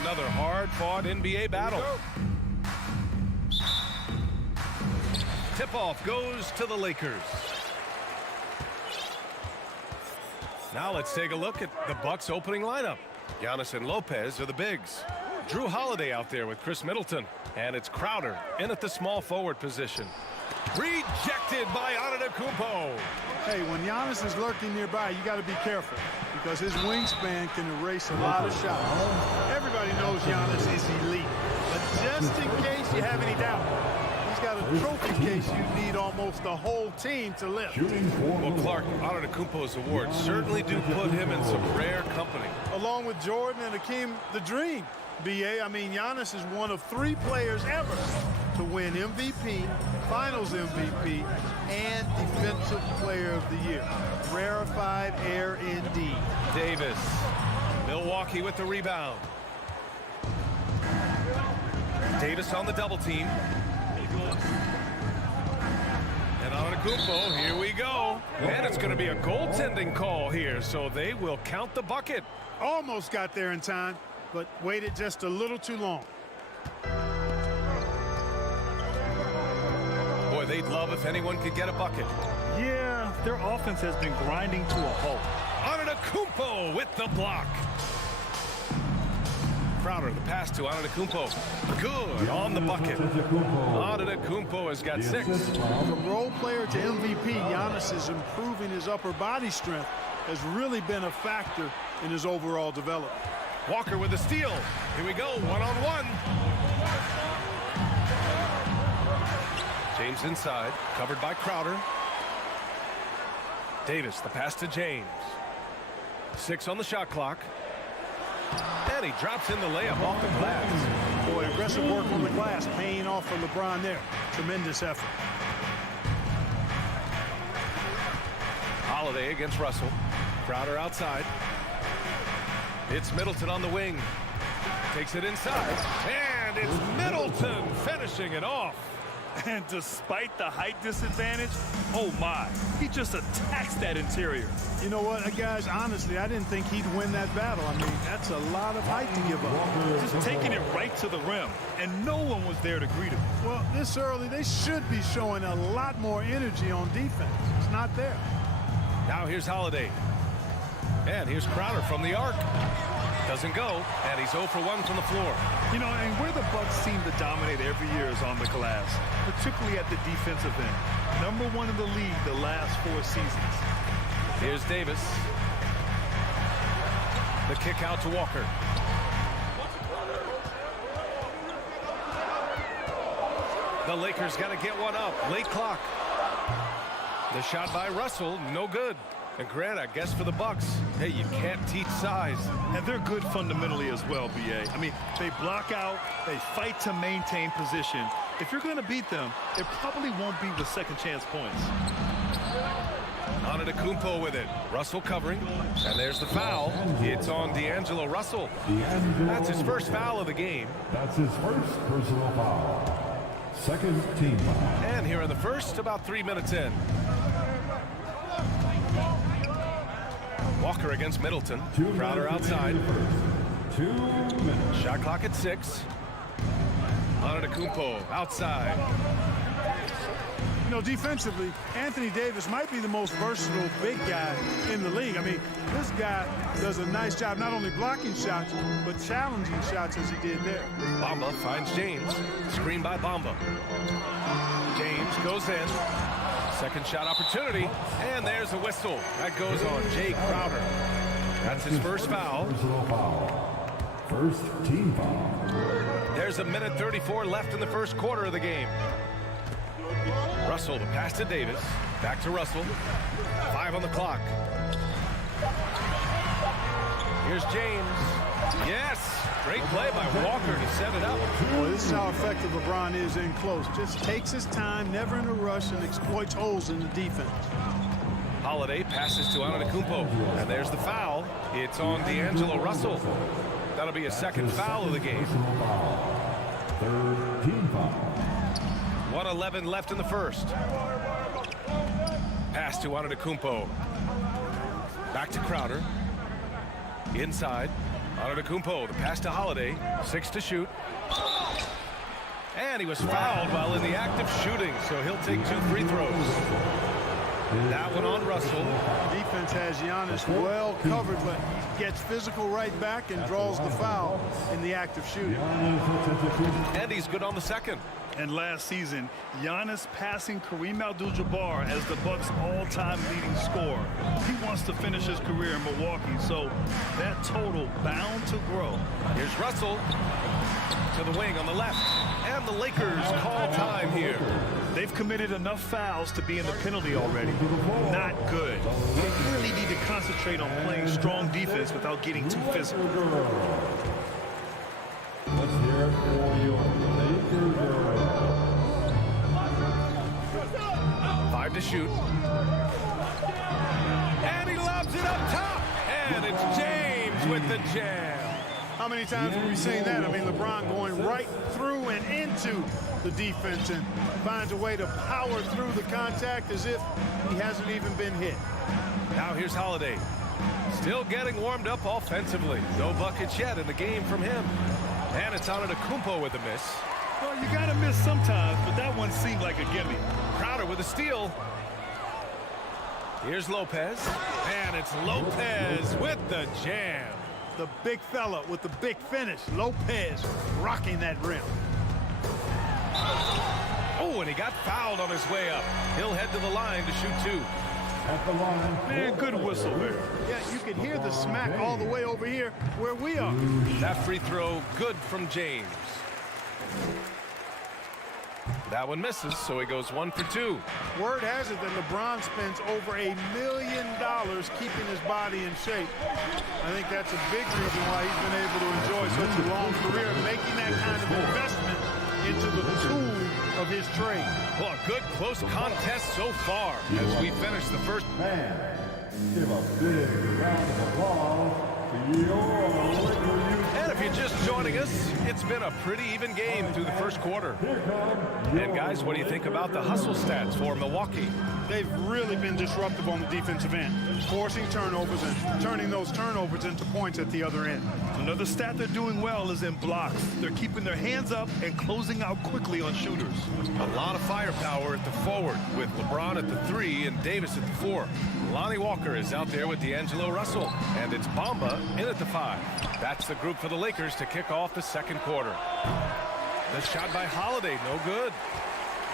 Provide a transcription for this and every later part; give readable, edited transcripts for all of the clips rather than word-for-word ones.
another hard-fought NBA battle. Tip-off goes to the Lakers. Now let's take a look at the Bucks' opening lineup. Giannis and Lopez are the bigs. Drew Holiday out there with Chris Middleton. And it's Crowder in at the small forward position. Rejected by Antetokounmpo. Hey, when Giannis is lurking nearby, you got to be careful because his wingspan can erase a lot of shots. Everybody knows Giannis is elite, but just in case you have any doubt, he's got a trophy case you need almost the whole team to lift. Well, Clark, Antetokounmpo's awards certainly do put him in some rare company. Along with Jordan and Hakeem the Dream, BA, I mean, Giannis is one of 3 players ever to win MVP, Finals MVP, and Defensive Player of the Year. Rarefied air indeed. Davis, Milwaukee with the rebound. Davis on the double team. And Antetokounmpo, here we go. And it's going to be a goaltending call here, so they will count the bucket. Almost got there in time, but waited just a little too long. Boy, they'd love if anyone could get a bucket. Yeah, their offense has been grinding to a halt. Antetokounmpo with the block. Crowder, the pass to Antetokounmpo. Good on the bucket. Antetokounmpo has got 6. From role player to MVP, Giannis is improving his upper body strength has really been a factor in his overall development. Walker with the steal. Here we go, one-on-one. James inside, covered by Crowder. Davis, the pass to James. 6 on the shot clock. And he drops in the layup off the glass. Boy, aggressive work on the glass, paying off for LeBron there. Tremendous effort. Holiday against Russell. Crowder outside. It's Middleton on the wing. Takes it inside. And it's Middleton finishing it off. And despite the height disadvantage, oh my, he just attacks that interior. You know what, guys, honestly, I didn't think he'd win that battle. I mean, that's a lot of height to give up. Just taking it right to the rim, and no one was there to greet him. Well, this early, they should be showing a lot more energy on defense. It's not there. Now here's Holiday. And here's Crowder from the arc. Doesn't go, and he's 0 for 1 from the floor. You know, and where the Bucks seem to dominate every year is on the glass, particularly at the defensive end. #1 in the league the last 4 seasons. Here's Davis. The kick out to Walker. The Lakers got to get one up. Late clock. The shot by Russell, no good. And Grant, I guess for the Bucks, hey, you can't teach size. And they're good fundamentally as well, BA. I mean, they block out, they fight to maintain position. If you're going to beat them, it probably won't be the second chance points. Antetokounmpo with it. Russell covering. And there's the foul. It's on D'Angelo Russell. That's his first foul of the game. That's his first personal foul. Second team foul. And here in the first, about 3 minutes in. Walker against Middleton. Crowder outside. 2 minutes. Shot clock at 6. Antetokounmpo outside. You know, defensively, Anthony Davis might be the most versatile big guy in the league. I mean, this guy does a nice job not only blocking shots, but challenging shots as he did there. Bamba finds James. Screen by Bamba. James goes in. Second shot opportunity. And there's a whistle. That goes on Jay Crowder. That's his first foul. Personal foul. First team foul. There's 1:34 left in the first quarter of the game. Russell, the pass to Davis. Back to Russell. 5 on the clock. Here's James. Yes! Great play by Walker to set it up. Boy, this is how effective LeBron is in close. Just takes his time, never in a rush, and exploits holes in the defense. Holiday passes to Antetokounmpo. And there's the foul. It's on D'Angelo Russell. That'll be a second foul of the game. Third team foul. 1:11 left in the first. Pass to Antetokounmpo. Back to Crowder. Inside. Antetokounmpo, the pass to Holiday. 6 to shoot. And he was fouled while in the act of shooting, so he'll take 2 free throws. That one on Russell. Defense has Giannis well covered, but he gets physical right back and draws the foul in the act of shooting. And he's good on the second. And last season, Giannis passing Kareem Abdul-Jabbar as the Bucks' all-time leading scorer. He wants to finish his career in Milwaukee, so that total bound to grow. Here's Russell to the wing on the left. And the Lakers call time here. They've committed enough fouls to be in the penalty already. Not good. They really need to concentrate on playing strong defense without getting too physical. Let's hear it for your Lakers. 5 to shoot. And he lobs it up top. And it's James with the jam. How many times have we seen that? I mean, LeBron going right through and into the defense and finds a way to power through the contact as if he hasn't even been hit. Now here's Holiday. Still getting warmed up offensively. No buckets yet in the game from him. And it's Antetokounmpo with a miss. Well, you got to miss sometimes, but that one seemed like a gimme. Crowder with a steal. Here's Lopez. And it's Lopez with the jam. The big fella with the big finish. Lopez rocking that rim. Oh, and he got fouled on his way up. He'll head to the line to shoot 2. At the line. Man, good whistle there. Yeah, you could hear the smack all the way over here where we are. That free throw good from James. That one misses, so he goes 1 for 2. Word has it that LeBron spends over $1 million keeping his body in shape. I think that's a big reason why he's been able to enjoy such a long career, making that kind of investment into the tool of his trade. Well, a good close contest so far as we finish the first. Man, give a big round of applause to your Lakers. And if you're just joining us, it's been a pretty even game through the first quarter. And guys, what do you think about the hustle stats for Milwaukee? They've really been disruptive on the defensive end, forcing turnovers and turning those turnovers into points at the other end. Another stat they're doing well is in blocks. They're keeping their hands up and closing out quickly on shooters. A lot of firepower at the forward with LeBron at the 3 and Davis at the 4. Lonnie Walker is out there with D'Angelo Russell, and it's Bamba in at the 5. That's the group for the Lakers to kick off the second quarter. The shot by Holiday, no good.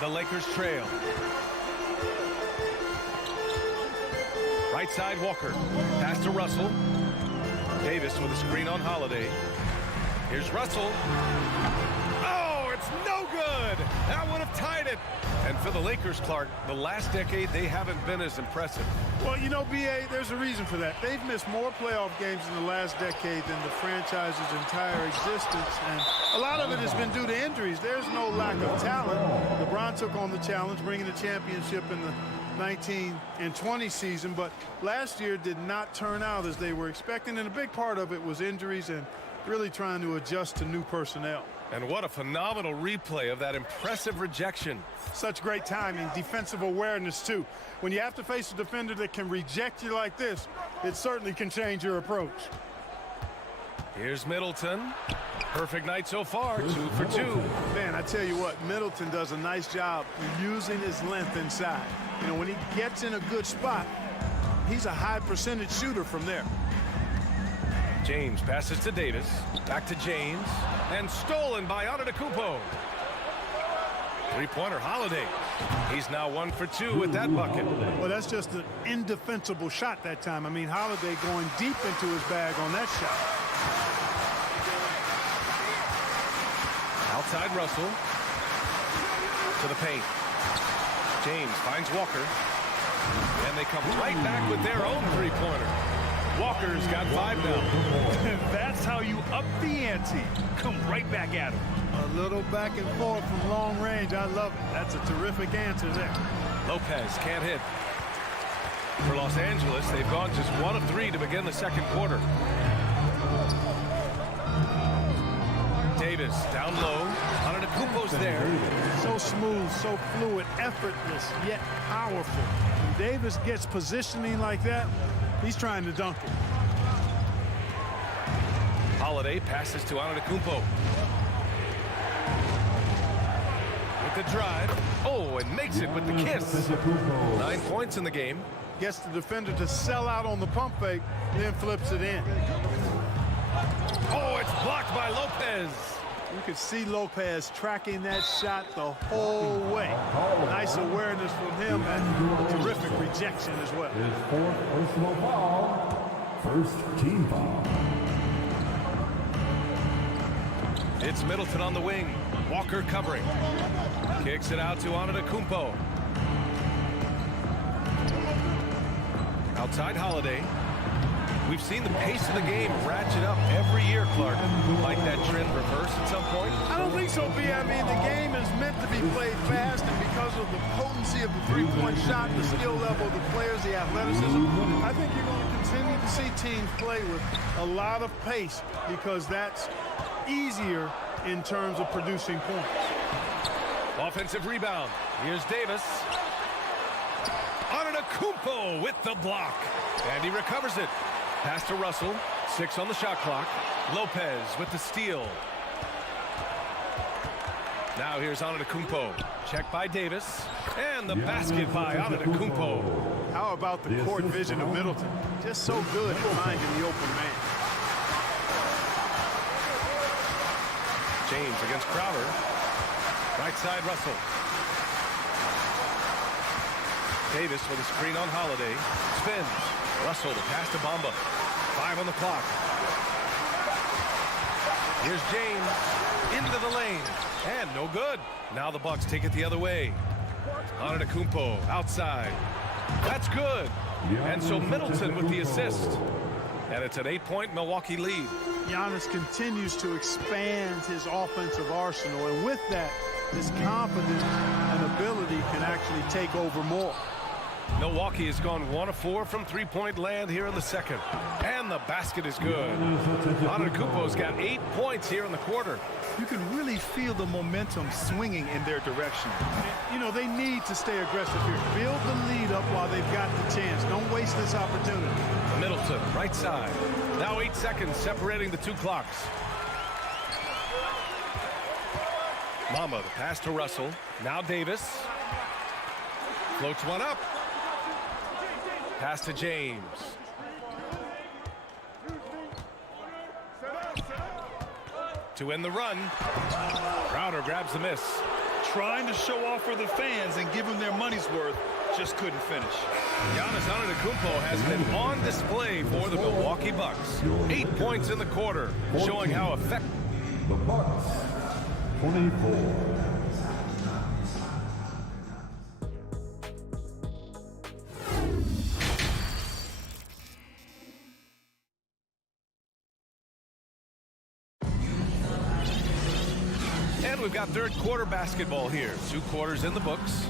The Lakers trail. Right side, Walker. Pass to Russell. Davis with a screen on Holiday. Here's Russell. Oh, it's no good. That would have tied it. And for the Lakers, Clark, the last decade, they haven't been as impressive. Well, you know, B.A., there's a reason for that. They've missed more playoff games in the last decade than the franchise's entire existence. And a lot of it has been due to injuries. There's no lack of talent. LeBron took on the challenge, bringing the championship in the 19 and 20 season, but last year did not turn out as they were expecting, and a big part of it was injuries and really trying to adjust to new personnel. And what a phenomenal replay of that impressive rejection. Such great timing, defensive awareness too. When you have to face a defender that can reject you like this, it certainly can change your approach. Here's Middleton. Perfect night so far, 2 for 2. Man, I tell you what, Middleton does a nice job using his length inside. You know, when he gets in a good spot, he's a high percentage shooter from there. James passes to Davis. Back to James. And stolen by Antetokounmpo. Three-pointer Holiday. He's now 1 for 2 with that bucket. Well, that's just an indefensible shot that time. I mean, Holiday going deep into his bag on that shot. Outside Russell. To the paint. James finds Walker. And they come right back with their own three-pointer. Walker's got 5 now. That's how you up the ante. Come right back at him. A little back and forth from long range. I love it. That's a terrific answer there. Lopez can't hit. For Los Angeles, they've gone just 1 of 3 to begin the second quarter. Davis down low. Antetokounmpo's there. So smooth, so fluid, effortless, yet powerful. When Davis gets positioning like that, he's trying to dunk it. Holiday passes to Antetokounmpo. With the drive. Oh, and makes it with the kiss. 9 points in the game. Gets the defender to sell out on the pump fake, then flips it in. Oh, it's blocked by Lopez. You could see Lopez tracking that shot the whole way. Nice awareness from him and terrific rejection as well. His 4th personal foul. First team foul. It's Middleton on the wing. Walker covering. Kicks it out to Antetokounmpo. Outside Holiday. We've seen the pace of the game ratchet up every year, Clark. Might that trend reverse at some point? I don't think so, B. I mean, the game is meant to be played fast, and because of the potency of the three-point shot, the skill level of the players, the athleticism, I think you're going to continue to see teams play with a lot of pace because that's easier in terms of producing points. Offensive rebound. Here's Davis. Antetokounmpo with the block. And he recovers it. Pass to Russell. 6 on the shot clock. Lopez with the steal. Now here's Antetokounmpo. Check by Davis. And the basket by Antetokounmpo. How about the court vision of Middleton? Just so good at finding the open man. James against Crowder. Right side Russell. Davis with a screen on Holiday. Spins. Russell to pass to Bamba. 5 on the clock. Here's James into the lane. And no good. Now the Bucks take it the other way. Antetokounmpo outside. That's good. And so Middleton with the assist. And it's an 8-point Milwaukee lead. Giannis continues to expand his offensive arsenal. And with that, his confidence and ability can actually take over more. Milwaukee has gone 1 of 4 from three-point land here in the second. And the basket is good. Antetokounmpo's got 8 points here in the quarter. You can really feel the momentum swinging in their direction. You know, they need to stay aggressive here. Build the lead up while they've got the chance. Don't waste this opportunity. Middleton, right side. Now 8 seconds separating the 2 clocks. Mama, the pass to Russell. Now Davis. Floats one up. Pass to James. To end the run. Crowder grabs the miss. Trying to show off for the fans and give them their money's worth, just couldn't finish. Giannis Antetokounmpo has been on display for the Milwaukee Bucks. 8 points in the quarter, showing how effective. The Bucks, 24. And we've got third quarter basketball here. 2 quarters in the books.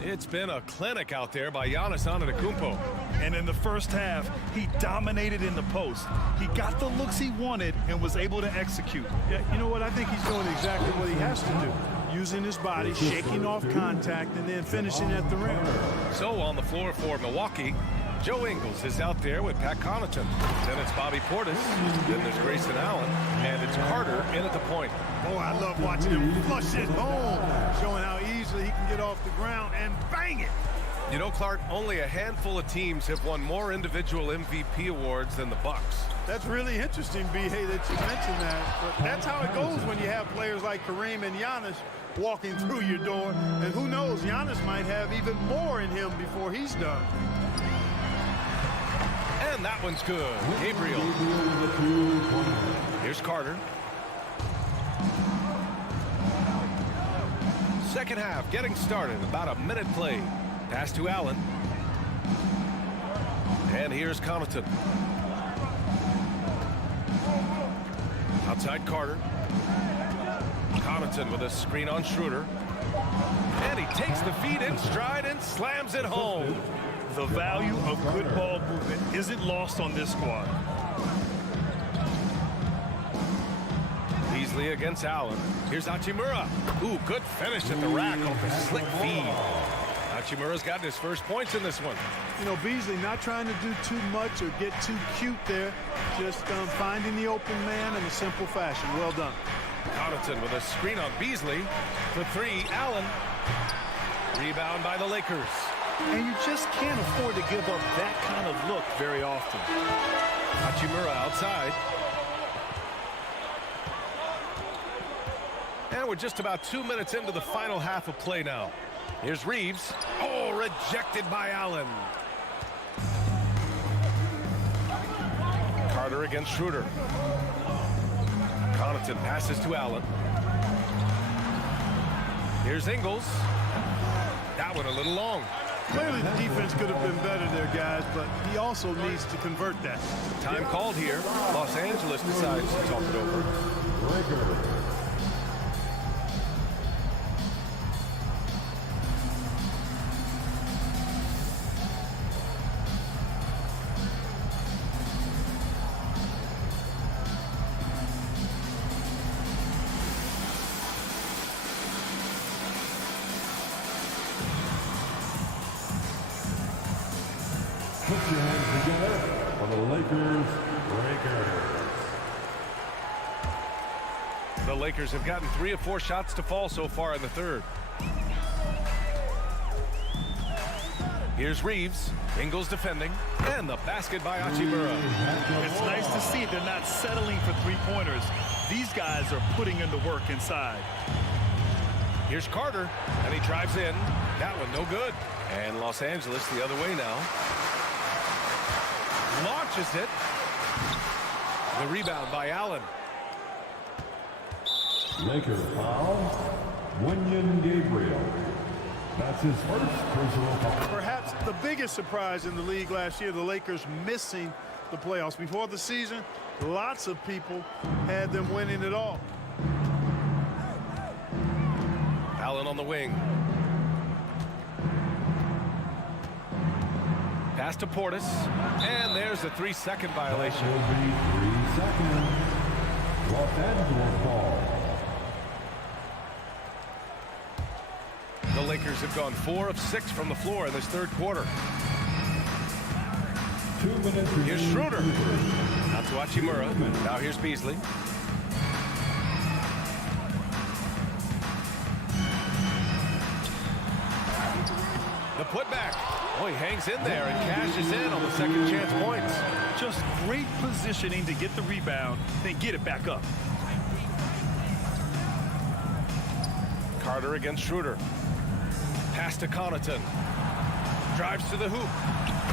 It's been a clinic out there by Giannis Antetokounmpo. And in the first half, he dominated in the post. He got the looks he wanted and was able to execute. Yeah, you know what? I think he's doing exactly what he has to do. Using his body, shaking off contact, and then finishing at the rim. So on the floor for Milwaukee, Joe Ingles is out there with Pat Connaughton. Then it's Bobby Portis. Then there's Grayson Allen. And it's Carter in at the point. Boy, I love watching him flush it home, showing how easily he can get off the ground and bang it. You know, Clark, only a handful of teams have won more individual MVP awards than the Bucks. That's really interesting, B. Hey, that you mentioned that. But that's how it goes when you have players like Kareem and Giannis walking through your door. And who knows, Giannis might have even more in him before he's done. And that one's good. Gabriel. Here's Carter. Second half getting started. About a minute played. Pass to Allen. And here's Connaughton. Outside Carter. Connaughton with a screen on Schroeder. And he takes the feed in stride and slams it home. The value of good ball movement isn't lost on this squad. Beasley against Allen. Here's Hachimura. Ooh, good finish at the rack off the slick feed. Now Hachimura's gotten his first points in this one. You know, Beasley not trying to do too much or get too cute there. Just finding the open man in a simple fashion. Well done. Connaughton with a screen on Beasley. For three, Allen. Rebound by the Lakers. And you just can't afford to give up that kind of look very often. Hachimura outside. And we're just about 2 minutes into the final half of play now. Here's Reeves. Oh, rejected by Allen. Carter against Schroeder. Connaughton passes to Allen. Here's Ingles. That one a little long. Clearly the defense could have been better there, guys, but he also needs to convert that. Time called here. Los Angeles decides to talk it over. Lakers. Put your hands together for the Lakers Breakers. The Lakers have gotten 3 of 4 shots to fall so far in the third. Here's Reeves. Ingles defending. And the basket by Hachimura. It's nice to see they're not settling for three-pointers. These guys are putting in the work inside. Here's Carter. And he drives in. That one no good. And Los Angeles the other way now. Launches it. The rebound by Allen. Lakers foul. Wenyen Gabriel. That's his first personal foul. Perhaps the biggest surprise in the league last year, the Lakers missing the playoffs. Before the season, lots of people had them winning it all. Allen on the wing. Pass to Portis. And there's a 3-second violation. That will be 3 seconds. Los Angeles ball. The Lakers have gone 4 of 6 from the floor in this third quarter. 2 minutes. Here's Schroeder. Out to Hachimura. Now here's Beasley. The putback. Oh, he hangs in there and cashes in on the second chance points. Just great positioning to get the rebound, then get it back up. Carter against Schroeder. Pass to Connaughton. Drives to the hoop.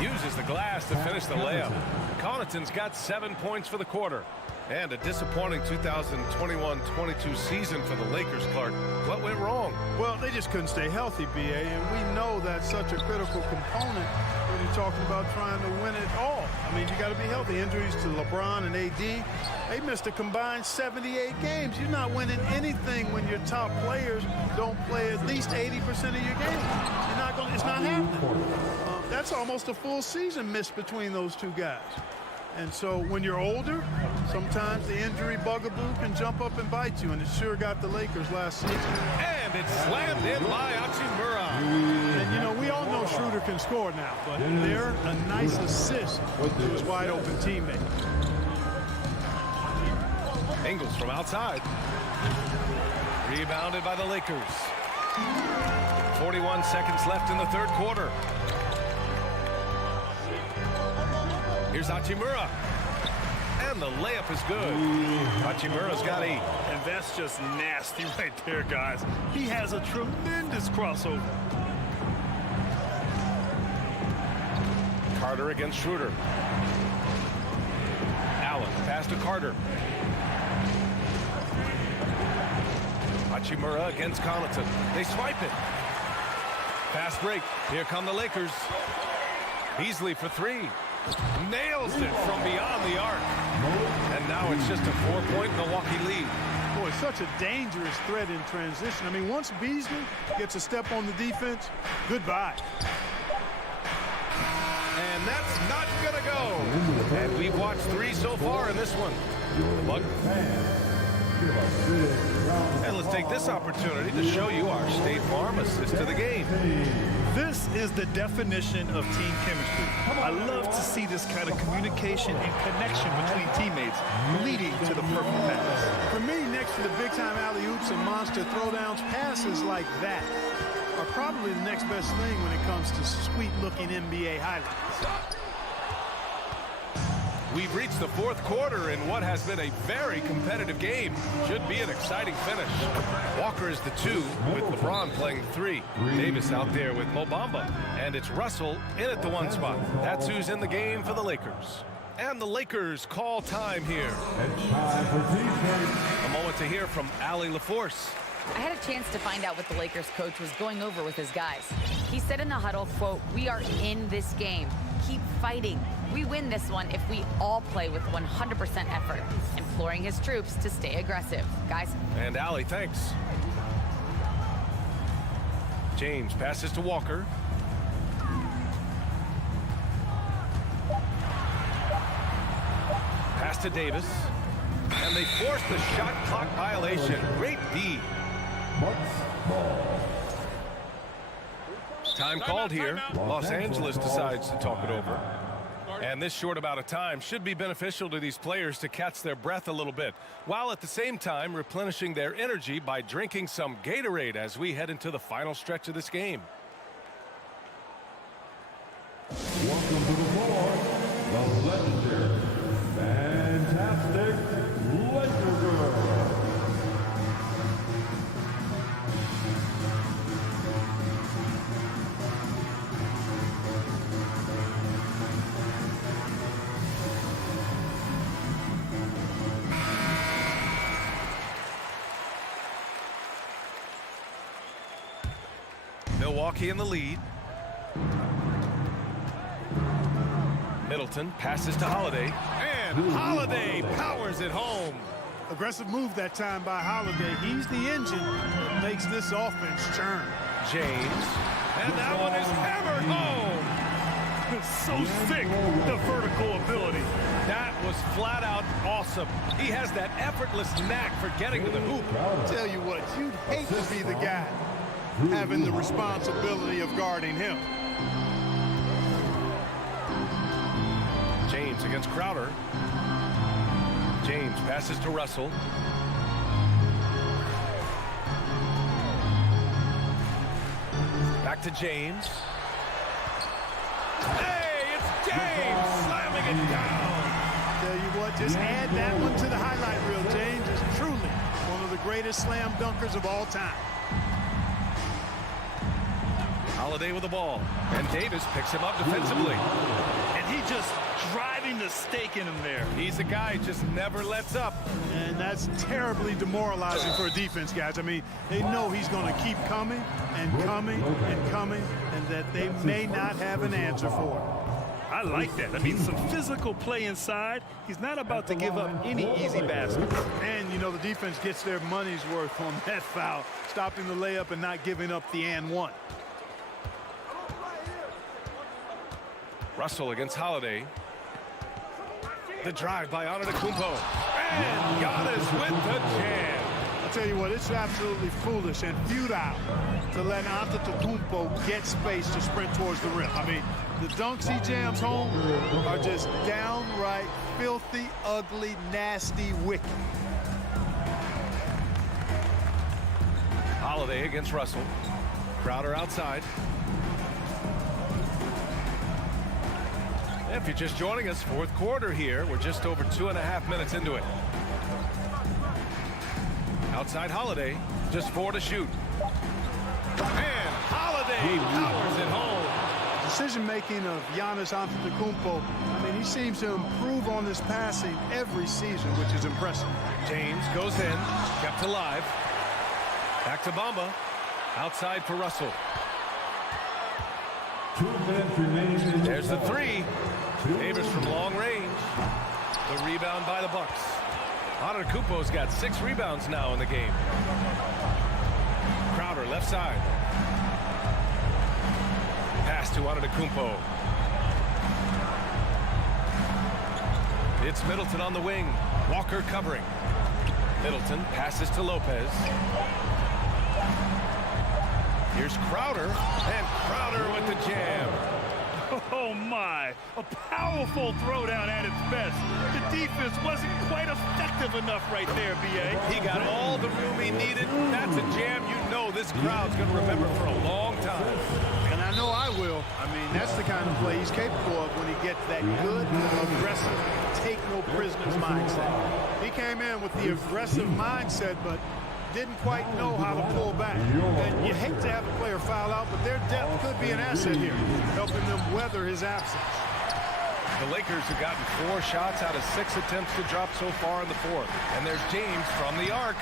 Uses the glass to finish the layup. Connaughton's got 7 points for the quarter. And a disappointing 2021-22 season for the Lakers, Clark. What went wrong? Well, they just couldn't stay healthy, B.A., and we know that's such a critical component when you're talking about trying to win it all. I mean, you got to be healthy. Injuries to LeBron and A.D., they missed a combined 78 games. You're not winning anything when your top players don't play at least 80% of your games. You're not going. It's not happening. That's almost a full season missed between those two guys. And so when you're older, sometimes the injury bugaboo can jump up and bite you, and it sure got the Lakers last season. And it's slammed in by Hachimura. And, you know, we all know Schroeder can score now, but they're a nice assist to his wide-open teammate. Ingles from outside. Rebounded by the Lakers. 41 seconds left in the third quarter. Here's Hachimura. And the layup is good. Hachimura's got 8. And that's just nasty right there, guys. He has a tremendous crossover. Carter against Schroeder. Allen, pass to Carter. Hachimura against Connaughton. They swipe it. Fast break. Here come the Lakers. Beasley for 3. Nails it from beyond the arc. And now it's just a 4-point Milwaukee lead. Boy, such a dangerous threat in transition. I mean, once Beasley gets a step on the defense, goodbye. And that's not going to go. And we've watched 3 so far in this one. The Bucks. Give a big And let's take this opportunity to show you our State Farm assist to the game. This is the definition of team chemistry. I love to see this kind of communication and connection between teammates leading to the perfect pass. For me, next to the big-time alley-oops and monster throwdowns, passes like that are probably the next best thing when it comes to sweet-looking NBA highlights. We've reached the fourth quarter in what has been a very competitive game. Should be an exciting finish. Walker is the 2 with LeBron playing the 3. Davis out there with Mo Bamba. And it's Russell in at the 1 spot. That's who's in the game for the Lakers. And the Lakers call time here. A moment to hear from Allie LaForce. I had a chance to find out what the Lakers coach was going over with his guys. He said in the huddle, quote, "We are in this game. Keep fighting. We win this one if we all play with 100% effort," imploring his troops to stay aggressive. Guys. And Allie, thanks. James passes to Walker. Pass to Davis. And they force the shot clock violation. Great D. Time called here. Los Angeles decides to talk it over. And this short amount of time should be beneficial to these players to catch their breath a little bit, while at the same time replenishing their energy by drinking some Gatorade as we head into the final stretch of this game. Welcome to the floor, the legendary, fantastic Laker Girl. Milwaukee in the lead. Middleton passes to Holiday. And Holiday powers it home. Aggressive move that time by Holiday. He's the engine that makes this offense churn. James. And that one is hammered home. So sick, the vertical ability. That was flat out awesome. He has that effortless knack for getting to the hoop. Tell you what, you'd hate to be the guy having the responsibility of guarding him. James against Crowder. James passes to Russell. Back to James. Hey, it's James slamming it down. Tell you what, just add that one to the highlight reel. James is truly one of the greatest slam dunkers of all time. Holiday with the ball. And Davis picks him up defensively. And he just driving the stake in him there. He's a guy who just never lets up. And that's terribly demoralizing for a defense, guys. I mean, they know he's going to keep coming and coming and coming, and that they may not have an answer for it. I like that. I mean, some physical play inside. He's not about to give up any easy baskets. And, you know, the defense gets their money's worth on that foul, stopping the layup and not giving up the and one. Russell against Holiday. The drive by Antetokounmpo. And Giannis with the jam. I'll tell you what, it's absolutely foolish and futile to let Antetokounmpo get space to sprint towards the rim. I mean, the dunks he jams home are just downright filthy, ugly, nasty, wicked. Holiday against Russell. Crowder outside. If you're just joining us, fourth quarter here. We're just over 2.5 minutes into it. Outside Holiday, just 4 to shoot. And Holiday powers it home. Decision-making of Giannis Antetokounmpo, I mean, he seems to improve on his passing every season, which is impressive. James goes in, kept alive. Back to Bamba. Outside for Russell. 2 minutes remaining. There's the 3. Davis from long range. The rebound by the Bucks. Antetokounmpo's got 6 rebounds now in the game. Crowder left side. Pass to Antetokounmpo. It's Middleton on the wing. Walker covering. Middleton passes to Lopez. Here's Crowder, and Crowder with the jam. Oh, my. A powerful throwdown at its best. The defense wasn't quite effective enough right there, B.A. He got all the room he needed. That's a jam you know this crowd's going to remember for a long time. And I know I will. I mean, that's the kind of play he's capable of when he gets that good, aggressive, take-no-prisoners mindset. He came in with the aggressive mindset, but didn't quite know how to pull back. And you hate to have a player foul out, but their depth could be an asset here, helping them weather his absence. The Lakers have gotten 4 shots out of 6 attempts to drop so far in the fourth. And there's James from the arc.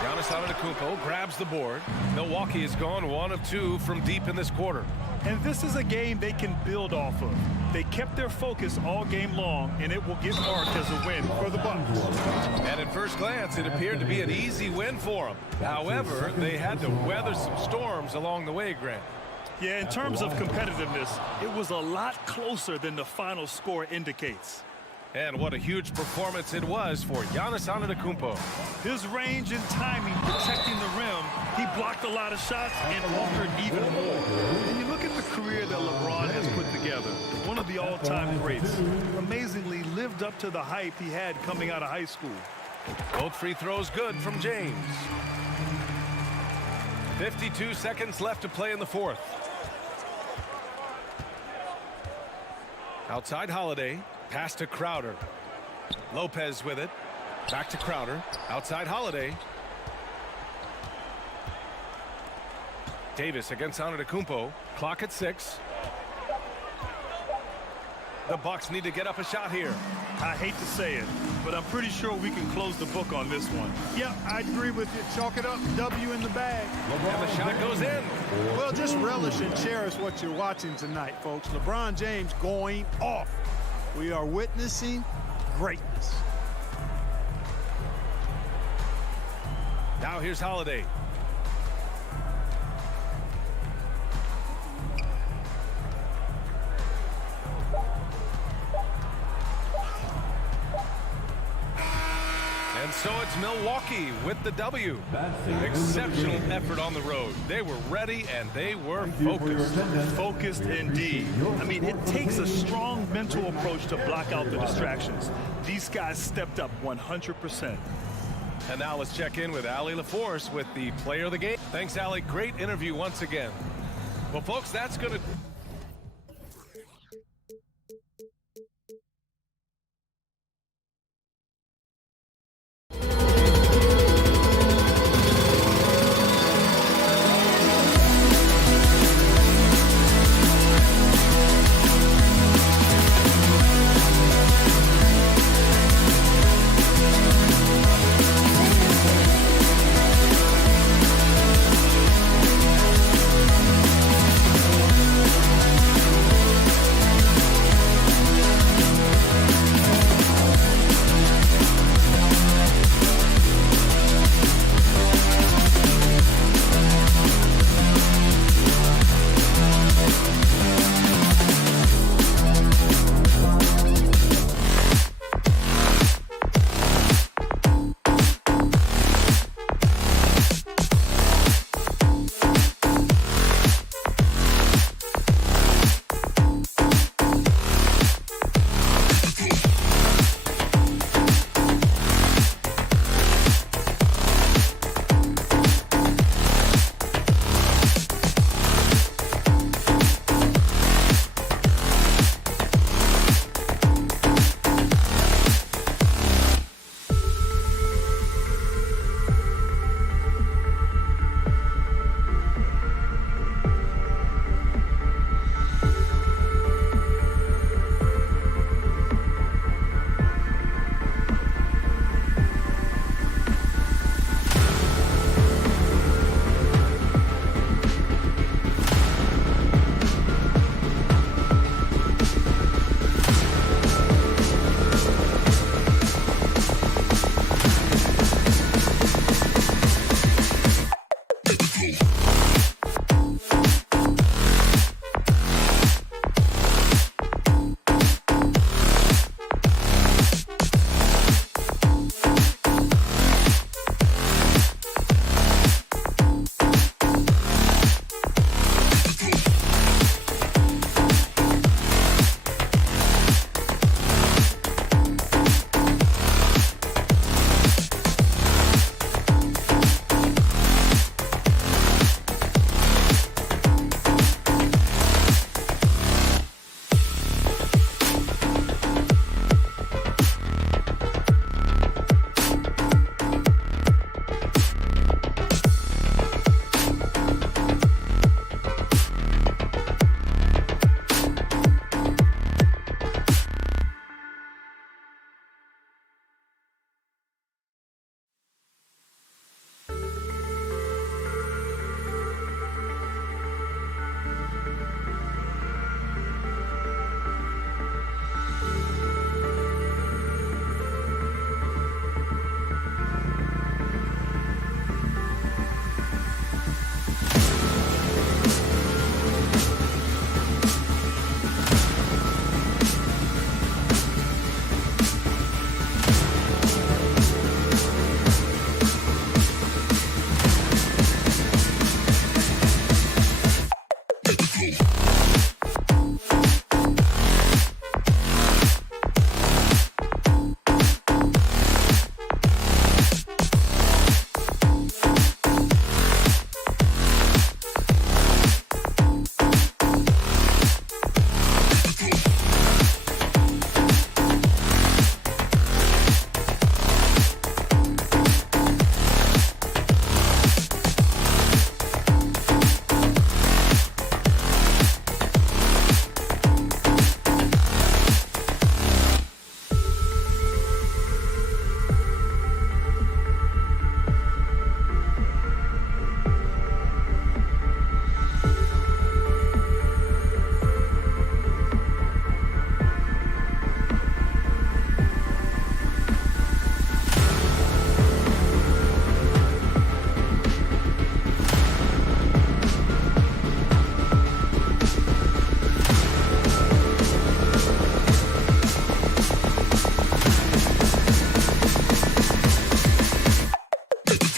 Giannis Antetokounmpo grabs the board. Milwaukee has gone 1 of 2 from deep in this quarter. And this is a game they can build off of. They kept their focus all game long, and it will get marked as a win for the Bucks. And at first glance, it appeared to be an easy win for them. However, they had to weather some storms along the way, Grant. Yeah, in terms of competitiveness, it was a lot closer than the final score indicates. And what a huge performance it was for Giannis Antetokounmpo. His range and timing protecting the rim, he blocked a lot of shots and offered even more. And you look at the career that LeBron has put together, one of the all-time greats. Amazingly lived up to the hype he had coming out of high school. Both free throws good from James. 52 seconds left to play in the fourth. Outside Holiday. Pass to Crowder. Lopez with it. Back to Crowder. Outside Holiday. Davis against Antetokounmpo. Clock at 6. The Bucks need to get up a shot here. I hate to say it, but I'm pretty sure we can close the book on this one. Yeah, I agree with you. Chalk it up. W in the bag. And the shot goes in. Well, just relish and cherish what you're watching tonight, folks. LeBron James going off. We are witnessing greatness. Now here's Holiday. And so it's Milwaukee with the W. Exceptional effort on the road. They were ready and they were focused. Focused indeed. I mean, it takes a strong mental approach to block out the distractions. These guys stepped up 100%. And now let's check in with Allie LaForce with the player of the game. Thanks, Allie. Great interview once again. Well, folks, that's going to...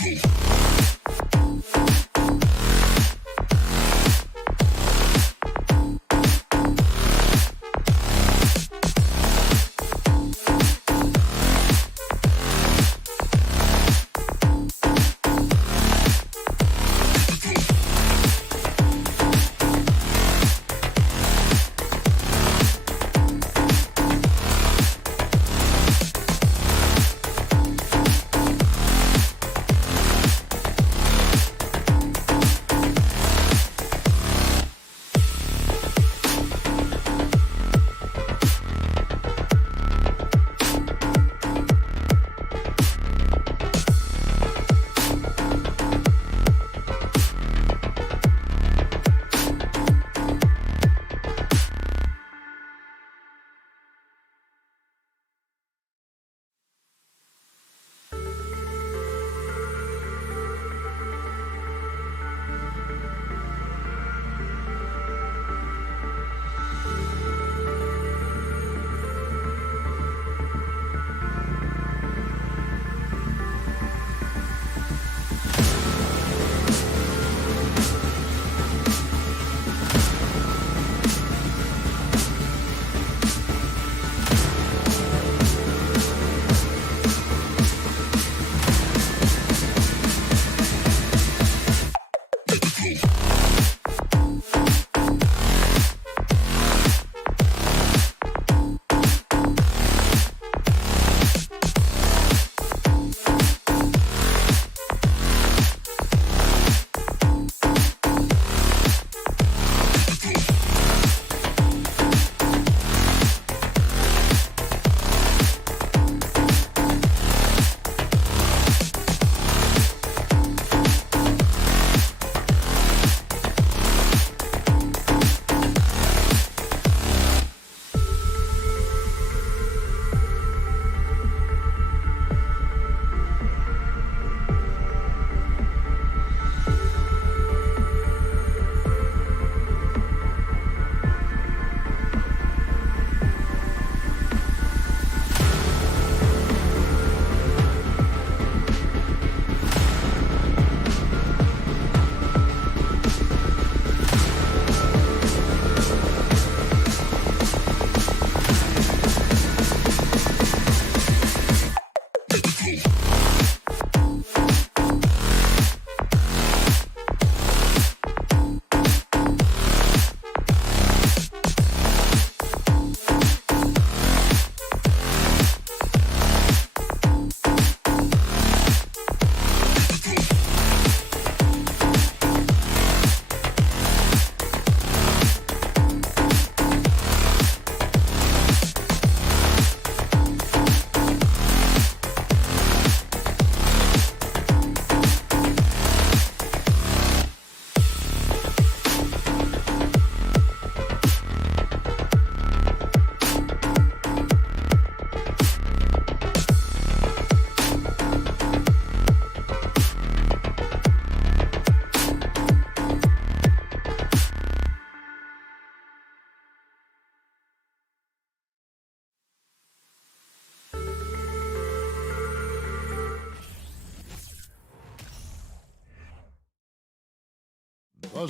The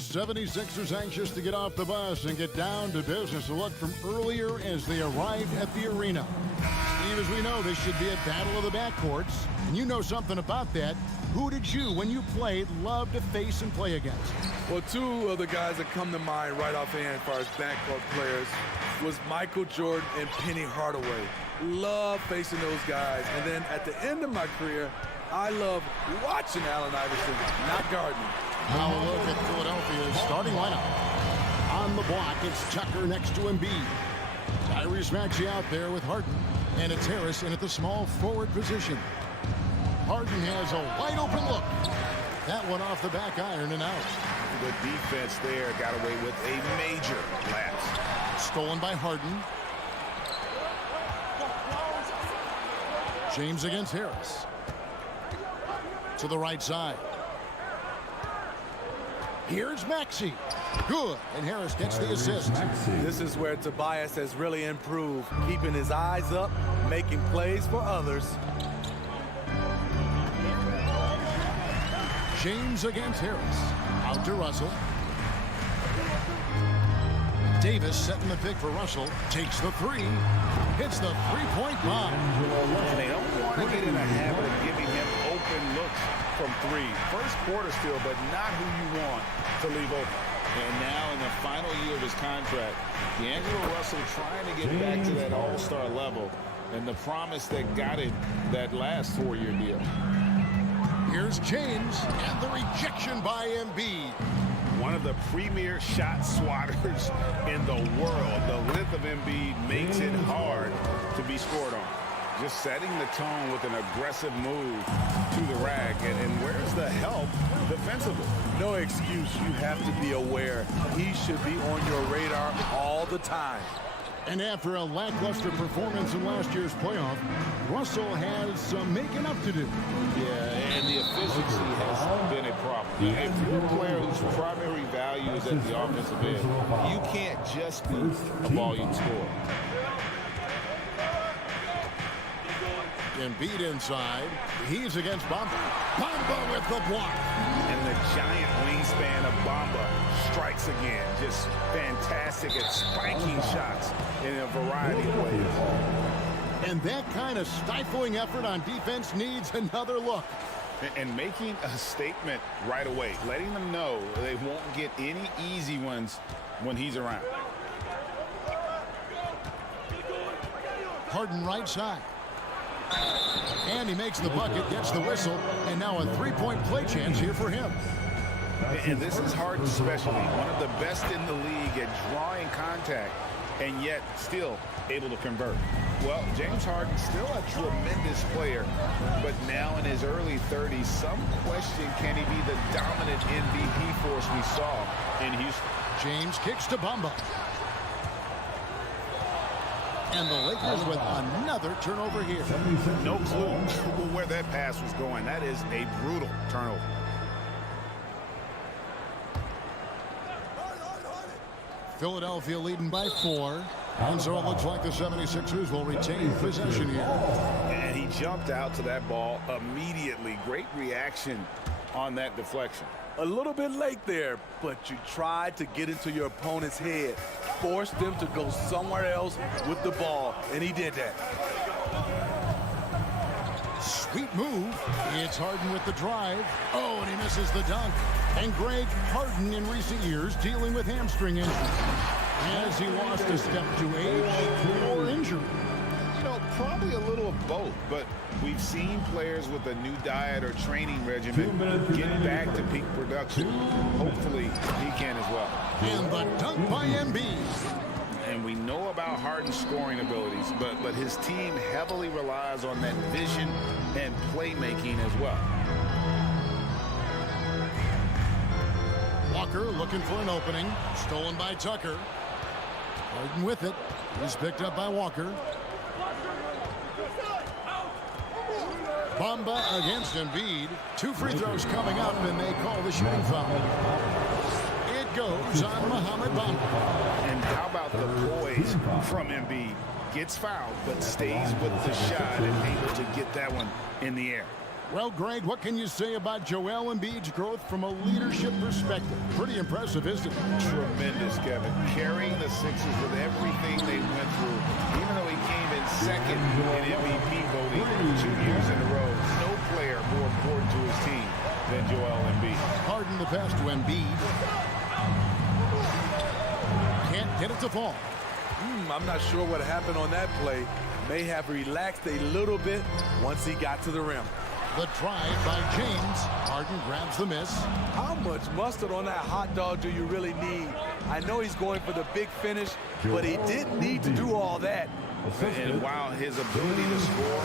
76ers anxious to get off the bus and get down to business. A look from earlier as they arrived at the arena. Steve, as we know, this should be a battle of the backcourts. And you know something about that. Who did you, when you played, love to face and play against? Well, two of the guys that come to mind right offhand as far as backcourt players was Michael Jordan and Penny Hardaway. Love facing those guys. And then at the end of my career, I love watching Allen Iverson, not guarding. Now a look at Philadelphia's starting lineup. On the block, it's Tucker next to Embiid. Tyrese Maxey out there with Harden. And it's Harris in at the small forward position. Harden has a wide open look. That one off the back iron and out. Good defense there. Got away with a major lapse. Stolen by Harden. James against Harris. To the right side. Here's Maxey. Good. And Harris gets the assist. This is where Tobias has really improved, keeping his eyes up, making plays for others. James against Harris. Out to Russell. Davis setting the pick for Russell. Takes the three. Hits the three-point bomb. And they don't want to get in a habit of giving him open looks from three. First quarter still, but not who you want to leave open. And now in the final year of his contract, D'Angelo Russell trying to get back to that all-star level and the promise that got him that last 4-year deal. Here's James, and the rejection by Embiid. One of the premier shot swatters in the world. The length of Embiid makes it hard to be scored on. Just setting the tone with an aggressive move to the rack. And where's the help defensively? No excuse. You have to be aware. He should be on your radar all the time. And after a lackluster performance in last year's playoff, Russell has some making up to do. Yeah, and the efficiency has been a problem. If you're a player whose primary value is at the offensive end, you can't just be a volume scorer. Embiid inside. He's against Bamba. Bamba with the block. And the giant wingspan of Bamba strikes again. Just fantastic at spiking shots in a variety of ways. And that kind of stifling effort on defense needs another look. And making a statement right away, letting them know they won't get any easy ones when he's around. Harden right side. And he makes the bucket, gets the whistle, and now a three-point play chance here for him. And this is Harden's specialty, one of the best in the league at drawing contact, and yet still able to convert. Well, James Harden still a tremendous player, but now in his early 30s, some question, can he be the dominant MVP force we saw in Houston? James kicks to Bamba. And the Lakers with another turnover here. No clue where that pass was going. That is a brutal turnover. Philadelphia leading by 4. And so it looks like the 76ers will retain possession here. And he jumped out to that ball immediately. Great reaction on that deflection. A little bit late there, but you tried to get into your opponent's head. Force them to go somewhere else with the ball, and he did that. Sweet move. It's Harden with the drive. Oh, and he misses the dunk. And Greg, Harden in recent years dealing with hamstring injury. Has he lost a step to age or injury? You know, probably a little of both, but we've seen players with a new diet or training regimen get back to peak production. Hopefully, he can as well. And the dunk by Embiid. And we know about Harden's scoring abilities, but his team heavily relies on that vision and playmaking as well. Walker looking for an opening. Stolen by Tucker. Harden with it. He's picked up by Walker. Bamba against Embiid. 2 free throws coming up, and they call the shooting foul. It goes on Mohamed Bamba. And how about the poise from Embiid? Gets fouled, but stays with the shot and able to get that one in the air. Well, Greg, what can you say about Joel Embiid's growth from a leadership perspective? Pretty impressive, isn't it? Tremendous, Kevin. Carrying the Sixers with everything they went through, even though he came in second in MVP voting 2 years in a row. No player more important to his team than Joel Embiid. Harden the pass to Embiid. Can't get it to fall. I'm not sure what happened on that play. May have relaxed a little bit once he got to the rim. The drive by James. Harden grabs the miss. How much mustard on that hot dog do you really need? I know he's going for the big finish, but he didn't need to do all that. And while his ability to score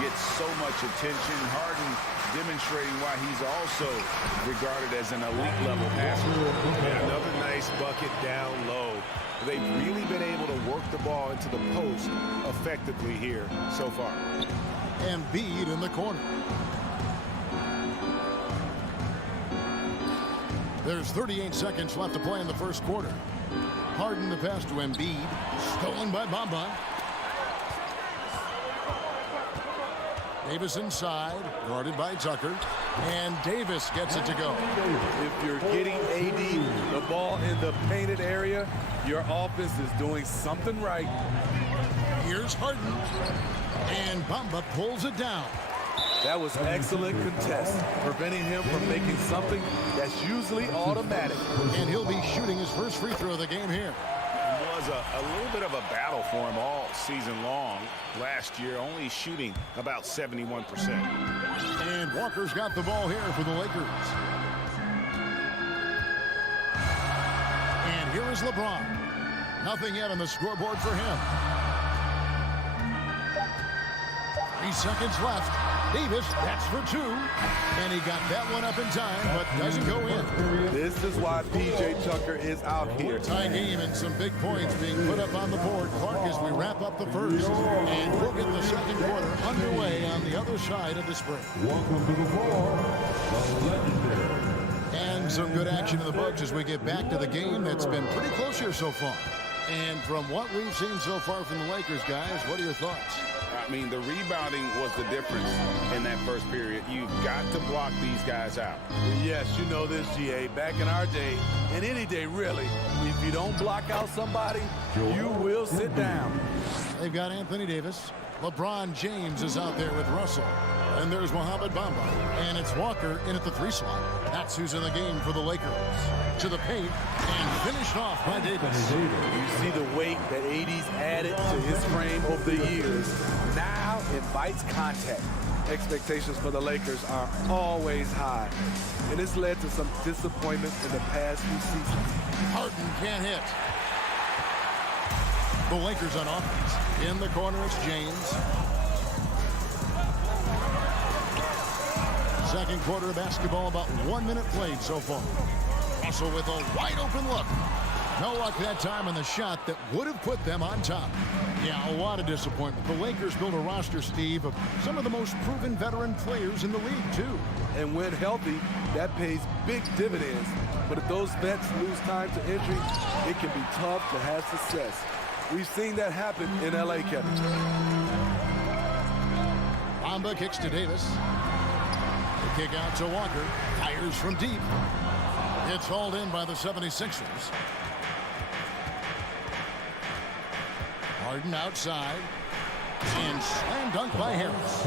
gets so much attention, Harden demonstrating why he's also regarded as an elite-level passer. And another nice bucket down low. They've really been able to work the ball into the post effectively here so far. Embiid in the corner. There's 38 seconds left to play in the first quarter. Harden the pass to Embiid. Stolen by Bamba. Davis inside, guarded by Tucker. And Davis gets it to go. If you're getting AD the ball in the painted area, your offense is doing something right. Here's Harden. And Bamba pulls it down. That was excellent contest, preventing him from making something that's usually automatic. And he'll be shooting his first free throw of the game here. It was a little bit of a battle for him all season long. Last year, only shooting about 71%. And Walker's got the ball here for the Lakers. And here is LeBron. Nothing yet on the scoreboard for him. 3 seconds left. Davis, that's for 2. And he got that one up in time, but doesn't go in. This is why P.J. Tucker is out here. Tie game and some big points being put up on the board. Clark, as we wrap up the first. And we'll get the second quarter underway on the other side of this break. Welcome to the floor, the legendary. And some good action in the books as we get back to the game that's been pretty close here so far. And from what we've seen so far from the Lakers, guys, what are your thoughts? I mean, the rebounding was the difference in that first period. You've got to block these guys out. Yes, you know this, GA. Back in our day, and any day really, if you don't block out somebody, you will sit down. They've got Anthony Davis. LeBron James is out there with Russell. And there's Mohamed Bamba. And it's Walker in at the 3 slot. That's who's in the game for the Lakers. To the paint and finished off by Davis. You see the weight that AD's added to his frame over the years. Now invites contact. Expectations for the Lakers are always high. And it's led to some disappointment in the past few seasons. Harden can't hit. The Lakers on offense. In the corner, it's James. Second quarter of basketball, about 1 minute played so far. Russell with a wide open look. No luck that time on the shot that would have put them on top. Yeah, a lot of disappointment. The Lakers built a roster, Steve, of some of the most proven veteran players in the league, too. And when healthy, that pays big dividends. But if those vets lose time to injury, it can be tough to have success. We've seen that happen in LA, Kevin. Bamba kicks to Davis. The kick out to Walker. Fires from deep. It's hauled in by the 76ers. Harden outside. And slam dunk by Harris.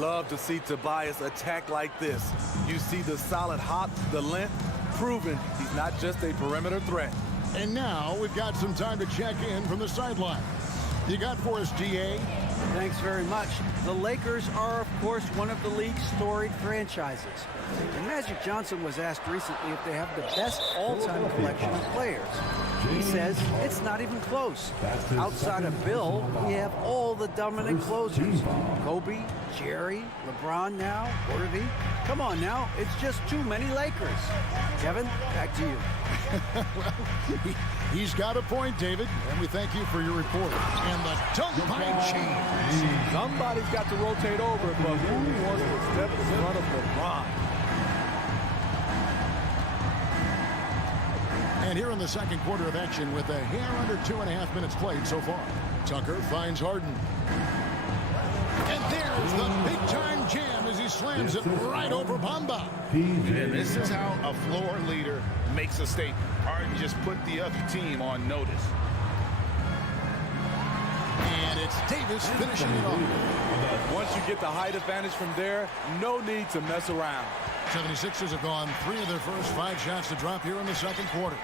Love to see Tobias attack like this. You see the solid hop, the length, proving he's not just a perimeter threat. And now we've got some time to check in from the sideline. You got for us, GA? Thanks very much. The Lakers are, of course, one of the league's storied franchises. And Magic Johnson was asked recently if they have the best all-time collection of players. He says it's not even close. Outside of Bill, we have all the dominant closers. Kobe, Jerry, LeBron now, Worthy. Come on now, it's just too many Lakers. Kevin, back to you. Well, he's got a point, David, and we thank you for your report. And the dunk by James. Somebody's got to rotate over, but who wants to step in front of LeBron? And here in the second quarter of action with a hair under 2.5 minutes played so far. Tucker finds Harden. And there's the big-time jam as he slams it right over Bamba. And this is how a floor leader makes a statement. Harden just put the other team on notice. And it's Davis finishing it off. Once you get the height advantage from there, no need to mess around. 76ers have gone 3 of their first 5 shots to drop here in the second quarter.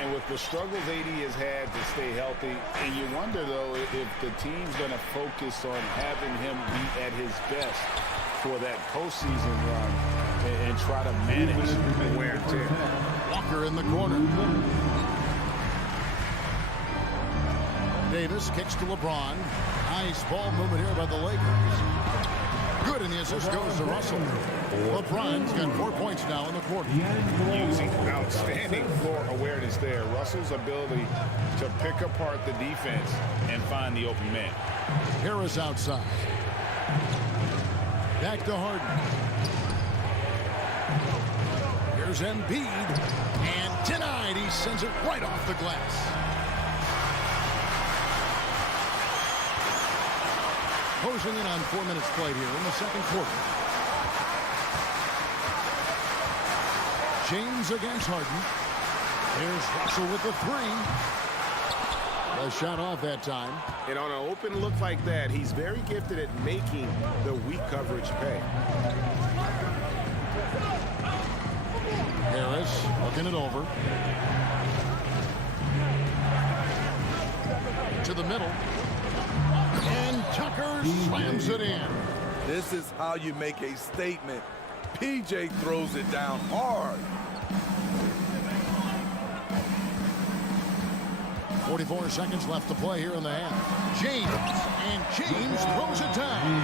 And with the struggles AD has had to stay healthy, and you wonder, though, if the team's going to focus on having him be at his best for that postseason run and try to manage the wear and tear. Walker in the corner. Davis kicks to LeBron. Nice ball movement here by the Lakers. Good, and the assist goes to Russell. LeBron's got 4 points now in the quarter. Using outstanding floor awareness there. Russell's ability to pick apart the defense and find the open man. Harris outside. Back to Harden. Here's Embiid. And denied. He sends it right off the glass. Closing in on 4 minutes played here in the second quarter. James against Harden. Here's Russell with the three. A shot off that time. And on an open look like that, he's very gifted at making the weak coverage pay. Harris looking it over. To the middle. And Tucker slams it in. This is how you make a statement. PJ throws it down hard. 44 seconds left to play here in the half. James, and James throws it down.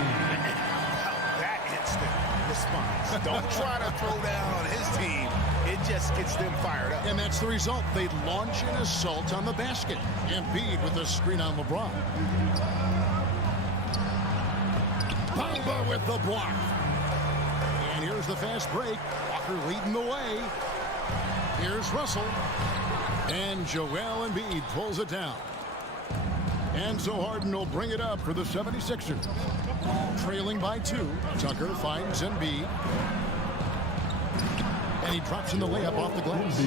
That instant response. Don't try to throw down on his team. It just gets them fired up. And that's the result. They launch an assault on the basket. Embiid with the screen on LeBron. Bamba with the block. And here's the fast break. Walker leading the way. Here's Russell. And Joel Embiid pulls it down. And so Harden will bring it up for the 76ers. Trailing by 2. Tucker finds Embiid. And he drops in the layup off the glass.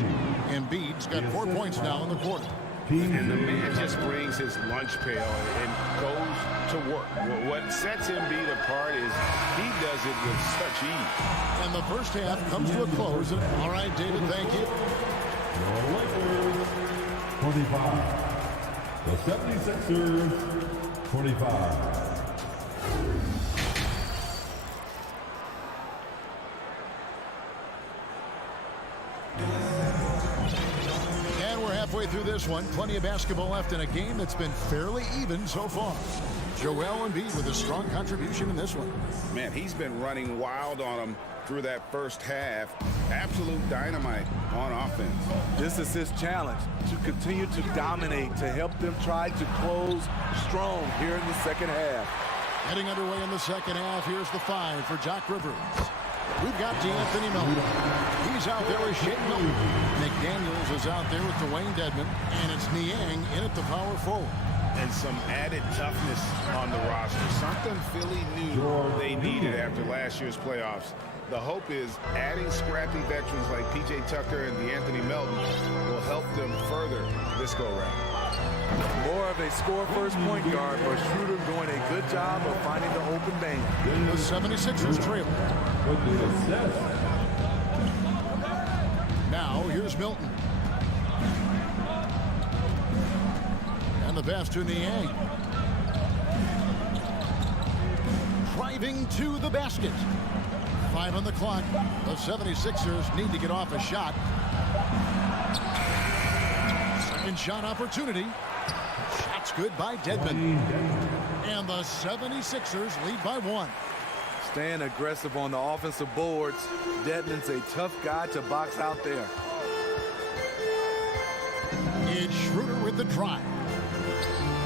Embiid's got 4 points now in the quarter. And the man just brings his lunch pail and goes to work. What sets Embiid apart is he does it with such ease. And the first half comes to a close. All right, David, thank you. Your Lakers, 25. The 76ers, 25. Halfway through this one, plenty of basketball left in a game that's been fairly even so far. Joel Embiid with a strong contribution in this one. Man, he's been running wild on him through that first half. Absolute dynamite on offense. This is his challenge, to continue to dominate, to help them try to close strong here in the second half. Getting underway in the second half, here's the 5 for Doc Rivers. We've got D'Anthony Melton. He's out there with Shake Milton. McDaniels is out there with Dwayne Dedmon. And it's Niang in at the power forward. And some added toughness on the roster. Something Philly knew they needed after last year's playoffs. The hope is adding scrappy veterans like P.J. Tucker and D'Anthony Melton will help them further this go-around. More of a score-first point guard, but Schroeder doing a good job of finding the open man. The 76ers trail. Now, here's Milton. And the pass to Niang. Driving to the basket. 5 on the clock. The 76ers need to get off a shot. Second shot opportunity. Shot's good by Dedmon. And the 76ers lead by 1. Staying aggressive on the offensive boards. Dedmon's a tough guy to box out there. It's Schroeder with the drive.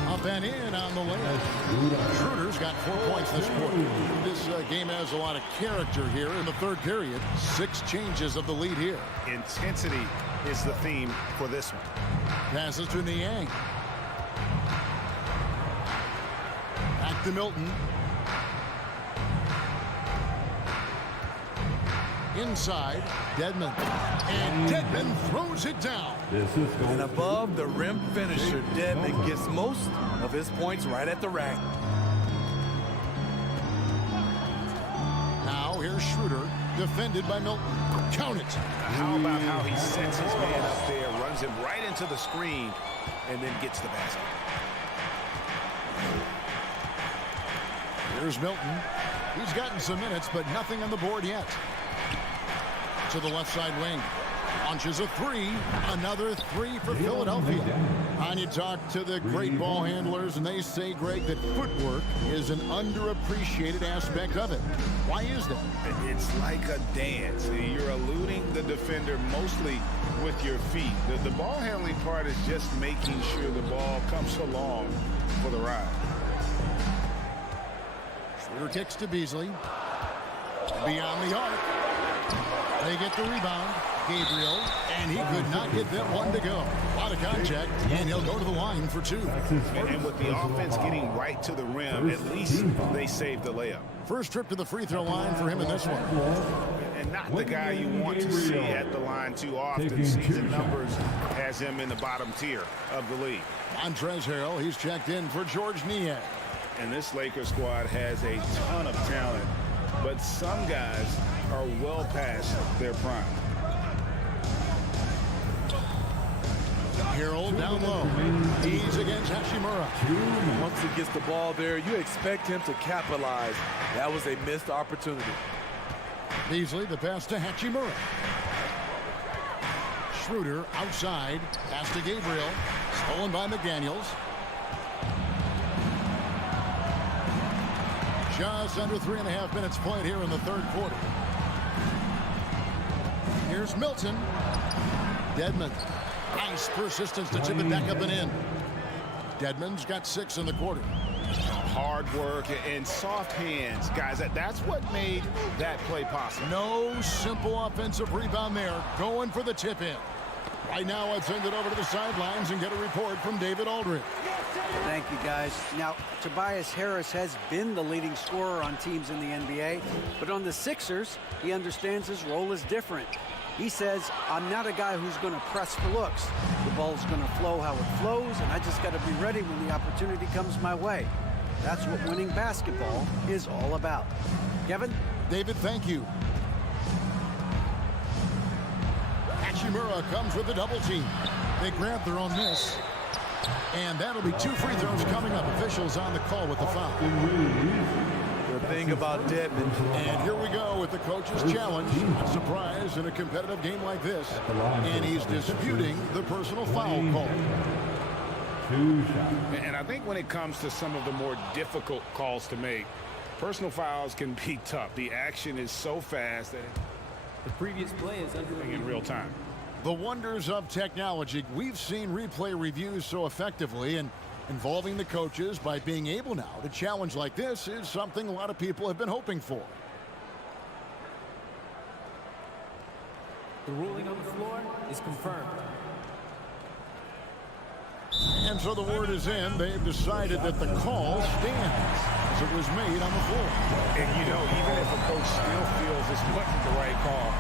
Up and in on the layup. Schroeder's got 4 points this quarter. This game has a lot of character here in the third period. 6 changes of the lead here. Intensity is the theme for this one. Passes to Niang. Back to Milton. Inside, Dedmon. And Dedmon throws it down. And above the rim finisher, Dedmon gets most of his points right at the rack. Now here's Schroeder, defended by Milton. Count it. How about how he sets his man up there, runs him right into the screen, and then gets the basket. Here's Milton. He's gotten some minutes, but nothing on the board yet. To the left side wing. Launches a 3. Another 3 for Philadelphia. And you talk to the great ball handlers, and they say, Greg, that footwork is an underappreciated aspect of it. Why is that? It's like a dance. You're eluding the defender mostly with your feet. The ball handling part is just making sure the ball comes along for the ride. Schroeder kicks to Beasley. Beyond the arc. They get the rebound. Gabriel, and he could not get that one to go. A lot of contact, and he'll go to the line for 2. And with the offense getting right to the rim, at least they saved the layup. First trip to the free throw line for him in this one. And not the guy you want to see at the line too often. Season numbers has him in the bottom tier of the league. Montrezl Harrell, he's checked in for George Niang. And this Lakers squad has a ton of talent, but some guys are well past their prime. Harrell down low. He's against Hachimura. Once he gets the ball there, you expect him to capitalize. That was a missed opportunity. Beasley, the pass to Hachimura. Schroeder outside. Pass to Gabriel. Stolen by McDaniels. Just under 3.5 minutes played here in the third quarter. Here's Milton. Dedmon. Nice persistence to tip it back up and in. Dedmon's got 6 in the quarter. Hard work and soft hands. Guys, that's what made that play possible. No simple offensive rebound there. Going for the tip in. Right now, I'd send it over to the sidelines and get a report from David Aldridge. Thank you, guys. Now, Tobias Harris has been the leading scorer on teams in the NBA, but on the Sixers, he understands his role is different. He says, I'm not a guy who's going to press for looks. The ball's going to flow how it flows, and I just got to be ready when the opportunity comes my way. That's what winning basketball is all about. Kevin? David, thank you. Hachimura comes with a double team. They grab their own miss. And that'll be 2 free throws coming up. Officials on the call with the foul. The thing about Dedmon. And here we go with the coach's challenge. A surprise in a competitive game like this. And he's disputing the personal foul call. And I think when it comes to some of the more difficult calls to make, personal fouls can be tough. The action is so fast that the previous play is in real time. The wonders of technology. We've seen replay reviews so effectively, and involving the coaches by being able now to challenge like this is something a lot of people have been hoping for. The ruling on the floor is confirmed. And so the word is in. They've decided that the call stands as it was made on the floor. And you know, even if a coach still feels this wasn't the right call,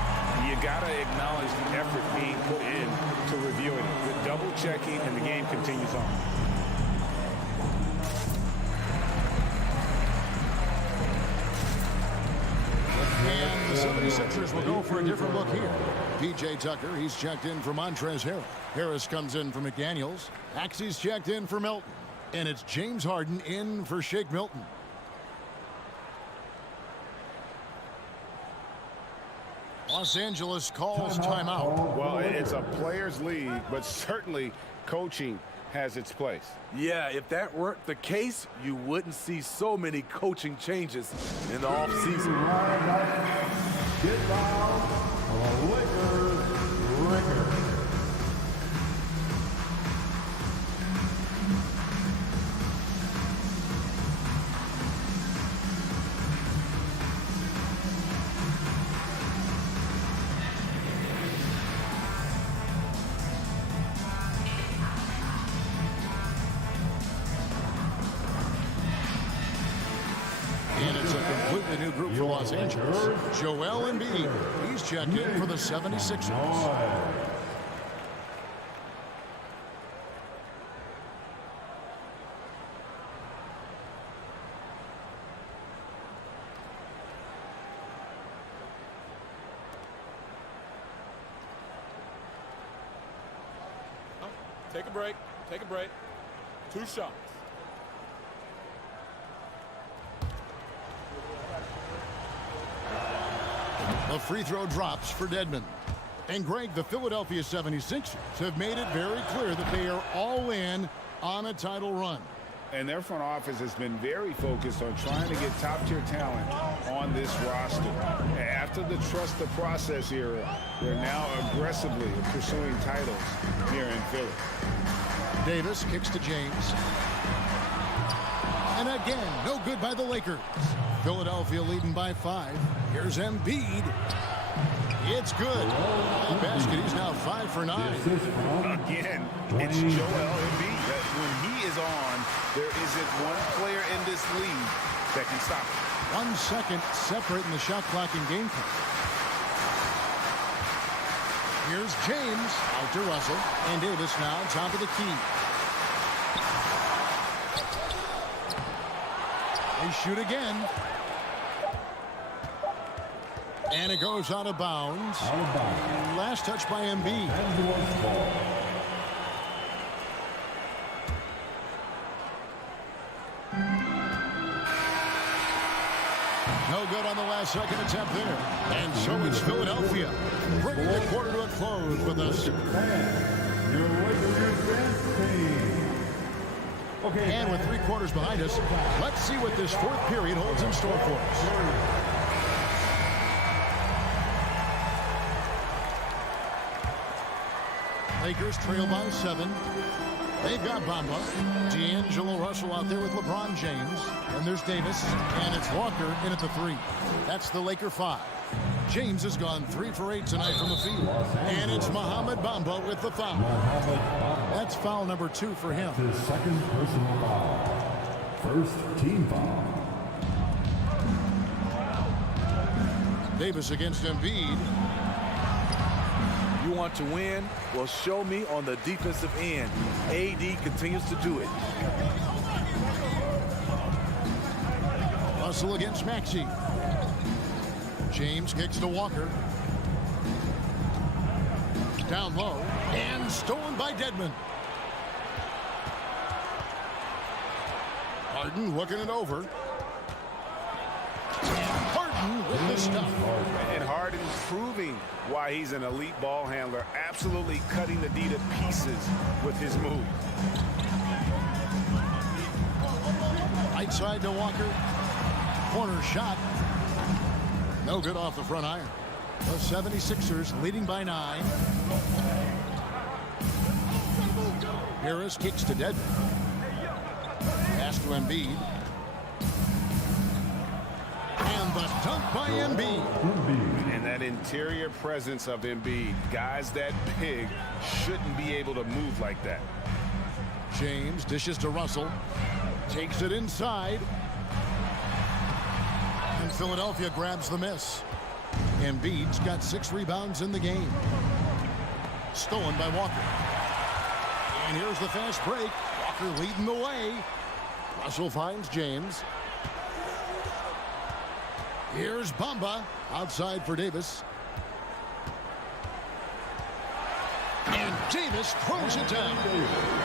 you got to acknowledge the effort being put in to reviewing it, the double checking, and the game continues on. And the 76ers will go for a different look here. P.J. Tucker, he's checked in for Montrezl Harrell. Harris comes in for McDaniels. Axie's checked in for Milton. And it's James Harden in for Shake Milton. Los Angeles calls timeout. Well, it's a players' league, but certainly coaching has its place. Yeah, if that weren't the case, you wouldn't see so many coaching changes in the offseason. Get loud, Lakers, Ringer. And it's a completely new group for Los Angeles. Joel Embiid, he's checked in for the 76ers. Take a break. Take a break. 2 shots. The free throw drops for Dedmon. And Greg, the Philadelphia 76ers have made it very clear that they are all in on a title run. And their front office has been very focused on trying to get top-tier talent on this roster. After the trust the process era, they're now aggressively pursuing titles here in Philly. Davis kicks to James. And again, no good by the Lakers. Philadelphia leading by 5. Here's Embiid. It's good. The basket, he's now 5 for 9. Again, it's Joel Embiid. When he is on, there isn't one player in this league that can stop him. 1 second separating the shot clock and game clock. Here's James out to Russell, and Davis now top of the key. They shoot again. And it goes out of bounds. Last touch by Embiid. No good on the last second attempt there. And so it's Philadelphia bringing the quarter to a close with us. And with 3 quarters behind us, let's see what this 4th period holds in store for us. Lakers trail by 7. They've got Bamba. D'Angelo Russell out there with LeBron James. And there's Davis. And it's Walker in at the 3. That's the Laker 5. James has gone 3 for 8 tonight from the field. And it's Mohamed Bamba with the foul. That's foul number 2 for him. His second personal foul. First team foul. Davis against Embiid. You want to win? Well, show me on the defensive end. AD continues to do it. Russell against Maxey. James kicks to Walker. Down low. And stolen by Dedmon. Harden looking it over. Harden with the stuff. And Harden proving why he's an elite ball handler, absolutely cutting the D to pieces with his move. Right side to Walker. Corner shot. No good off the front iron. The 76ers leading by 9. Harris kicks to Dedmon. Pass to Embiid. And the dunk by Embiid. And that interior presence of Embiid, guys that big shouldn't be able to move like that. James dishes to Russell. Takes it inside. And Philadelphia grabs the miss. Embiid's got 6 rebounds in the game. Stolen by Walker. And here's the fast break. Walker leading the way. Russell finds James. Here's Bamba outside for Davis. And Davis throws it down.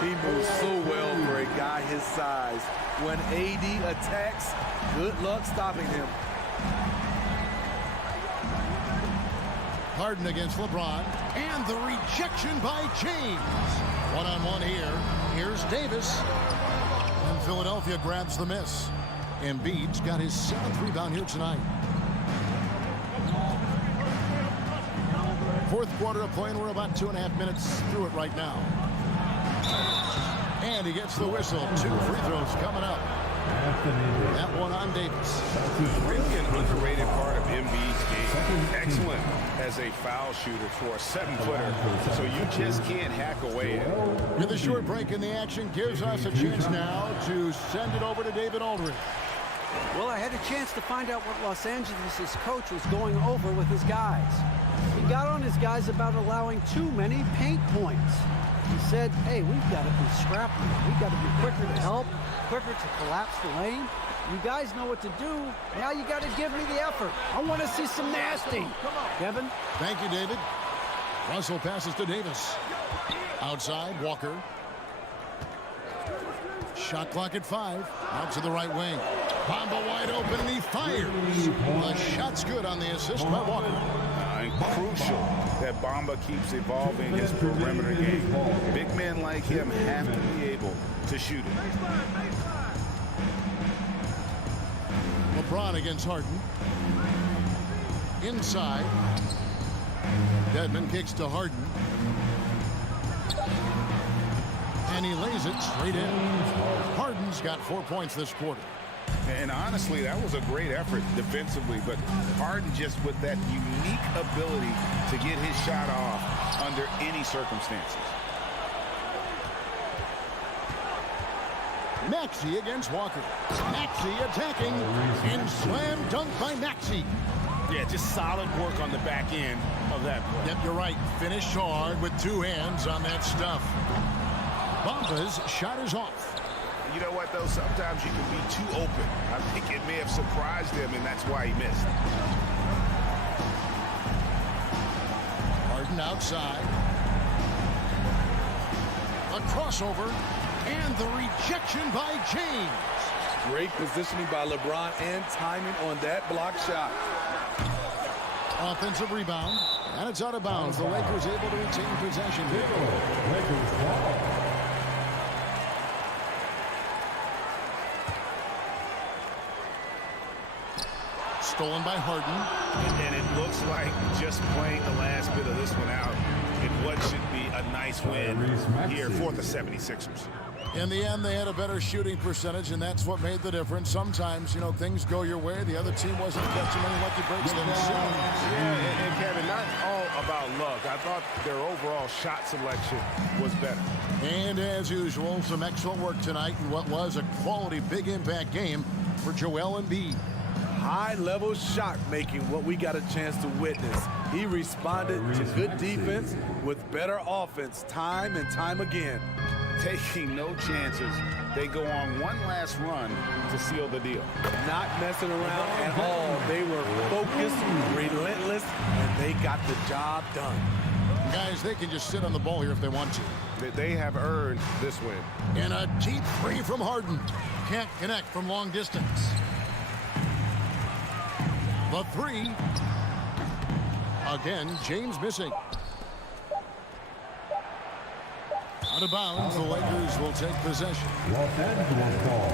He moves so well for a guy his size. When AD attacks, good luck stopping him. Harden against LeBron. And the rejection by James. One-on-one here. Here's Davis. And Philadelphia grabs the miss. Embiid's got his 7th rebound here tonight. 4th quarter of play, and we're about 2.5 minutes through it right now. And he gets the whistle. 2 free throws coming up. That one on Davis. Really an underrated part of Embiid's game. Excellent as a foul shooter for a 7-footer, so you just can't hack away at it. With a short break in the action gives us a chance now to send it over to David Aldridge. Well, I had a chance to find out what Los Angeles' coach was going over with his guys. He got on his guys about allowing too many paint points. He said, hey, we've got to be scrappy. We've got to be quicker to help, quicker to collapse the lane. You guys know what to do. Now you got to give me the effort. I want to see some nasty. Come on, Kevin. Thank you, David. Russell passes to Davis. Outside, Walker. Shot clock at 5. Out to the right wing. Bamba wide open, and he fires. The shot's good on the assist by Walker. And crucial that Bamba keeps evolving his perimeter game. Big men like him have to be able to shoot it. LeBron against Harden. Inside. Dedmon kicks to Harden. And he lays it straight in. Harden's got 4 points this quarter. And honestly, that was a great effort defensively, but Harden just with that unique ability to get his shot off under any circumstances. Maxey against Walker. Maxey attacking and slam dunk by Maxey. Yeah, just solid work on the back end of that play. Yep, you're right. Finished hard with two hands on that stuff. Bamba's shot is off. You know what, though? Sometimes you can be too open. I think it may have surprised him, and that's why he missed. Harden outside. A crossover. And the rejection by James. Great positioning by LeBron and timing on that block shot. Offensive rebound. And it's out of bounds. The Lakers able to retain possession here. Lakers ball. Stolen by Harden. And it looks like just playing the last bit of this one out in what should be a nice win here for the 76ers. In the end, they had a better shooting percentage, and that's what made the difference. Sometimes, you know, things go your way. The other team wasn't catching any lucky breaks themselves. Yeah, and Kevin, not all about luck. I thought their overall shot selection was better. And as usual, some excellent work tonight in what was a quality big impact game for Joel Embiid. High-level shot making, what we got a chance to witness. He responded to good defense with better offense time and time again. Taking no chances. They go on one last run to seal the deal. Not messing around at all. They were focused, relentless, and they got the job done. Guys, they can just sit on the ball here if they want to. They have earned this win. And a deep three from Harden. Can't connect from long distance. The three. Again, James missing. Out of bounds, the Lakers will take possession. Los Angeles ball.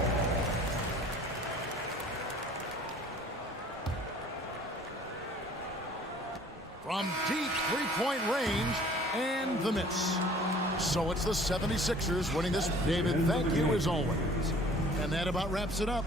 From deep three-point range, and the miss. So it's the 76ers winning this. David, thank you as always. And that about wraps it up.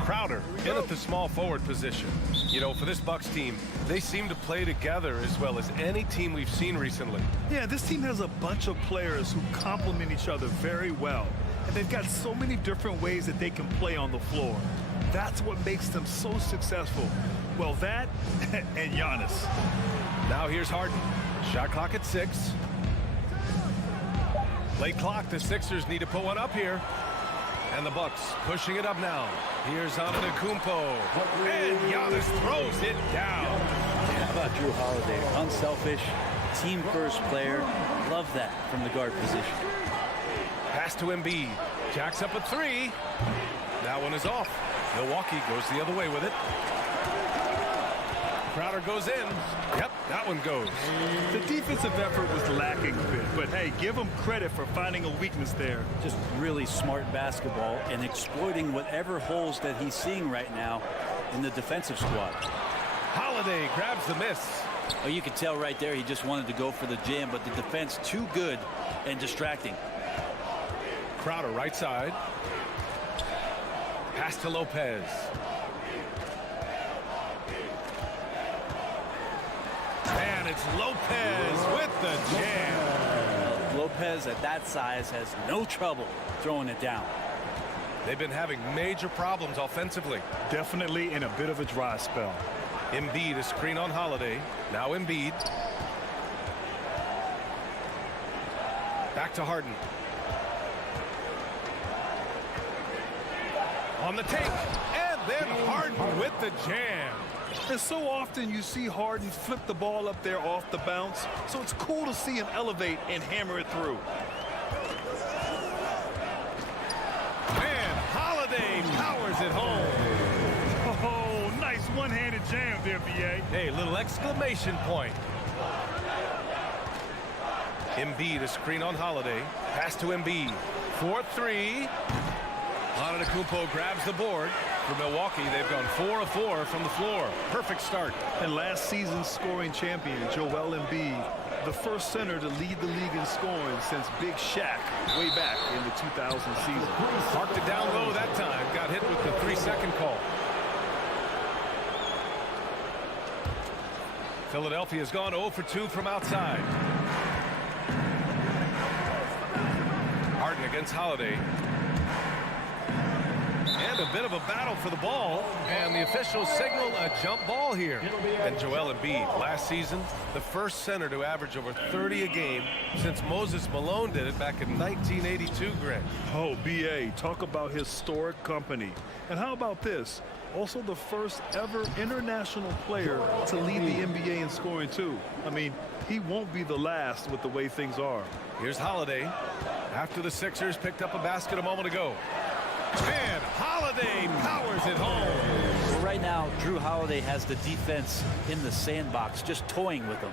Crowder in at the small forward position. You know, for this Bucks team, they seem to play together as well as any team we've seen recently. Yeah, this team has a bunch of players who complement each other very well. And they've got so many different ways that they can play on the floor. That's what makes them so successful. Well, that and Giannis. Now here's Harden. Shot clock at 6. Late clock, the Sixers need to put one up here. And the Bucks pushing it up now. Here's Antetokounmpo. And Giannis throws it down. Yeah, how about Drew Holiday? Unselfish, team-first player. Love that from the guard position. Pass to Embiid. Jacks up a 3. That one is off. Milwaukee goes the other way with it. Crowder goes in. Yep, that one goes. The defensive effort was lacking a bit, but hey, give him credit for finding a weakness there. Just really smart basketball and exploiting whatever holes that he's seeing right now in the defensive squad. Holiday grabs the miss. Oh, you could tell right there he just wanted to go for the jam, but the defense too good and distracting. Crowder right side. Pass to Lopez. And it's Lopez with the jam. Lopez at that size has no trouble throwing it down. They've been having major problems offensively. Definitely in a bit of a dry spell. Embiid, a screen on Holiday. Now Embiid. Back to Harden. On the take. And then Harden with the jam. And so often you see Harden flip the ball up there off the bounce, so it's cool to see him elevate and hammer it through. And Holiday powers it home. Oh, nice one-handed jam there, B.A. Hey, little exclamation point. Embiid, a screen on Holiday. Pass to Embiid. 4-3. Antetokounmpo grabs the board. For Milwaukee, they've gone 4 of 4 from the floor. Perfect start. And last season's scoring champion, Joel Embiid, the first center to lead the league in scoring since Big Shaq way back in the 2000 season. Marked it down low that time. Got hit with the 3-second call. Philadelphia's gone 0 for 2 from outside. Harden against Holiday. And a bit of a battle for the ball, and the officials signal a jump ball here. And Joel Embiid, last season, the first center to average over 30 a game since Moses Malone did it back in 1982, Greg. Oh, B.A., talk about historic company. And how about this? Also the first ever international player to lead the NBA in scoring, too. I mean, he won't be the last with the way things are. Here's Holiday after the Sixers picked up a basket a moment ago. And Holiday powers it home. Well, right now, Drew Holiday has the defense in the sandbox, just toying with them.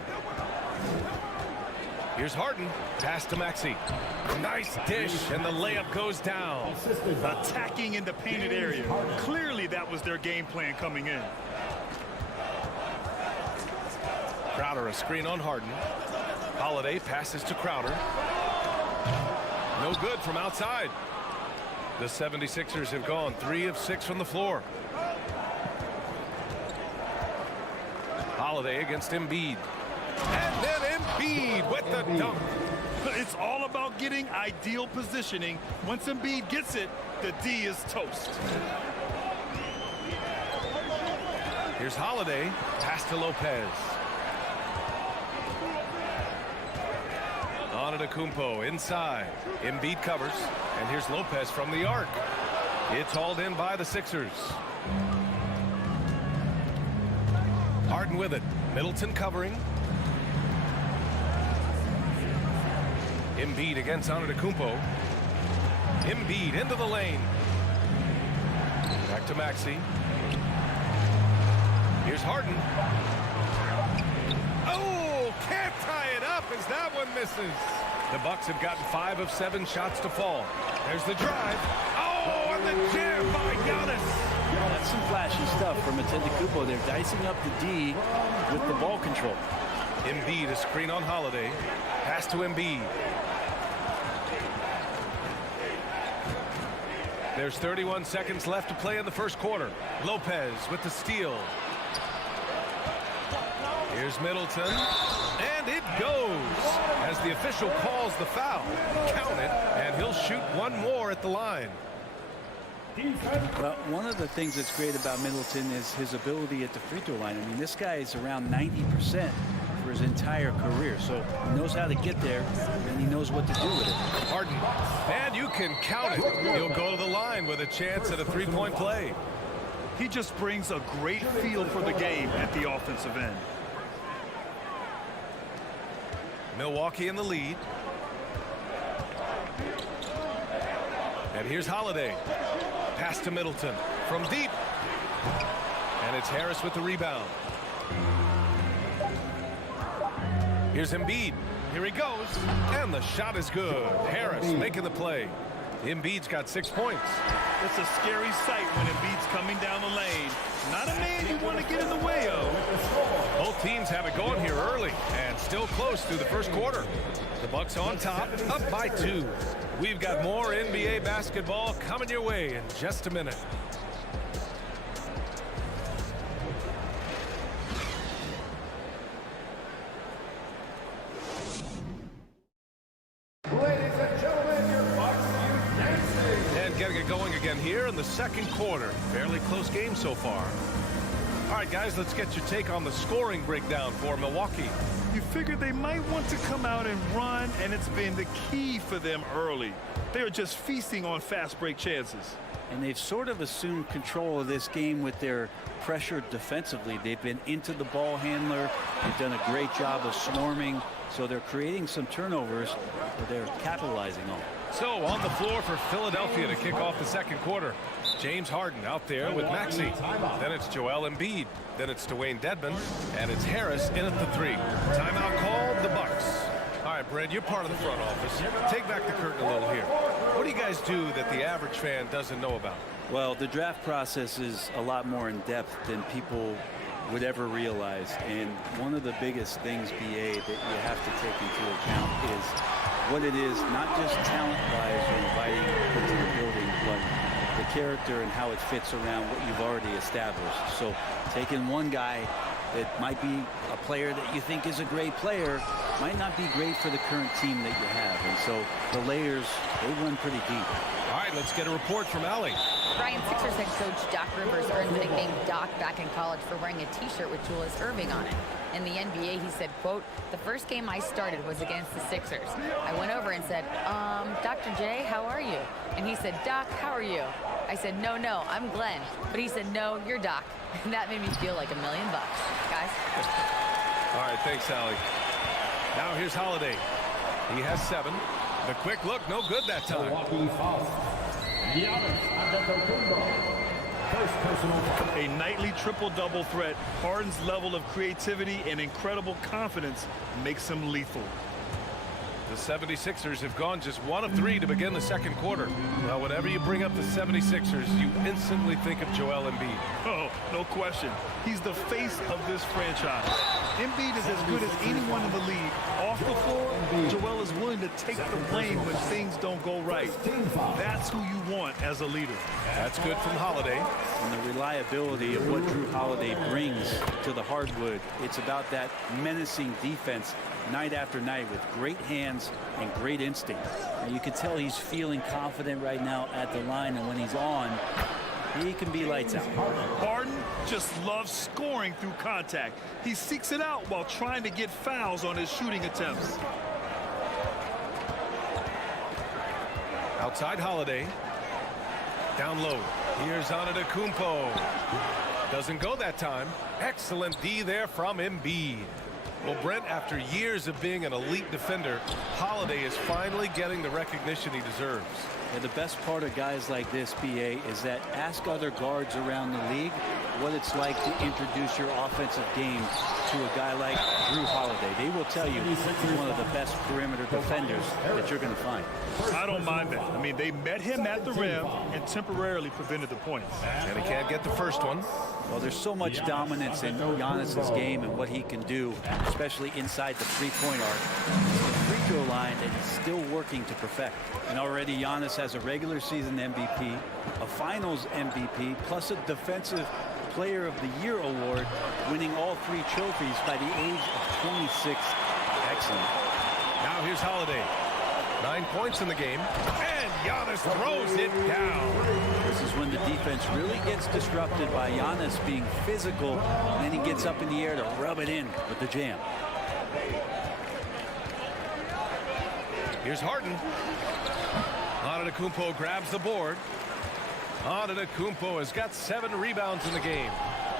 Here's Harden. Pass to Maxey. Nice dish, and the layup goes down. Attacking in the painted area. Clearly, that was their game plan coming in. Crowder, a screen on Harden. Holiday passes to Crowder. No good from outside. The 76ers have gone 3 of 6 from the floor. Holiday against Embiid. And then Embiid with the dunk. It's all about getting ideal positioning. Once Embiid gets it, the D is toast. Here's Holiday. Pass to Lopez. Antetokounmpo inside. Embiid covers. And here's Lopez from the arc. It's hauled in by the Sixers. Harden with it. Middleton covering. Embiid against Antetokounmpo. Embiid into the lane. Back to Maxey. Here's Harden. Oh, can't tie it up as that one misses. The Bucks have gotten 5 of 7 shots to fall. There's the drive. Oh, and the jam by Giannis. That's some flashy stuff from Antetokounmpo. They're dicing up the D with the ball control. Embiid, a screen on Holiday. Pass to Embiid. There's 31 seconds left to play in the first quarter. Lopez with the steal. Here's Middleton. And it goes as the official calls the foul. Count it, and he'll shoot one more at the line. Well, one of the things that's great about Middleton is his ability at the free throw line. I mean, this guy is around 90% for his entire career, so he knows how to get there, and he knows what to do with it. Harden, and you can count it. He'll go to the line with a chance at a three-point play. He just brings a great feel for the game at the offensive end. Milwaukee in the lead. And here's Holiday. Pass to Middleton from deep. And it's Harris with the rebound. Here's Embiid. Here he goes. And the shot is good. Harris making the play. Embiid's got 6 points. It's a scary sight when Embiid's coming down the lane. Not a man you want to get in the way of. Both teams have it going here early and still close through the first quarter. The Bucks on top, up by 2. We've got more NBA basketball coming your way in just a minute. Getting it going again here in the second quarter. Fairly close game so far. All right, guys, let's get your take on the scoring breakdown for Milwaukee. You figured they might want to come out and run, and it's been the key for them early. They're just feasting on fast break chances. And they've sort of assumed control of this game with their pressure defensively. They've been into the ball handler. They've done a great job of swarming. So they're creating some turnovers that they're capitalizing on. So on the floor for Philadelphia to kick off the second quarter. James Harden out there with Maxey. Then it's Joel Embiid. Then it's Dwayne Dedmon. And it's Harris in at the 3. Timeout called, the Bucks. All right, Brad, you're part of the front office. Take back the curtain a little here. What do you guys do that the average fan doesn't know about? Well, the draft process is a lot more in depth than people would ever realize. And one of the biggest things, BA, that you have to take into account is what it is, not just talent-wise you're inviting into the building, but the character and how it fits around what you've already established. So taking one guy that might be a player that you think is a great player might not be great for the current team that you have. And so the layers, they run pretty deep. All right, let's get a report from Allie. Brian, Sixers head coach Doc Rivers earned the nickname Doc back in college for wearing a T-shirt with Julius Erving on it. In the NBA, he said, quote, "The first game I started was against the Sixers. I went over and said, Dr. J, how are you?" And he said, "Doc, how are you?" I said, no, I'm Glenn." But he said, "No, you're Doc." And that made me feel like $1 million, guys. All right, thanks, Allie. Now here's Holiday. He has 7. The quick look, no good that time. A nightly triple-double threat. Harden's level of creativity and incredible confidence makes him lethal. The 76ers have gone just 1 of 3 to begin the second quarter. Well, whenever you bring up the 76ers, you instantly think of Joel Embiid. Oh, no question. He's the face of this franchise. Embiid is as good as anyone in the league. Off the floor, Joel is willing to take the blame when things don't go right. That's who you want as a leader. That's good from Holiday. And the reliability of what Drew Holiday brings to the hardwood, it's about that menacing defense night after night with great hands and great instinct. And you can tell he's feeling confident right now at the line, and when he's on, he can be lights out. Harden just loves scoring through contact. He seeks it out while trying to get fouls on his shooting attempts. Outside Holiday. Down low. Here's Antetokounmpo. Doesn't go that time. Excellent D there from Embiid. Well, Brent, after years of being an elite defender, Holiday is finally getting the recognition he deserves. And the best part of guys like this, BA, is that ask other guards around the league what it's like to introduce your offensive game to a guy like Drew Holiday. They will tell you he's one of the best perimeter defenders that you're going to find. I don't mind that. I mean, they met him at the rim and temporarily prevented the points. And he can't get the first one. Well, there's so much dominance in Giannis's game and what he can do, especially inside the three-point arc. The free free throw line that he's still working to perfect. And already Giannis has a regular season MVP, a finals MVP, plus a defensive player of the year award, winning all 3 trophies by the age of 26. Excellent. Now here's Holiday. 9 points in the game, and Giannis throws it down. This is when the defense really gets disrupted by Giannis being physical, and then he gets up in the air to rub it in with the jam. Here's Harden. Antetokounmpo grabs the board. Antetokounmpo has got 7 rebounds in the game.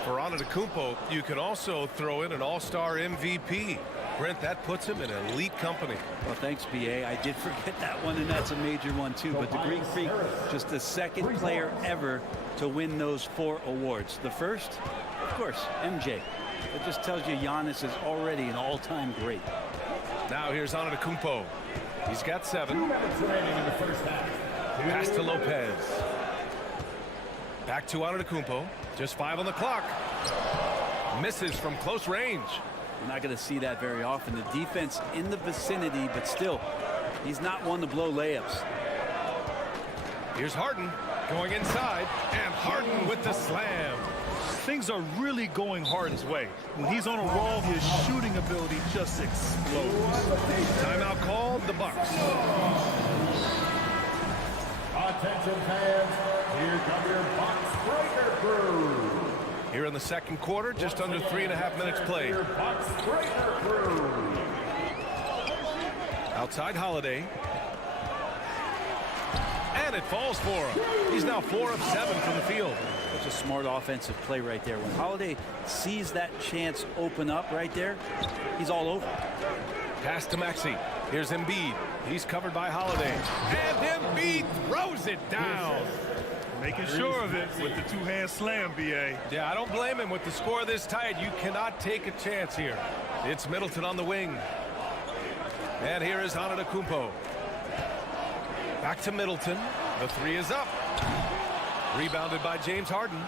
For Antetokounmpo, you can also throw in an all-star MVP. Brent, that puts him in elite company. Well, thanks, BA. I did forget that one, and that's a major one, too. But the Greek Freak, just the second player ever to win those 4 awards. The first, of course, MJ. It just tells you Giannis is already an all-time great. Now here's Antetokounmpo. He's got 7. 2 minutes remaining in the first half. Pass to Lopez. Back to Antetokounmpo. Just 5 on the clock. Misses from close range. We're not going to see that very often. The defense in the vicinity, but still, he's not one to blow layups. Here's Harden going inside, and Harden with the slam. Things are really going Harden's way. When he's on a roll, his shooting ability just explodes. Timeout called, the Bucks. Attention fans, here come your Bucks Breaker crew. Here in the second quarter, just under 3.5 minutes played. Bucks Breaker crew. Outside Holiday. And it falls for him. He's now 4 of 7 from the field. Such a smart offensive play right there. When Holiday sees that chance open up right there, he's all over. Pass to Maxey. Here's Embiid. He's covered by Holiday. And Embiid throws it down. Making sure of it with the 2-hand slam, BA. Yeah, I don't blame him. With the score this tight, you cannot take a chance here. It's Middleton on the wing. And here is Antetokounmpo. Back to Middleton. The 3 is up. Rebounded by James Harden.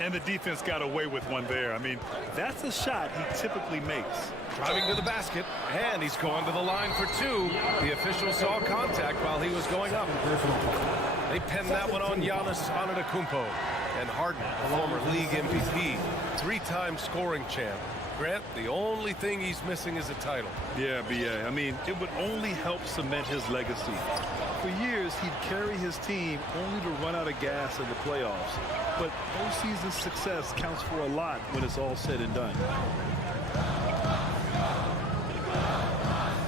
And the defense got away with one there. I mean, that's a shot he typically makes. Driving to the basket, and he's going to the line for 2. The official saw contact while he was going up. They pinned that one on Giannis Antetokounmpo. And Harden, a former league MVP, 3-time scoring champ. Grant, the only thing he's missing is a title. Yeah, BA. I mean, it would only help cement his legacy. For years, he'd carry his team only to run out of gas in the playoffs. But postseason success counts for a lot when it's all said and done.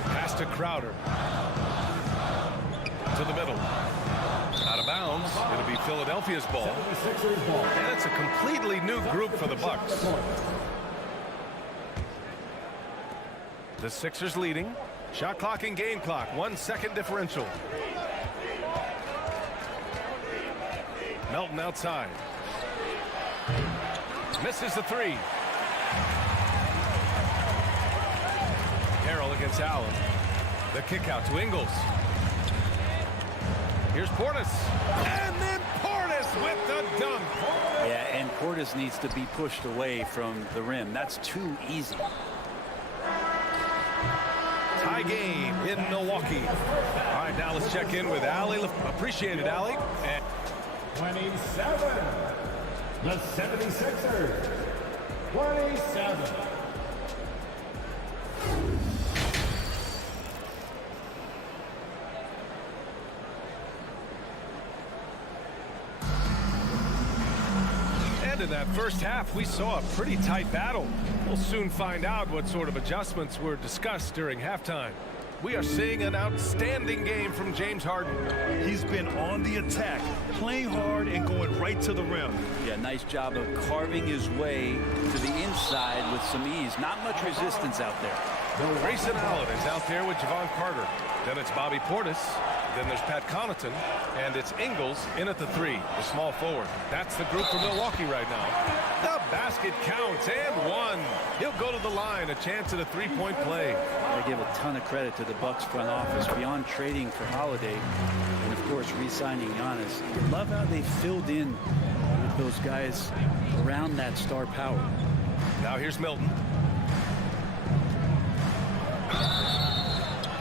Pass to Crowder. To the middle. Out of bounds. It'll be Philadelphia's ball. And it's a completely new group for the Bucks. The Sixers leading. Shot clock and game clock. 1 second differential. Melton outside. Misses the 3. Carroll against Allen. The kick out to Ingles. Here's Portis. And then Portis with the dunk. Yeah, and Portis needs to be pushed away from the rim. That's too easy. Tie game in Milwaukee. All right, now let's check in with Allie. Appreciate it, Allie. And 27. The 76ers. 27. And in that first half, we saw a pretty tight battle. We'll soon find out what sort of adjustments were discussed during halftime. We are seeing an outstanding game from James Harden. He's been on the attack, playing hard and going right to the rim. Yeah, nice job of carving his way to the inside with some ease. Not much resistance out there. Grayson Allen is out there with Javon Carter. Then it's Bobby Portis. Then there's Pat Connaughton. And it's Ingles in at the 3, the small forward. That's the group for Milwaukee right now. The basket counts and 1. He'll go to the line, a chance at a 3-point play. I give a ton of credit to the Bucks front office beyond trading for Holiday and, of course, re-signing Giannis. Love how they filled in with those guys around that star power. Now here's Milton.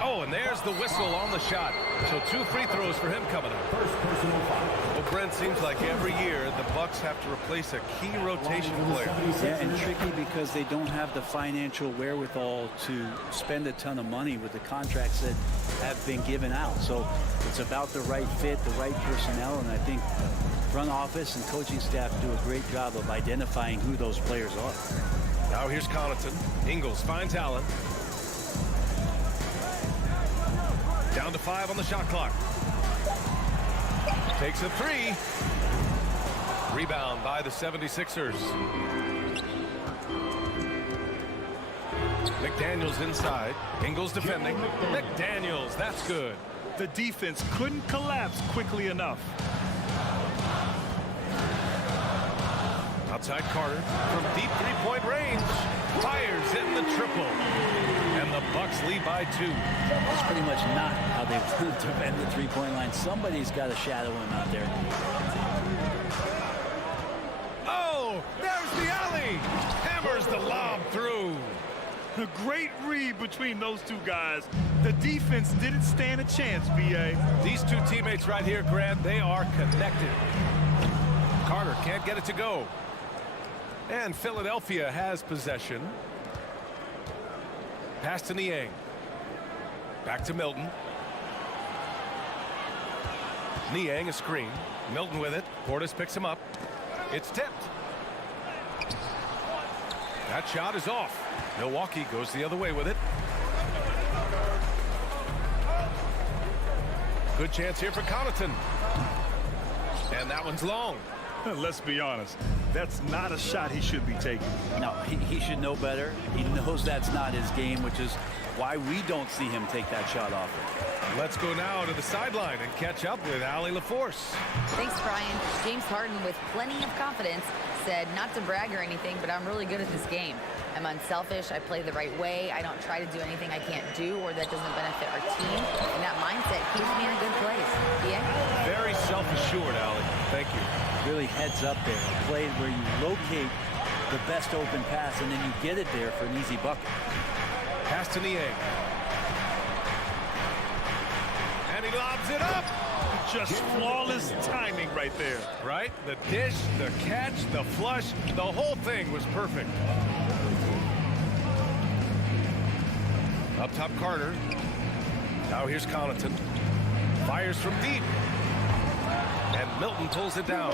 Oh, and there's the whistle on the shot. So 2 free throws for him coming up. First personal foul. Well, Brent, seems like every year the Bucks have to replace a key rotation player. Yeah, and tricky because they don't have the financial wherewithal to spend a ton of money with the contracts that have been given out. So it's about the right fit, the right personnel, and I think front office and coaching staff do a great job of identifying who those players are. Now here's Connaughton. Ingles finds Allen. Down to 5 on the shot clock. Takes a 3. Rebound by the 76ers. McDaniels inside. Ingles defending. McDaniels, that's good. The defense couldn't collapse quickly enough. Outside Carter from deep three-point range. Fires in the triple. And the Bucks lead by 2. That's pretty much not how they want to defend the three-point line. Somebody's got to shadow him out there. Oh, there's the alley. Hammers the lob through. A great read between those two guys. The defense didn't stand a chance, B.A. These two teammates right here, Grant, they are connected. Carter can't get it to go. And Philadelphia has possession. Pass to Niang. Back to Milton. Niang a screen. Milton with it. Portis picks him up. It's tipped. That shot is off. Milwaukee goes the other way with it. Good chance here for Connaughton. And that one's long. Let's be honest. That's not a shot he should be taking. No, he should know better. He knows that's not his game, which is why we don't see him take that shot off. Let's go now to the sideline and catch up with Allie LaForce. Thanks, Brian. James Harden, with plenty of confidence, said not to brag or anything, but I'm really good at this game. I'm unselfish. I play the right way. I don't try to do anything I can't do or that doesn't benefit our team. And that mindset keeps me in a good place. Yeah? Very self-assured, Allie. Thank you. Really heads up there. A play where you locate the best open pass and then you get it there for an easy bucket. Pass to Niang. And he lobs it up. Just flawless timing right there. Right? The dish, the catch, the flush, the whole thing was perfect. Up top, Carter. Now here's Connaughton. Fires from deep. And Milton pulls it down.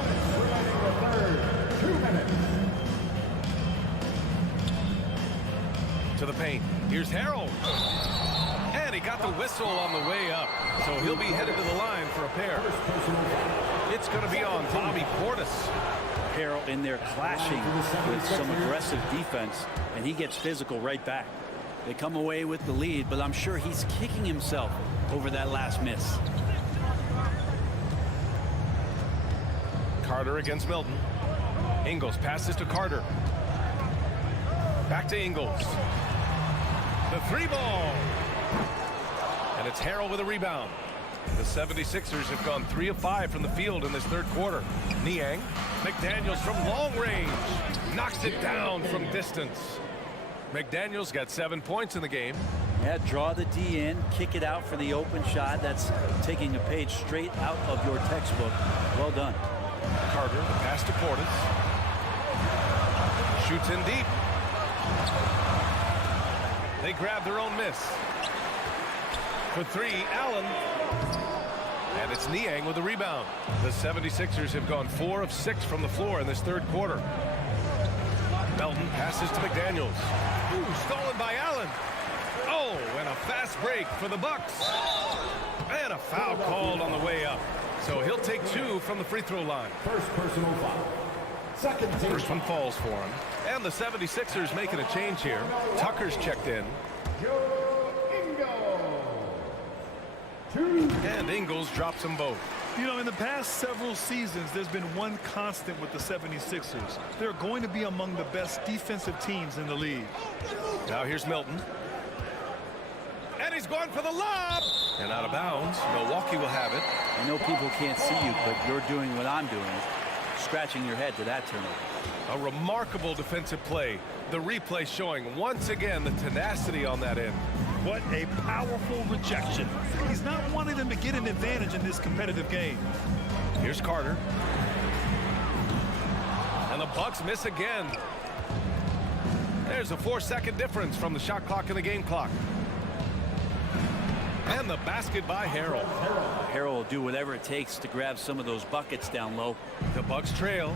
To the paint. Here's Harrell. And he got the whistle on the way up. So he'll be headed to the line for a pair. It's going to be on Bobby Portis. Harrell in there clashing with some aggressive defense, and he gets physical right back. They come away with the lead, but I'm sure he's kicking himself over that last miss. Carter against Milton. Ingles passes to Carter. Back to Ingles. The 3-ball. And it's Harrell with a rebound. The 76ers have gone 3 of 5 from the field in this third quarter. Niang. McDaniels from long range. Knocks it down from distance. McDaniels got 7 points in the game. Yeah, draw the D in, kick it out for the open shot. That's taking a page straight out of your textbook. Well done. Carter, the pass to Portis. Shoots in deep. They grab their own miss. For 3, Allen. And it's Niang with the rebound. The 76ers have gone 4 of 6 from the floor in this third quarter. Melton passes to McDaniels. Ooh, stolen by Allen. Oh, and a fast break for the Bucks. And a foul called on the way up. So he'll take 2 from the free throw line. First personal foul. Second team. First one falls for him. And the 76ers making a change here. Tucker's checked in. And Ingles drops them both. You know, in the past several seasons, there's been one constant with the 76ers. They're going to be among the best defensive teams in the league. Now here's Milton. And he's going for the lob. And out of bounds. Milwaukee will have it. I know people can't see you, but you're doing what I'm doing. Scratching your head to that turnover. A remarkable defensive play. The replay showing once again the tenacity on that end. What a powerful rejection. He's not wanting them to get an advantage in this competitive game. Here's Carter. And the Bucks miss again. There's a 4-second difference from the shot clock and the game clock. And the basket by Harrell. Harrell will do whatever it takes to grab some of those buckets down low. The Bucks trail.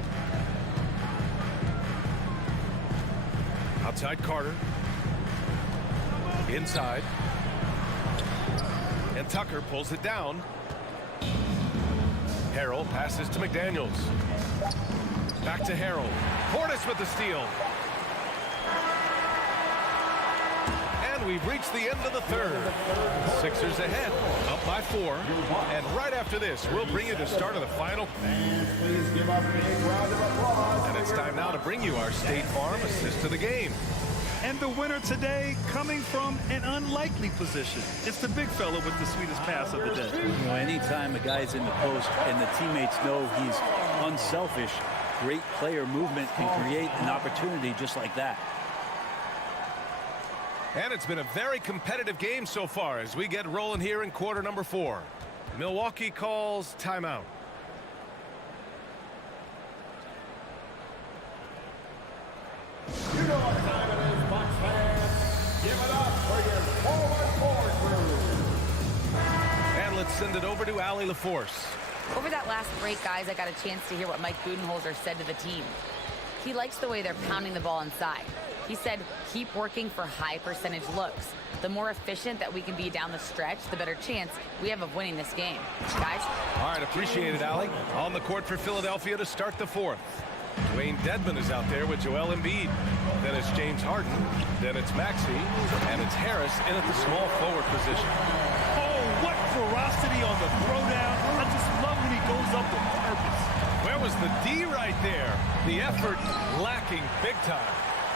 Outside Carter. Inside. And Tucker pulls it down. Harrell passes to McDaniels. Back to Harrell. Portis with the steal. And we've reached the end of the third. Sixers ahead, up by 4. And right after this, we'll bring you the start of the final. Please give a big round of applause. And it's time now to bring you our State Farm assist to the game. And the winner today coming from an unlikely position. It's the big fella with the sweetest pass of the day. You know, anytime a guy's in the post and the teammates know he's unselfish, great player movement can create an opportunity just like that. And it's been a very competitive game so far as we get rolling here in quarter number 4. Milwaukee calls timeout. You know what time it is, Bucks fans. Give it up for your forward crew. And let's send it over to Allie LaForce. Over that last break, guys, I got a chance to hear what Mike Budenholzer said to the team. He likes the way they're pounding the ball inside. He said, keep working for high percentage looks. The more efficient that we can be down the stretch, the better chance we have of winning this game. Guys? All right, appreciate it, Allie. On the court for Philadelphia to start the 4th. Dwayne Dedman is out there with Joel Embiid. Then it's James Harden. Then it's Maxey. And it's Harris in at the small forward position. Oh, what ferocity on the throwdown. I just love when he goes up with purpose. Where was the D right there? The effort lacking big time.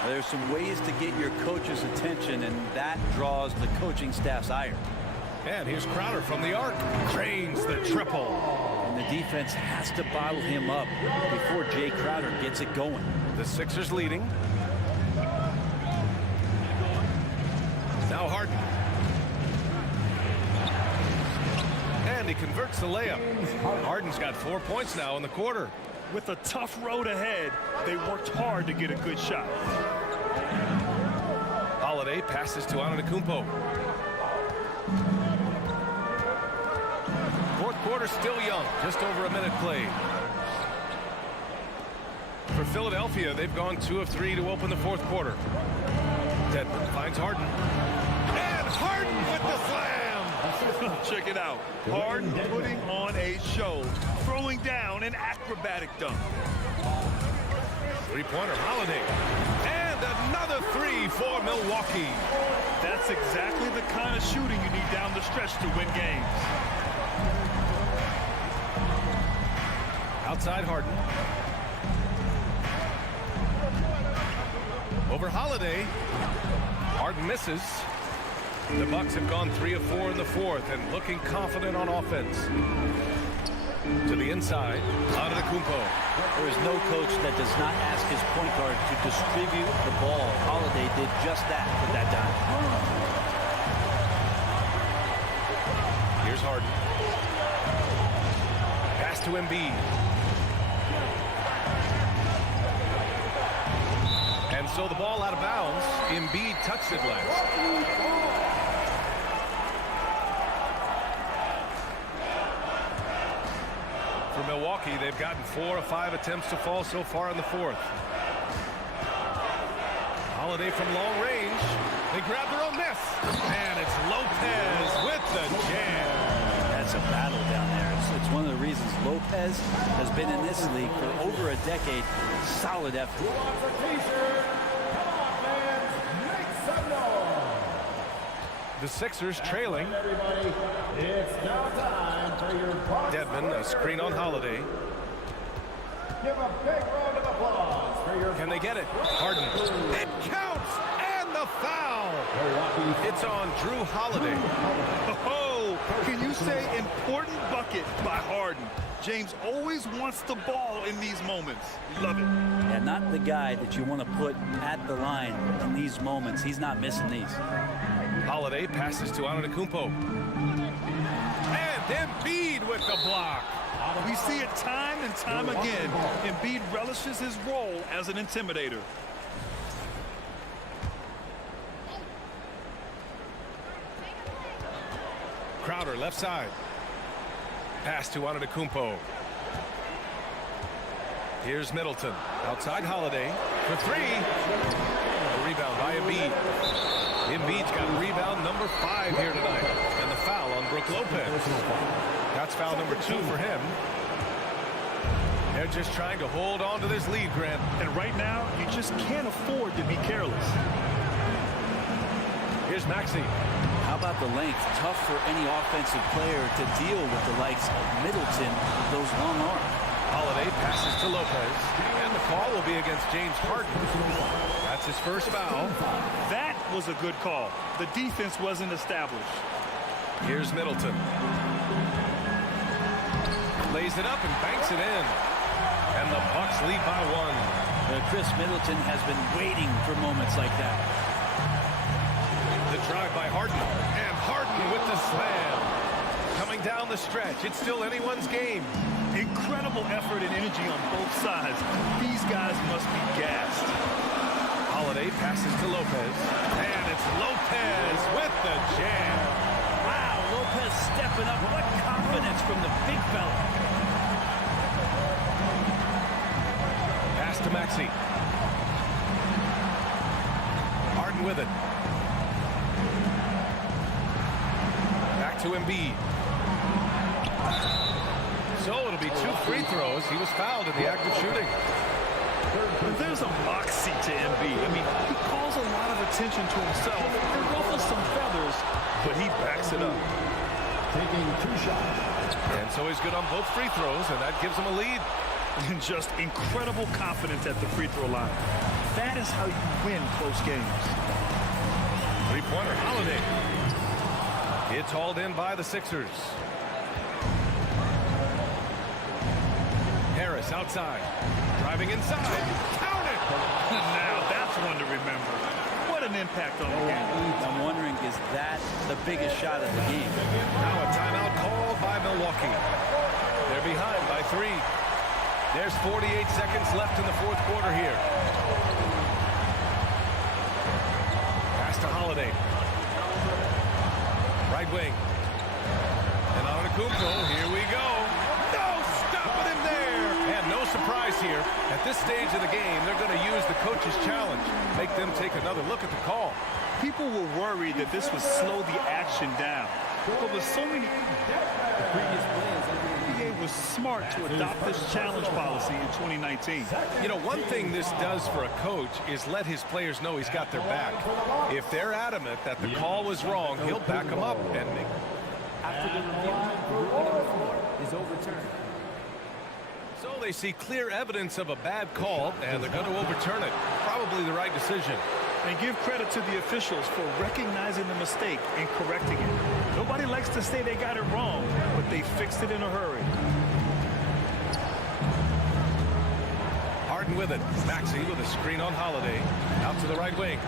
There's some ways to get your coach's attention, and that draws the coaching staff's ire. And here's Crowder from the arc. Drains the triple. And the defense has to bottle him up before Jay Crowder gets it going. The Sixers leading. Now Harden. And he converts the layup. Harden's got 4 points now in the quarter. With a tough road ahead, they worked hard to get a good shot. Holiday passes to Antetokounmpo. Fourth quarter still young, just over a minute played. For Philadelphia, they've gone 2 of 3 to open the fourth quarter. Dedman finds Harden. And Harden with the slam! Check it out. Harden putting on a show, throwing down an acrobatic dunk. Three-pointer, Holiday. And another 3 for Milwaukee. That's exactly the kind of shooting you need down the stretch to win games. Outside Harden. Over Holiday. Harden misses. The Bucks have gone 3 of 4 in the fourth and looking confident on offense. To the inside, Antetokounmpo. There is no coach that does not ask his point guard to distribute the ball. Holiday did just that with that dime. Here's Harden. Pass to Embiid. And so the ball out of bounds. Embiid touched it last. For Milwaukee, they've gotten 4 of 5 attempts to fall so far in the fourth. Holiday from long range. They grab their own miss. And it's Lopez with the jam. That's a battle down there. It's one of the reasons Lopez has been in this league for over a decade. Solid effort. The Sixers trailing. It's now time for your Dedman, a screen on Holiday. Give a big round of applause for your... Can they get it? Harden. It counts! And the foul! It's on Drew Holiday. Oh, can you say important bucket by Harden? James always wants the ball in these moments. Love it. And not the guy that you want to put at the line in these moments. He's not missing these. Holiday passes to Antetokounmpo. And Embiid with the block. We see it time and time again. Embiid relishes his role as an intimidator. Crowder left side. Pass to Antetokounmpo. Here's Middleton. Outside Holiday for three. A rebound by Embiid. Embiid's got rebound number 5 here tonight. And the foul on Brook Lopez. That's foul number 2 for him. They're just trying to hold on to this lead, Grant. And right now, you just can't afford to be careless. Here's Maxey. How about the length? Tough for any offensive player to deal with the likes of Middleton with those long arms. Holiday passes to Lopez. And the call will be against James Harden. That's his first foul. That was a good call. The defense wasn't established. Here's Middleton. Lays it up and banks it in. And the Bucks lead by 1. Chris Middleton has been waiting for moments like that. The drive by Harden. And Harden with the slam. Coming down the stretch. It's still anyone's game. Incredible effort and energy on both sides. These guys must be gassed. Holiday passes to Lopez. And it's Lopez with the jam. Wow, Lopez stepping up. What confidence from the big fella. Pass to Maxey. Harden with it. Back to Embiid. So it'll be 2 free throws. He was fouled in the act of shooting. There's a moxie to Embiid. I mean, he calls a lot of attention to himself and ruffles some feathers, but he backs it up. Taking 2 shots. And so he's good on both free throws, and that gives him a lead. And just incredible confidence at the free throw line. That is how you win close games. Three-pointer, Holiday. It's hauled in by the Sixers. Harris outside. Driving inside. Count it! Now that's one to remember. What an impact on the game. I'm wondering, is that the biggest shot of the game? Now a timeout called by Milwaukee. They're behind by 3. There's 48 seconds left in the 4th quarter here. Pass to Holiday. Right wing. And Antetokounmpo, here we go. No, stopping him there. And no surprise here. At this stage of the game, they're going to use the coach's challenge. Make them take another look at the call. People were worried that this would slow the action down. But with so many... The previous players was smart to adopt this challenge policy in 2019. You know, one thing this does for a coach is let his players know he's got their back. If they're adamant that the call was wrong, he'll back them up. And after the review, the ruling on the floor is overturned. So they see clear evidence of a bad call, and they're going to overturn it. Probably the right decision. And give credit to the officials for recognizing the mistake and correcting it. Nobody likes to say they got it wrong, but they fixed it in a hurry. Harden with it. Maxey with a screen on Holiday. Out to the right wing.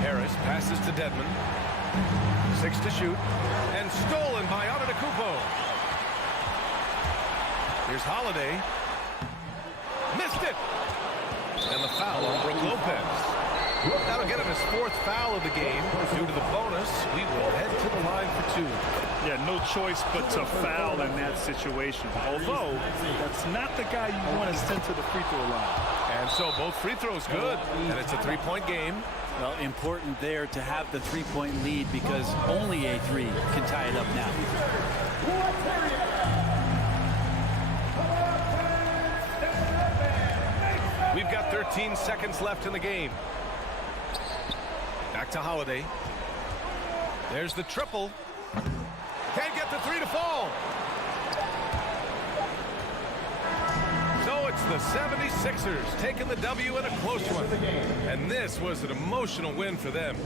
Harris passes to Dedmon. 6 to shoot. And stolen by Antetokounmpo. Here's Holiday. Missed it. And the foul on Brook Lopez. That'll get him his 4th foul of the game. Due to the bonus, we will head to the line for 2. Yeah, no choice but to foul in that situation. Although, that's not the guy you want to send to the free throw line. And so both free throws good. And it's a 3-point game. Well, important there to have the 3-point lead because only a 3 can tie it up now. We've got 13 seconds left in the game. Back to Holiday. There's the triple. Can't get the 3 to fall. So it's the 76ers taking the W in a close one. And this was an emotional win for them.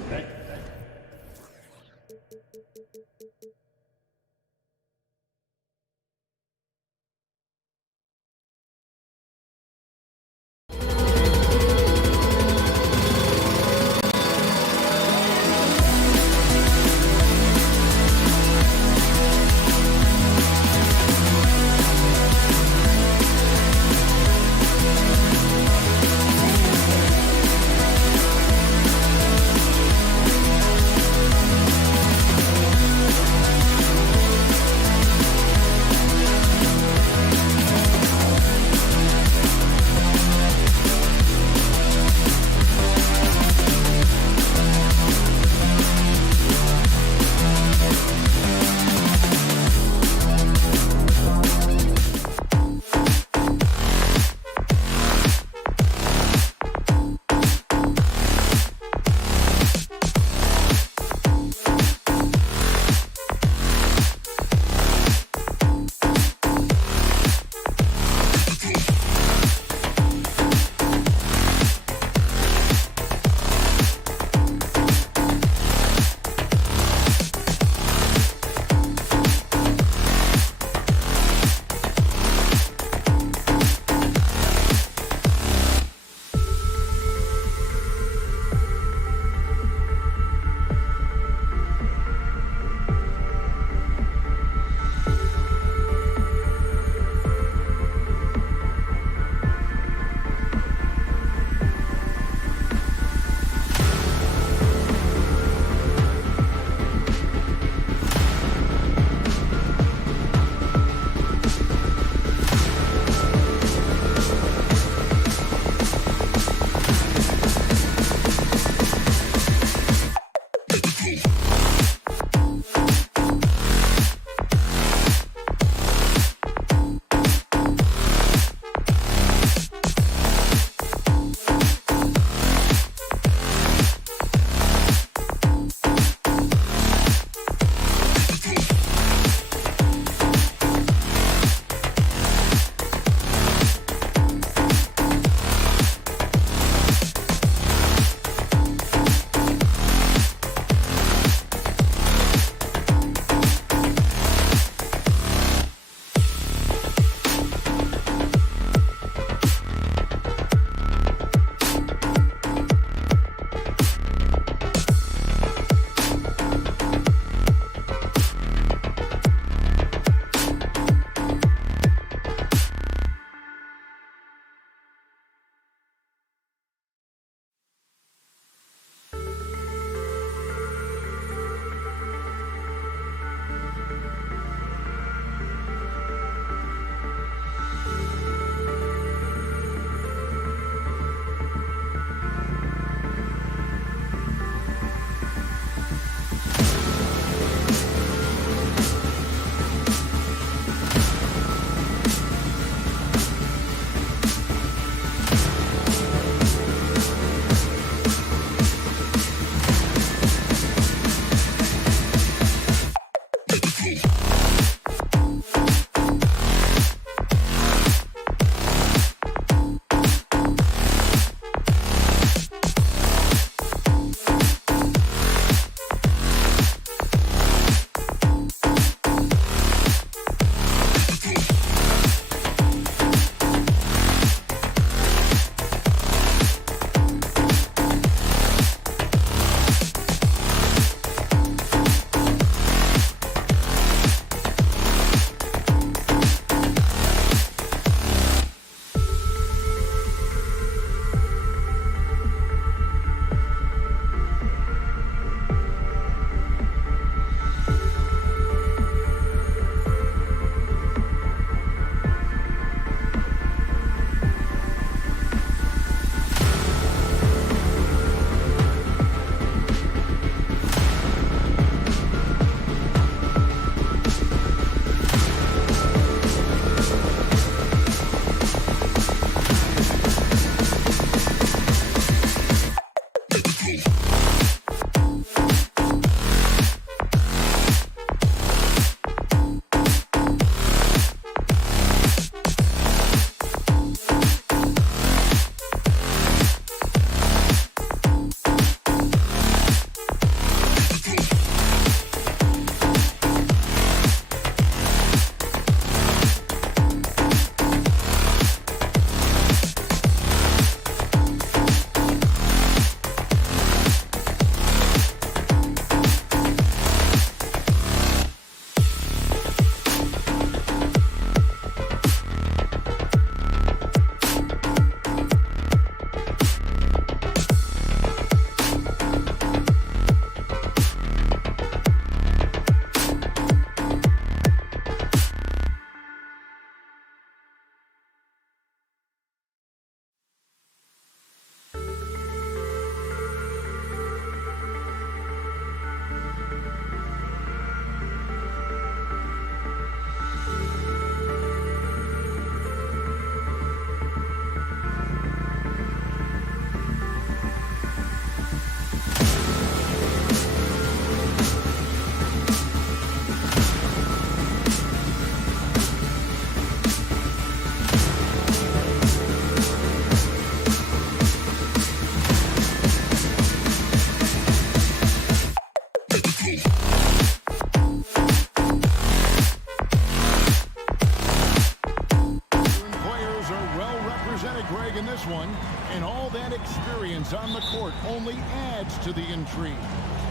this one, and all that experience on the court only adds to the intrigue.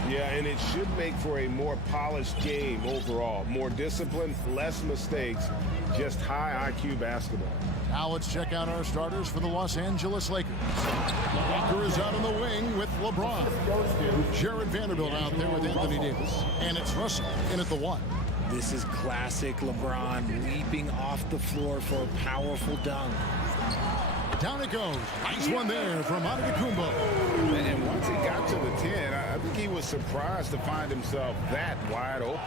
Yeah, and it should make for a more polished game overall. More discipline, less mistakes, just high IQ basketball. Now let's check out our starters for the Los Angeles Lakers. Walker is out on the wing with LeBron. Jared Vanderbilt out there with Anthony Davis. And it's Russell in at the 1. This is classic LeBron leaping off the floor for a powerful dunk. Down it goes. Nice one there from Antetokounmpo. And once he got to the 10, I think he was surprised to find himself that wide open.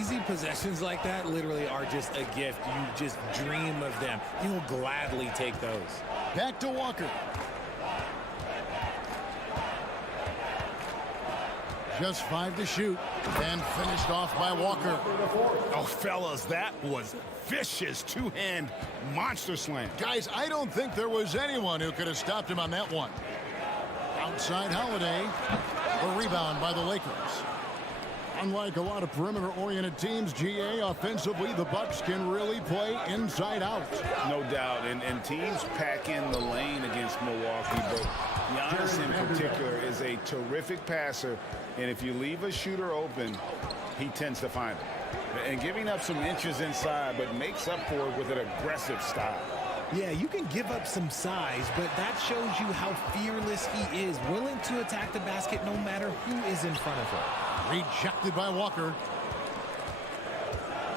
Easy possessions like that literally are just a gift. You just dream of them. You'll gladly take those. Back to Walker. Just 5 to shoot, and finished off by Walker. Oh, fellas, that was vicious two-hand monster slam. Guys, I don't think there was anyone who could have stopped him on that one. Outside Holiday, the rebound by the Lakers. Unlike a lot of perimeter-oriented teams, GA, offensively, the Bucks can really play inside out. No doubt, and teams pack in the lane against Milwaukee, but Giannis in particular is a terrific passer, and if you leave a shooter open, he tends to find it. And giving up some inches inside, but makes up for it with an aggressive style. Yeah, you can give up some size, but that shows you how fearless he is, willing to attack the basket no matter who is in front of him. Rejected by Walker.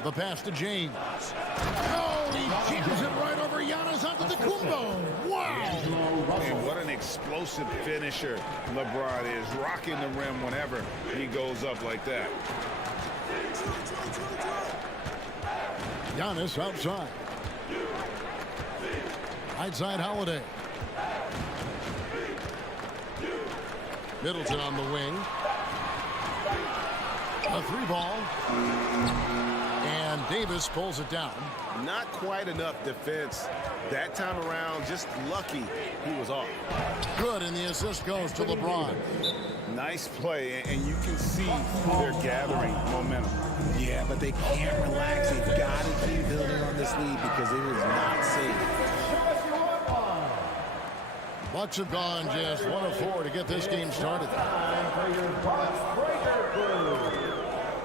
The pass to James. Oh, he jams it right over Giannis Antetokounmpo. Wow! And what an explosive finisher LeBron is, rocking the rim whenever he goes up like that. Giannis outside. Right side Holiday. Middleton on the wing. A 3-ball. And Davis pulls it down. Not quite enough defense that time around. Just lucky he was off. Good, and the assist goes to LeBron. Nice play, and you can see they're gathering momentum. Yeah, but they can't relax. They've got to keep building on this lead because it is not safe. Bucks have gone just 1 of 4 to get this game started.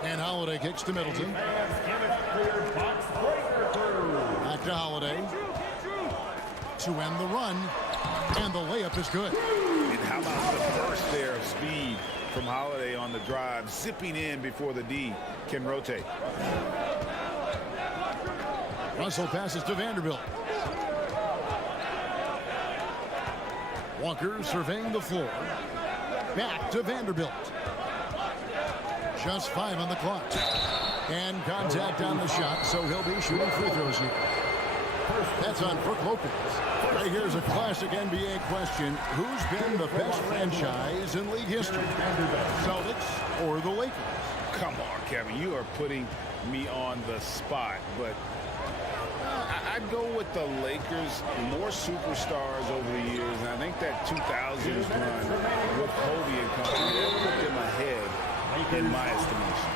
And Holiday kicks to Middleton. Back to Holiday. To end the run. And the layup is good. And how about the burst there of speed from Holiday on the drive, zipping in before the D can rotate. Russell passes to Vanderbilt. Walker surveying the floor. Back to Vanderbilt. Just 5 on the clock. And contact on the shot, so he'll be shooting free throws here. That's on Brook Lopez. Right here's a classic NBA question. Who's been the best franchise in league history? Celtics or the Lakers? Come on, Kevin. You are putting me on the spot, but I'd go with the Lakers. More superstars over the years, and I think that 2000s run with Kobe and company, that put them ahead in my estimation.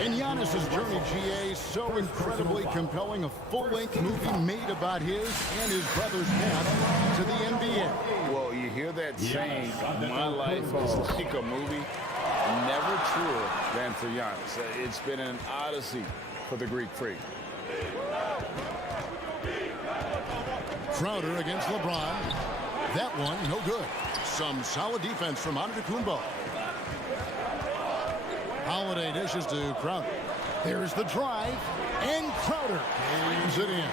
And Giannis's journey, GA, so incredibly compelling. A full-length movie made about his and his brother's path to the NBA. Well, you hear that saying, my life is like a movie. Never truer than for Giannis. It's been an odyssey for the Greek freak. Crowder against LeBron. That one, no good. Some solid defense from Antetokounmpo. Holiday dishes to Crowder. There's the drive, and Crowder brings it in.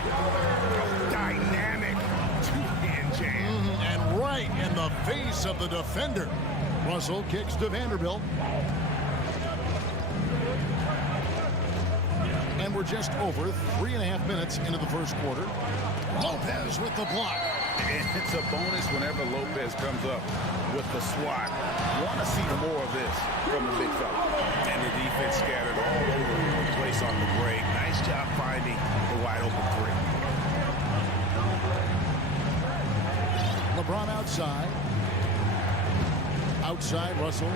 Dynamic two-hand jam. And right in the face of the defender. Russell kicks to Vanderbilt. And we're just over 3.5 minutes into the first quarter. Lopez with the block. And it's a bonus whenever Lopez comes up with the swat. Want to see more of this from the big fella. And the defense scattered all over the place on the break. Nice job finding the wide open three. LeBron outside. Outside, Russell.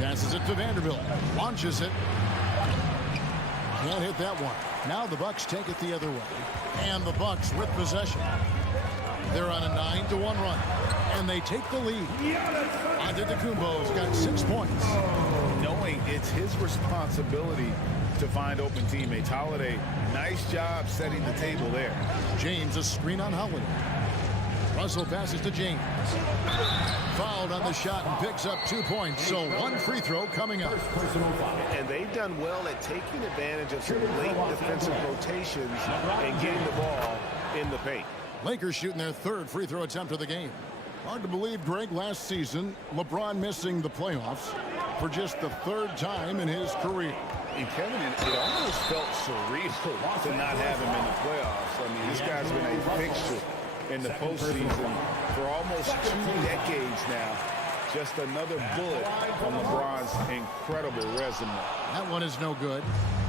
Passes it to Vanderbilt. Launches it. Can't hit that one. Now the Bucks take it the other way. And the Bucks with possession. They're on a 9-1 run. And they take the lead. Antetokounmpo's got 6 points. Knowing it's his responsibility to find open teammates. Holiday, nice job setting the table there. James, a screen on Holiday. Russell passes to James. Fouled on the shot and picks up 2 points. So 1 free throw coming up. And they've done well at taking advantage of some late defensive rotations and getting the ball in the paint. Lakers shooting their 3rd free throw attempt of the game. Hard to believe, Greg, last season, LeBron missing the playoffs for just the 3rd time in his career. And Kevin, it almost felt surreal to not have him in the playoffs. I mean, this guy's been a fixture in the postseason for almost 2 decades now. Just another bullet on LeBron's incredible resume. That one is no good.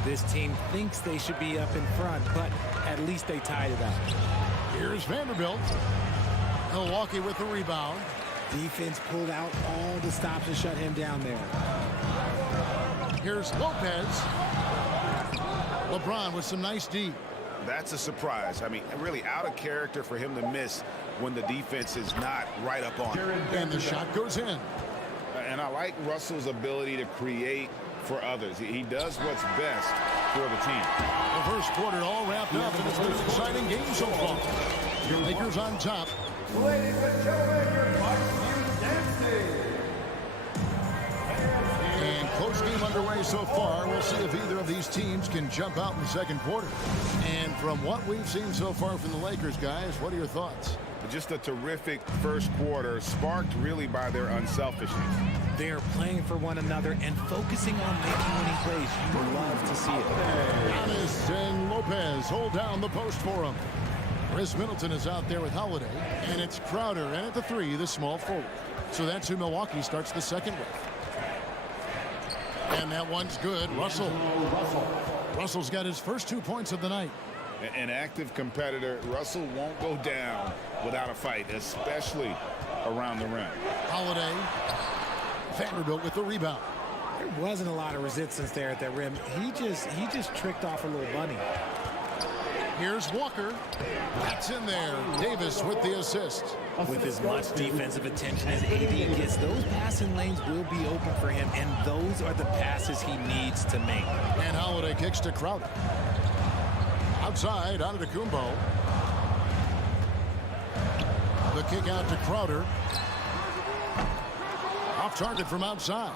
This team thinks they should be up in front, but at least they tied it up. Here's Vanderbilt. Milwaukee with the rebound. Defense pulled out all the stops to shut him down there. Here's Lopez. LeBron with some nice D. That's a surprise. I mean, really out of character for him to miss when the defense is not right up on him. And the shot goes in. And I like Russell's ability to create for others. He does what's best for the team. The first quarter all wrapped up, and it's been an exciting game so far. Your Lakers on top. Ladies and gentlemen, your Bucks dancing. And close game underway so far. We'll see if either of these teams can jump out in the second quarter. And from what we've seen so far from the Lakers, guys, what are your thoughts? Just a terrific first quarter, sparked really by their unselfishness. They're playing for one another and focusing on making winning plays. You love to see it. Giannis and Lopez hold down the post for him. Chris Middleton is out there with Holiday, and it's Crowder, and at the 3, the small forward. So that's who Milwaukee starts the second with. And that one's good. Russell's got his first 2 points of the night. An active competitor. Russell won't go down without a fight, especially around the rim. Holiday. Vanderbilt with the rebound. There wasn't a lot of resistance there at that rim. He just tricked off a little bunny. Here's Walker. That's in there. Davis with the assist. With as much defensive attention as AD gets, those passing lanes will be open for him, and those are the passes he needs to make. And Holiday kicks to Crowder. Outside, Antetokounmpo. The kick out to Crowder. Off target from outside.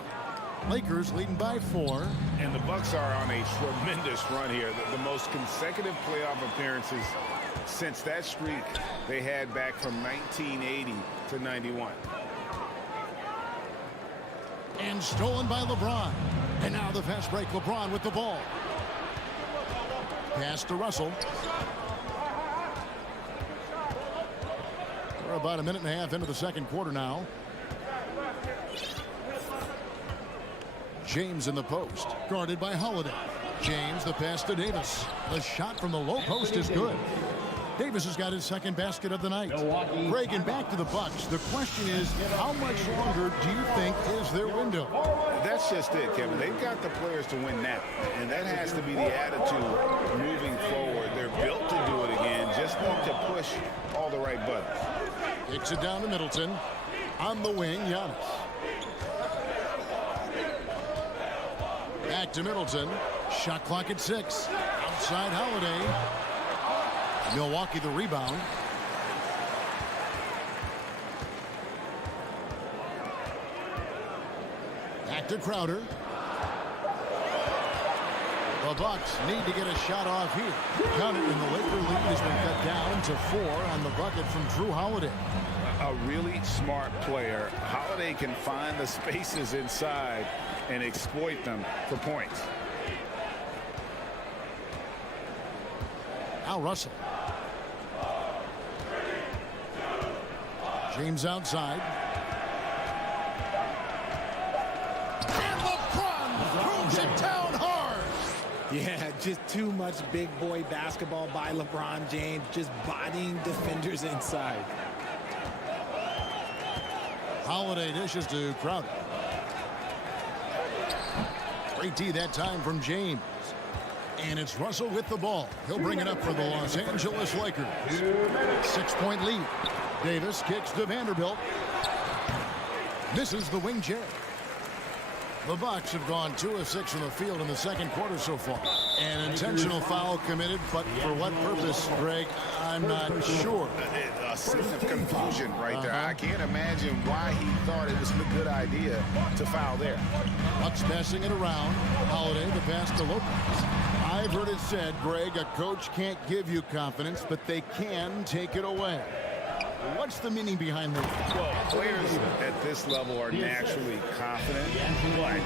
Lakers leading by 4. And the Bucks are on a tremendous run here. The most consecutive playoff appearances since that streak they had back from 1980 to 91. And stolen by LeBron. And now the fast break. LeBron with the ball. Pass to Russell. We're about a minute and a half into the second quarter now. James in the post, guarded by Holiday. James, the pass to Davis. The shot from the low post is good. Davis has got his second basket of the night. Reagan back to the Bucks. The question is, how much longer do you think is their window? That's just it, Kevin. They've got the players to win now, and that has to be the attitude moving forward. They're built to do it again. Just need to push all the right buttons. Kicks it down to Middleton. On the wing, Giannis. Back to Middleton. Shot clock at 6. Outside Holiday. Milwaukee the rebound. Back to Crowder. The Bucks need to get a shot off here. Count it, and the Laker lead has been cut down to 4 on the bucket from Drew Holiday. A really smart player. Holiday can find the spaces inside and exploit them for points. Now Russell. James outside. And LeBron throws it down hard. Yeah, just too much big boy basketball by LeBron James, just bodying defenders inside. Holiday dishes to Crowder. Great D that time from James. And it's Russell with the ball. He'll bring it up for the Los Angeles Lakers. 6-point lead. Davis kicks to Vanderbilt. Misses the wing chair. The Bucks have gone 2 of 6 from the field in the second quarter so far. An intentional foul committed, but for what purpose, Greg, I'm not sure. A scene of confusion right there. I can't imagine why he thought it was a good idea to foul there. Bucks passing it around. Holiday, the pass to Lopez. I've heard it said, Greg, a coach can't give you confidence, but they can take it away. What's the meaning behind that? Well, players at this level are naturally confident, but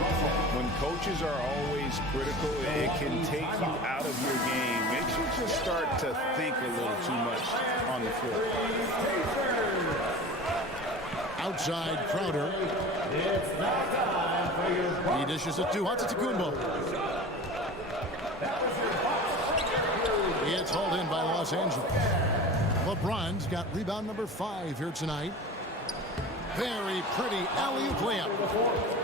when coaches are always critical, it can take you out of your game. Makes you just start to think a little too much on the floor. Outside Crowder. He dishes it to Antetokounmpo. It's hauled in by Los Angeles. LeBron's got rebound number 5 here tonight. Very pretty alley-oop layup.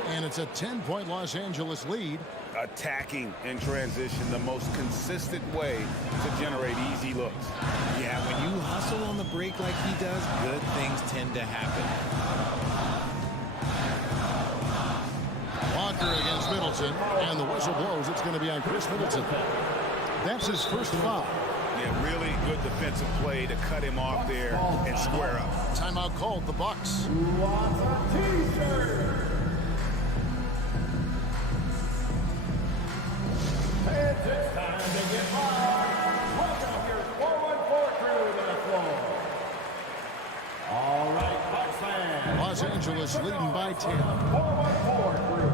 And it's a 10-point Los Angeles lead. Attacking in transition, the most consistent way to generate easy looks. Yeah, when you hustle on the break like he does, good things tend to happen. Walker against Middleton, and the whistle blows. It's going to be on Chris Middleton. That's his first foul. Yeah, really good defensive play to cut him off there and square up. Timeout called, the Bucks. It's time to get live. Welcome your 4-1-4 crew to the floor. All right, Bucks fans. Los Angeles leading by 10. 4-1-4 crew.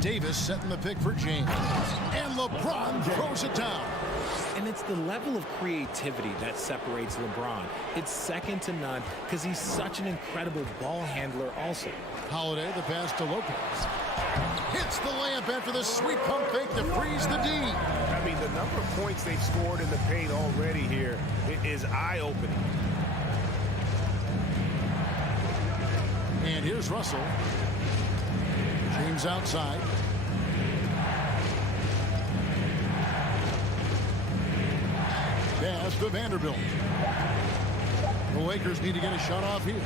Davis setting the pick for James. And LeBron throws it down. And it's the level of creativity that separates LeBron. It's second to none because he's such an incredible ball handler also. Holiday, the pass to Lopez. Hits the layup after the sweet pump fake to freeze the D. I mean, the number of points they've scored in the paint already here is eye-opening. And here's Russell. James outside. Pass to Vanderbilt. The Lakers need to get a shot off here.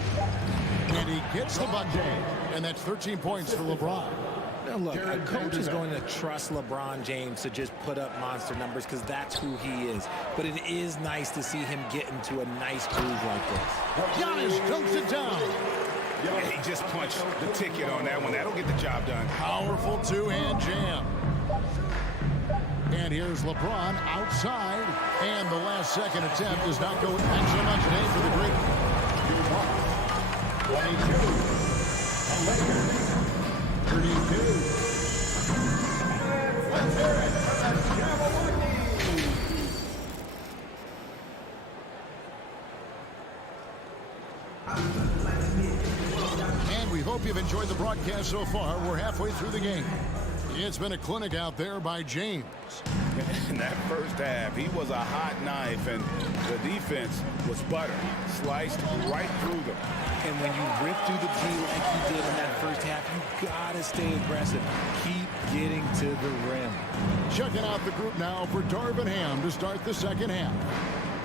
And he gets the bucket. And that's 13 points for LeBron. Now look, a coach is going to trust LeBron James to just put up monster numbers because that's who he is. But it is nice to see him get into a nice groove like this. Giannis dunks it down. Yeah, he just punched the ticket on that one. That'll get the job done. Powerful two-hand jam. And here's LeBron outside. And the last second attempt does not go extra much today for the Greek. 22. The Lakers. 32. And let's hear it for the Jabberwocky. And we hope you've enjoyed the broadcast so far. We're halfway through the game. It's been a clinic out there by James. In that first half, he was a hot knife, and the defense was butter, sliced right through them. And when you rip through the D like he did in that first half, you gotta stay aggressive. Keep getting to the rim. Checking out the group now for Darvin Ham to start the second half.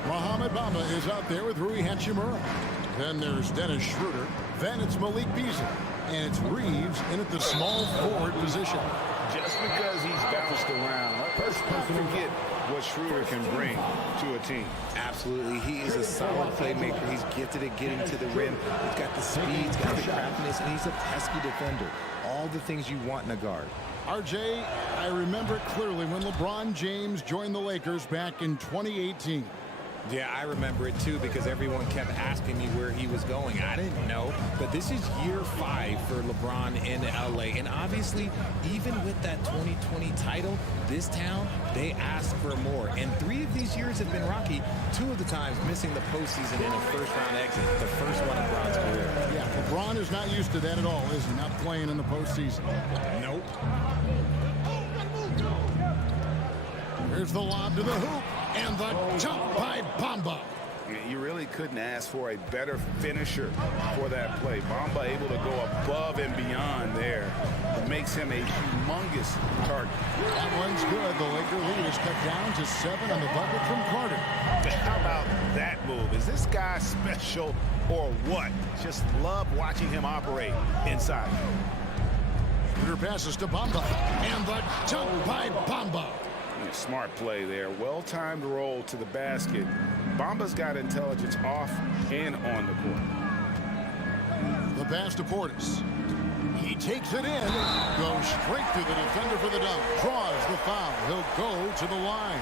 Mohamed Bamba is out there with Rui Hachimura. Then there's Dennis Schroeder. Then it's Malik Beasley. And it's Reeves in at the small forward position. Just because he's bounced around, let's not forget what Schroeder can bring to a team. Absolutely. He is a solid playmaker. He's gifted at getting to the rim. He's got the speed, he's got the craftiness, and he's a pesky defender. All the things you want in a guard. RJ, I remember clearly when LeBron James joined the Lakers back in 2018. Yeah, I remember it too because everyone kept asking me where he was going. I didn't know, but this is year 5 for LeBron in LA. And obviously, even with that 2020 title, this town, they asked for more. And 3 of these years have been rocky, 2 of the times missing the postseason in a first-round exit, the first one in LeBron's career. Yeah, LeBron is not used to that at all, is he? Not playing in the postseason. Nope. Here's the lob to the hoop, and the jump by Bamba. You really couldn't ask for a better finisher for that play. Bamba able to go above and beyond there. It makes him a humongous target. That one's good. The Laker lead is cut down to 7 on the bucket from Carter. How about that move? Is this guy special or what? Just love watching him operate inside. Shooter passes to Bamba. And the dunk by Bamba. Smart play there. Well-timed roll to the basket. Bamba's got intelligence off and on the court. The pass to Portis. He takes it in. Goes straight to the defender for the dunk. Draws the foul. He'll go to the line.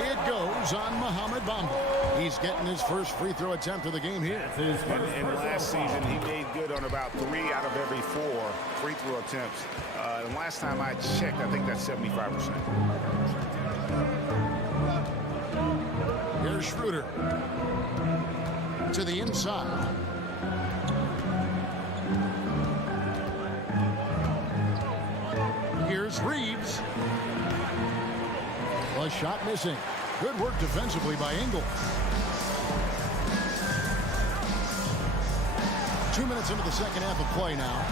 It goes on Mohamed Bamba. He's getting his first free throw attempt of the game here. And last season, he made good on about 3 out of every 4 free throw attempts. And last time I checked, I think that's 75%. Here's Schroeder. To the inside. Here's Reeves. A shot missing. Good work defensively by Ingles. 2 minutes into the second half of play now.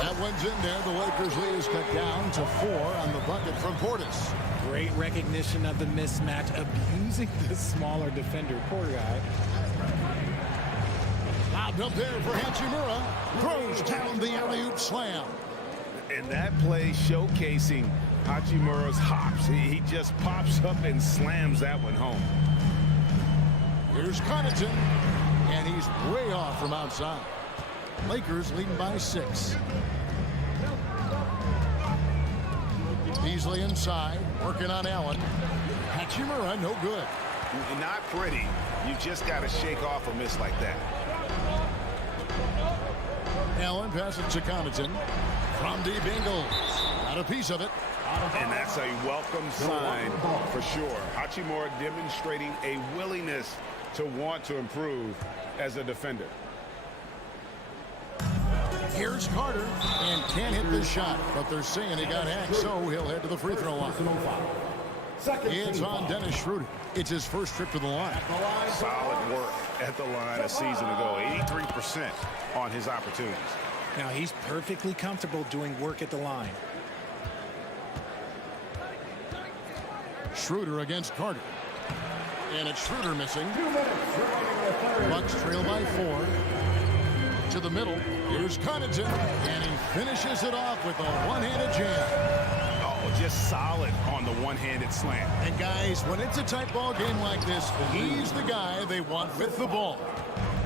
That one's in there. The Lakers lead is cut down to 4 on the bucket from Portis. Great recognition of the mismatch, abusing the smaller defender. Poor guy. Lobbed up there for Hachimura. Throws down the alley-oop slam. And that play showcasing Hachimura's hops. He just pops up and slams that one home. Here's Connaughton. And he's way off from outside. Lakers leading by 6. Beasley inside, working on Allen. Hachimura, no good. Not pretty. You just got to shake off a miss like that. Allen passes to Connaughton. From deep Ingles. Got a piece of it. And that's a welcome sign for sure. Hachimura demonstrating a willingness to want to improve as a defender. Here's Carter, and can't hit the shot, but they're saying he got hacked, so he'll head to the free throw line. It's on Dennis Schroeder. It's his first trip to the line. Solid work at the line a season ago. 83% on his opportunities. Now he's perfectly comfortable doing work at the line. Schroeder against Carter. And it's Schroeder missing. Bucks trail by 4. To the middle. Here's Connaughton. And he finishes it off with a one-handed jam. Oh, just solid on the one-handed slam. And guys, when it's a tight ball game like this, he's the guy they want with the ball.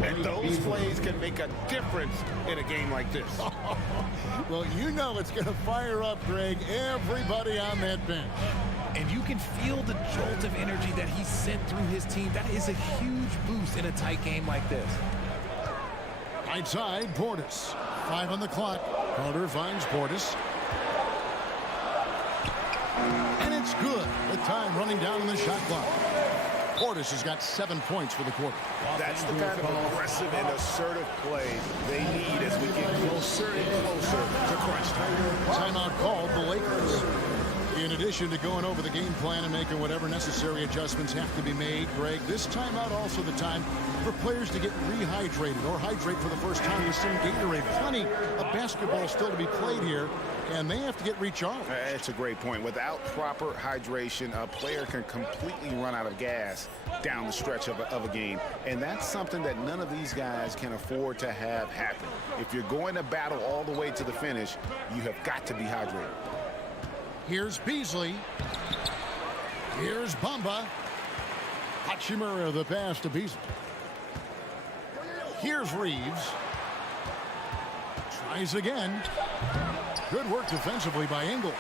And those plays can make a difference in a game like this. Well, you know it's going to fire up, Greg, everybody on that bench. And you can feel the jolt of energy that he sent through his team. That is a huge boost in a tight game like this. Right side, Portis. 5 on the clock. Carter finds Portis. And it's good. The time running down on the shot clock. Portis has got 7 points for the quarter. That's the kind of aggressive and assertive play they need as we get closer and closer to crunch time. Timeout called the Lakers. In addition to going over the game plan and making whatever necessary adjustments have to be made, Greg, this timeout also the time for players to get rehydrated or hydrate for the first time with some Gatorade. Plenty of basketball still to be played here, and they have to get recharged. That's a great point. Without proper hydration, a player can completely run out of gas down the stretch of a game, and that's something that none of these guys can afford to have happen. If you're going to battle all the way to the finish, you have got to be hydrated. Here's Beasley. Here's Bamba. Hachimura the pass to Beasley. Here's Reeves. Tries again. Good work defensively by Ingles.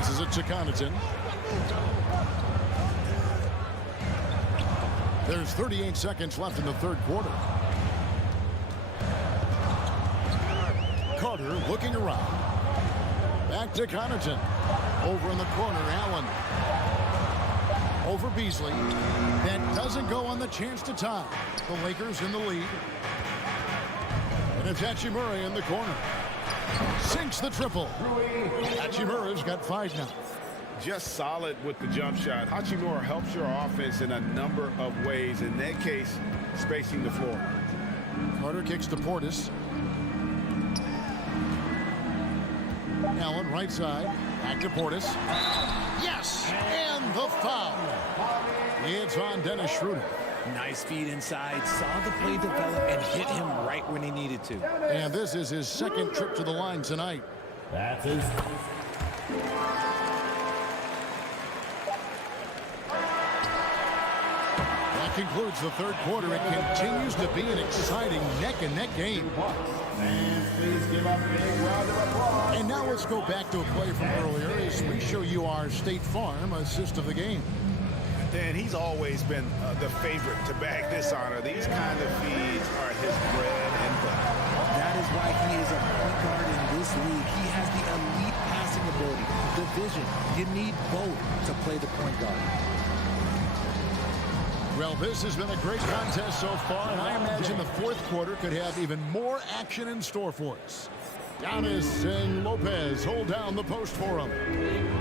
This is it to Connaughton. There's 38 seconds left in the third quarter. Carter looking around. Back to Connaughton. Over in the corner, Allen. Over Beasley. That doesn't go on the chance to tie. The Lakers in the lead. And it's Hachimura in the corner. Sinks the triple. Hachimura's got 5 now. just solid with the jump shot. Hachimura helps your offense in a number of ways. In that case, spacing the floor. Carter kicks to Portis. Allen right side. Back to Portis. Yes! And the foul. It's on Dennis Schroeder. Nice feed inside. Saw the play develop and hit him right when he needed to. And this is his second trip to the line tonight. That's his. That concludes the third quarter. It continues to be an exciting neck-and-neck game. And now let's go back to a play from earlier as we show you our State Farm assist of the game. Dan, he's always been the favorite to bag this honor. These kind of feeds are his bread and butter. That is why he is a point guard in this league. He has the elite passing ability, the vision. You need both to play the point guard. Well, this has been a great contest so far, and I imagine the fourth quarter could have even more action in store for us. Giannis and Lopez hold down the post for him.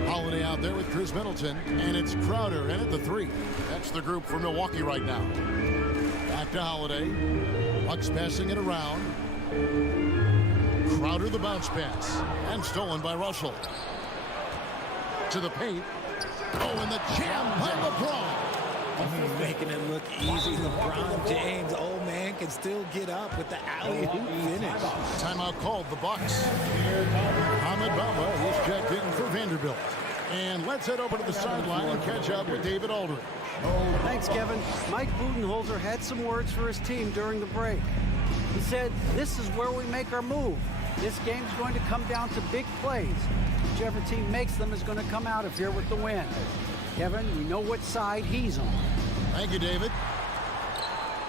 Holiday out there with Chris Middleton, and it's Crowder in at the three. That's the group for Milwaukee right now. Back to Holiday. Bucks passing it around. Crowder the bounce pass, and stolen by Russell. To the paint. Oh, and the jam by LeBron. Making it look easy. LeBron James, old man, can still get up with the alley-oop finish. Timeout called the Bucks. Ahmed Bamba is checked in for Vanderbilt. And let's head over to the sideline and catch up with David Aldridge. Thanks, Kevin. Mike Budenholzer had some words for his team during the break. He said, "This is where we make our move. This game's going to come down to big plays. Whichever team makes them is going to come out of here with the win." Kevin, we know what side he's on. Thank you, David.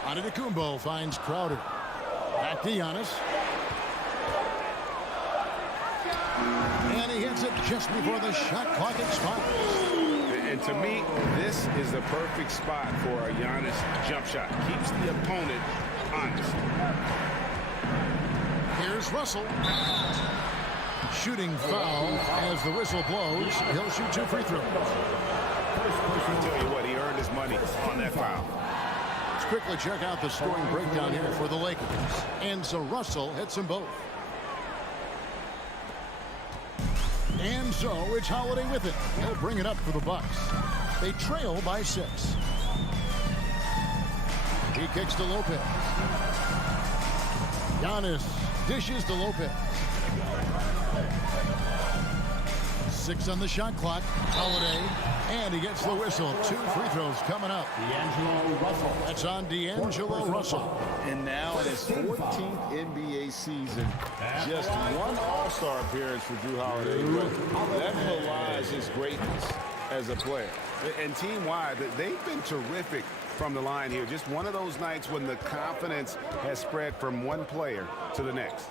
Antetokounmpo finds Crowder. Back to Giannis. And he hits it just before the shot clock expires. And to me, this is the perfect spot for a Giannis jump shot. Keeps the opponent honest. Here's Russell. Shooting foul as the whistle blows. He'll shoot 2 free throws. I'll tell you what, he earned his money on that foul. Let's quickly check out the scoring breakdown here for the Lakers. And so Russell hits them both. And so it's Holiday with it. He'll bring it up for the Bucks. They trail by 6. He kicks to Lopez. Giannis dishes to Lopez. 6 on the shot clock. Holiday. And he gets the whistle. 2 free throws coming up. D'Angelo Russell. That's on D'Angelo Russell. And now in his 14th NBA season, just 1 All-Star appearance for Drew Holiday. But that belies his greatness as a player. And team-wide, they've been terrific from the line here. Just one of those nights when the confidence has spread from one player to the next.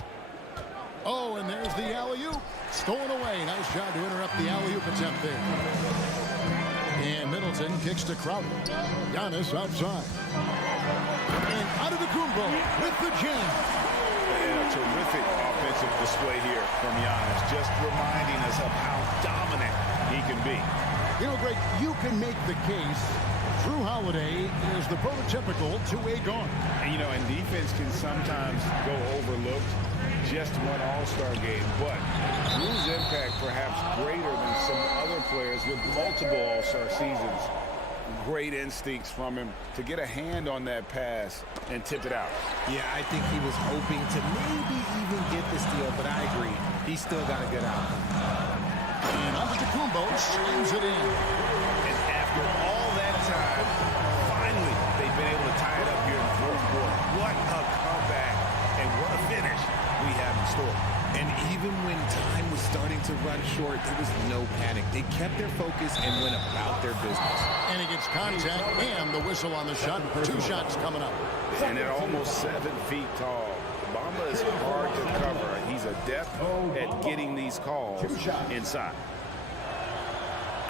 Oh, and there's the alley-oop. Stolen away. Nice job to interrupt the alley-oop attempt there. And Middleton kicks to Crowder. Giannis outside. And Antetokounmpo with the jam. And a terrific offensive display here from Giannis. Just reminding us of how dominant he can be. You know, Greg, you can make the case Drew Holiday is the prototypical two-way guard. And, you know, and defense can sometimes go overlooked. Just 1 All-Star game, but Drew's impact perhaps greater than some other players with multiple All-Star seasons. Great instincts from him to get a hand on that pass and tip it out. Yeah, I think he was hoping to maybe even get the steal, but I agree. He still got a good outcome. And Antetokounmpo slams it in. And after all that time, finally, they've been able to tie it up here in the fourth quarter. What a comeback and what a finish we have in store. And even when time was starting to run short, there was no panic. They kept their focus and went about their business. And he gets contact and the whistle on the shot. 2 shots coming up. And they're almost 7 feet tall. Bamba is hard to cover. He's adept at getting these calls inside.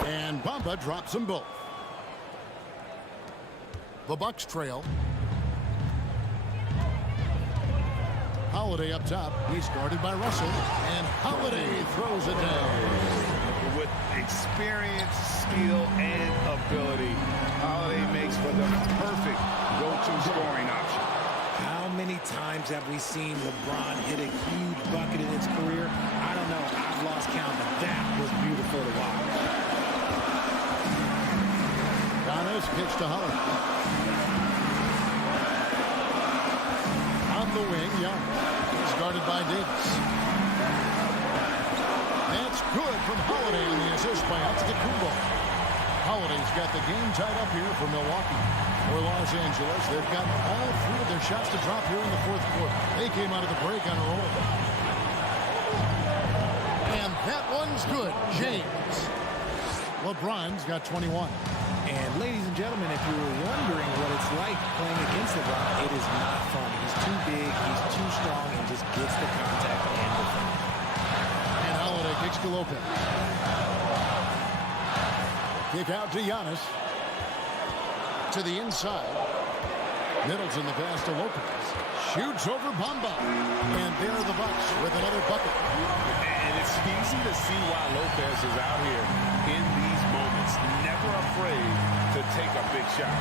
And Bamba drops them both. The Bucks trail. Holiday up top. He's guarded by Russell. And Holiday throws it down. With experience, skill, and ability. Holiday makes for the perfect go-to scoring option. How many times have we seen LeBron hit a huge bucket in his career? I don't know. I've lost count, but that was beautiful to watch. Giannis pitch to Holiday. On the wing, Giannis is guarded by Davis. That's good from Holiday on the assist by Antetokounmpo. Holiday's got the game tied up here for Milwaukee. For Los Angeles, they've got all three of their shots to drop here in the fourth quarter. They came out of the break on a roll. And that one's good. James. LeBron's got 21. And ladies and gentlemen, if you were wondering what it's like playing against LeBron, it is not fun. He's too big, he's too strong, and just gets the contact and defense. And Holiday kicks to Lopez. Kick out to Giannis. To the inside. Middleton the pass to Lopez. Shoots over Bamba. And there are the Bucks with another bucket. And it's easy to see why Lopez is out here in these moments. Never afraid to take a big shot.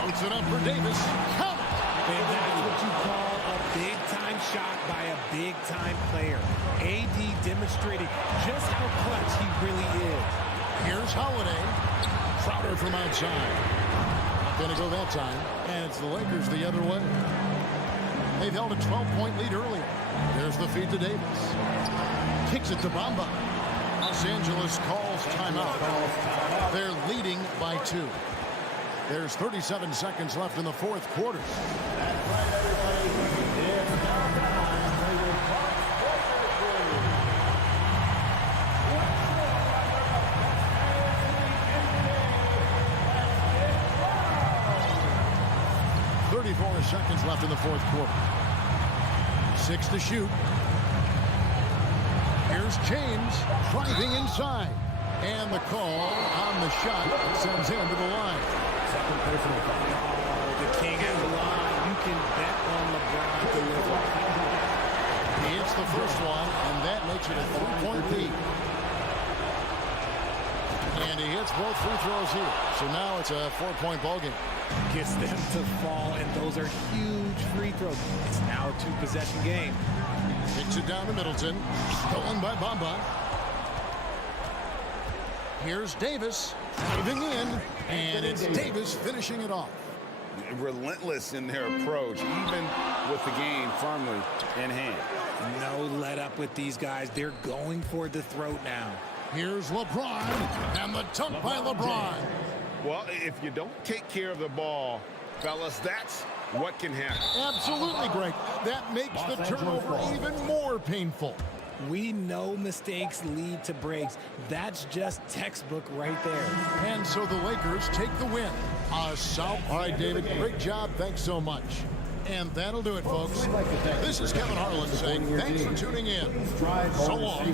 Loads it up for Davis. Count it. And that's what you call a big-time shot by a big-time player. AD demonstrated just how clutch he really is. Here's Holiday. Crowder from outside. Not going to go that time. And it's the Lakers the other way. They've held a 12-point lead earlier. There's the feed to Davis. Kicks it to Bamba. Los Angeles calls timeout. They're leading by 2. There's 37 seconds left in the fourth quarter. That's right, everybody. It's now time for your quarter 34 seconds left in the fourth quarter. 6 to shoot. Here's James driving inside. And the call on the shot sends him to the line. Second personal foul. Oh, the king at the line. You can bet on LeBron to deliver. He hits the first one, and that makes it a 3-point lead. And he hits both free throws here. So now it's a 4-point ball game. Gets them to fall, and those are huge free throws. It's now a 2-possession game. Kicks it down to Middleton. Stolen by Bamba. Here's Davis driving in, and it's Davis finishing it off. Relentless in their approach, even with the game firmly in hand. No let up with these guys. They're going for the throat now. Here's LeBron, and the dunk by LeBron. Well, if you don't take care of the ball, fellas, that's what can happen. Absolutely, Greg. That makes the turnover even more painful. We know mistakes lead to breaks. That's just textbook right there. And so the Lakers take the win. All right, David, great job. Thanks so much. And that'll do it, folks. This is Kevin Harlan saying thanks for tuning in. So long.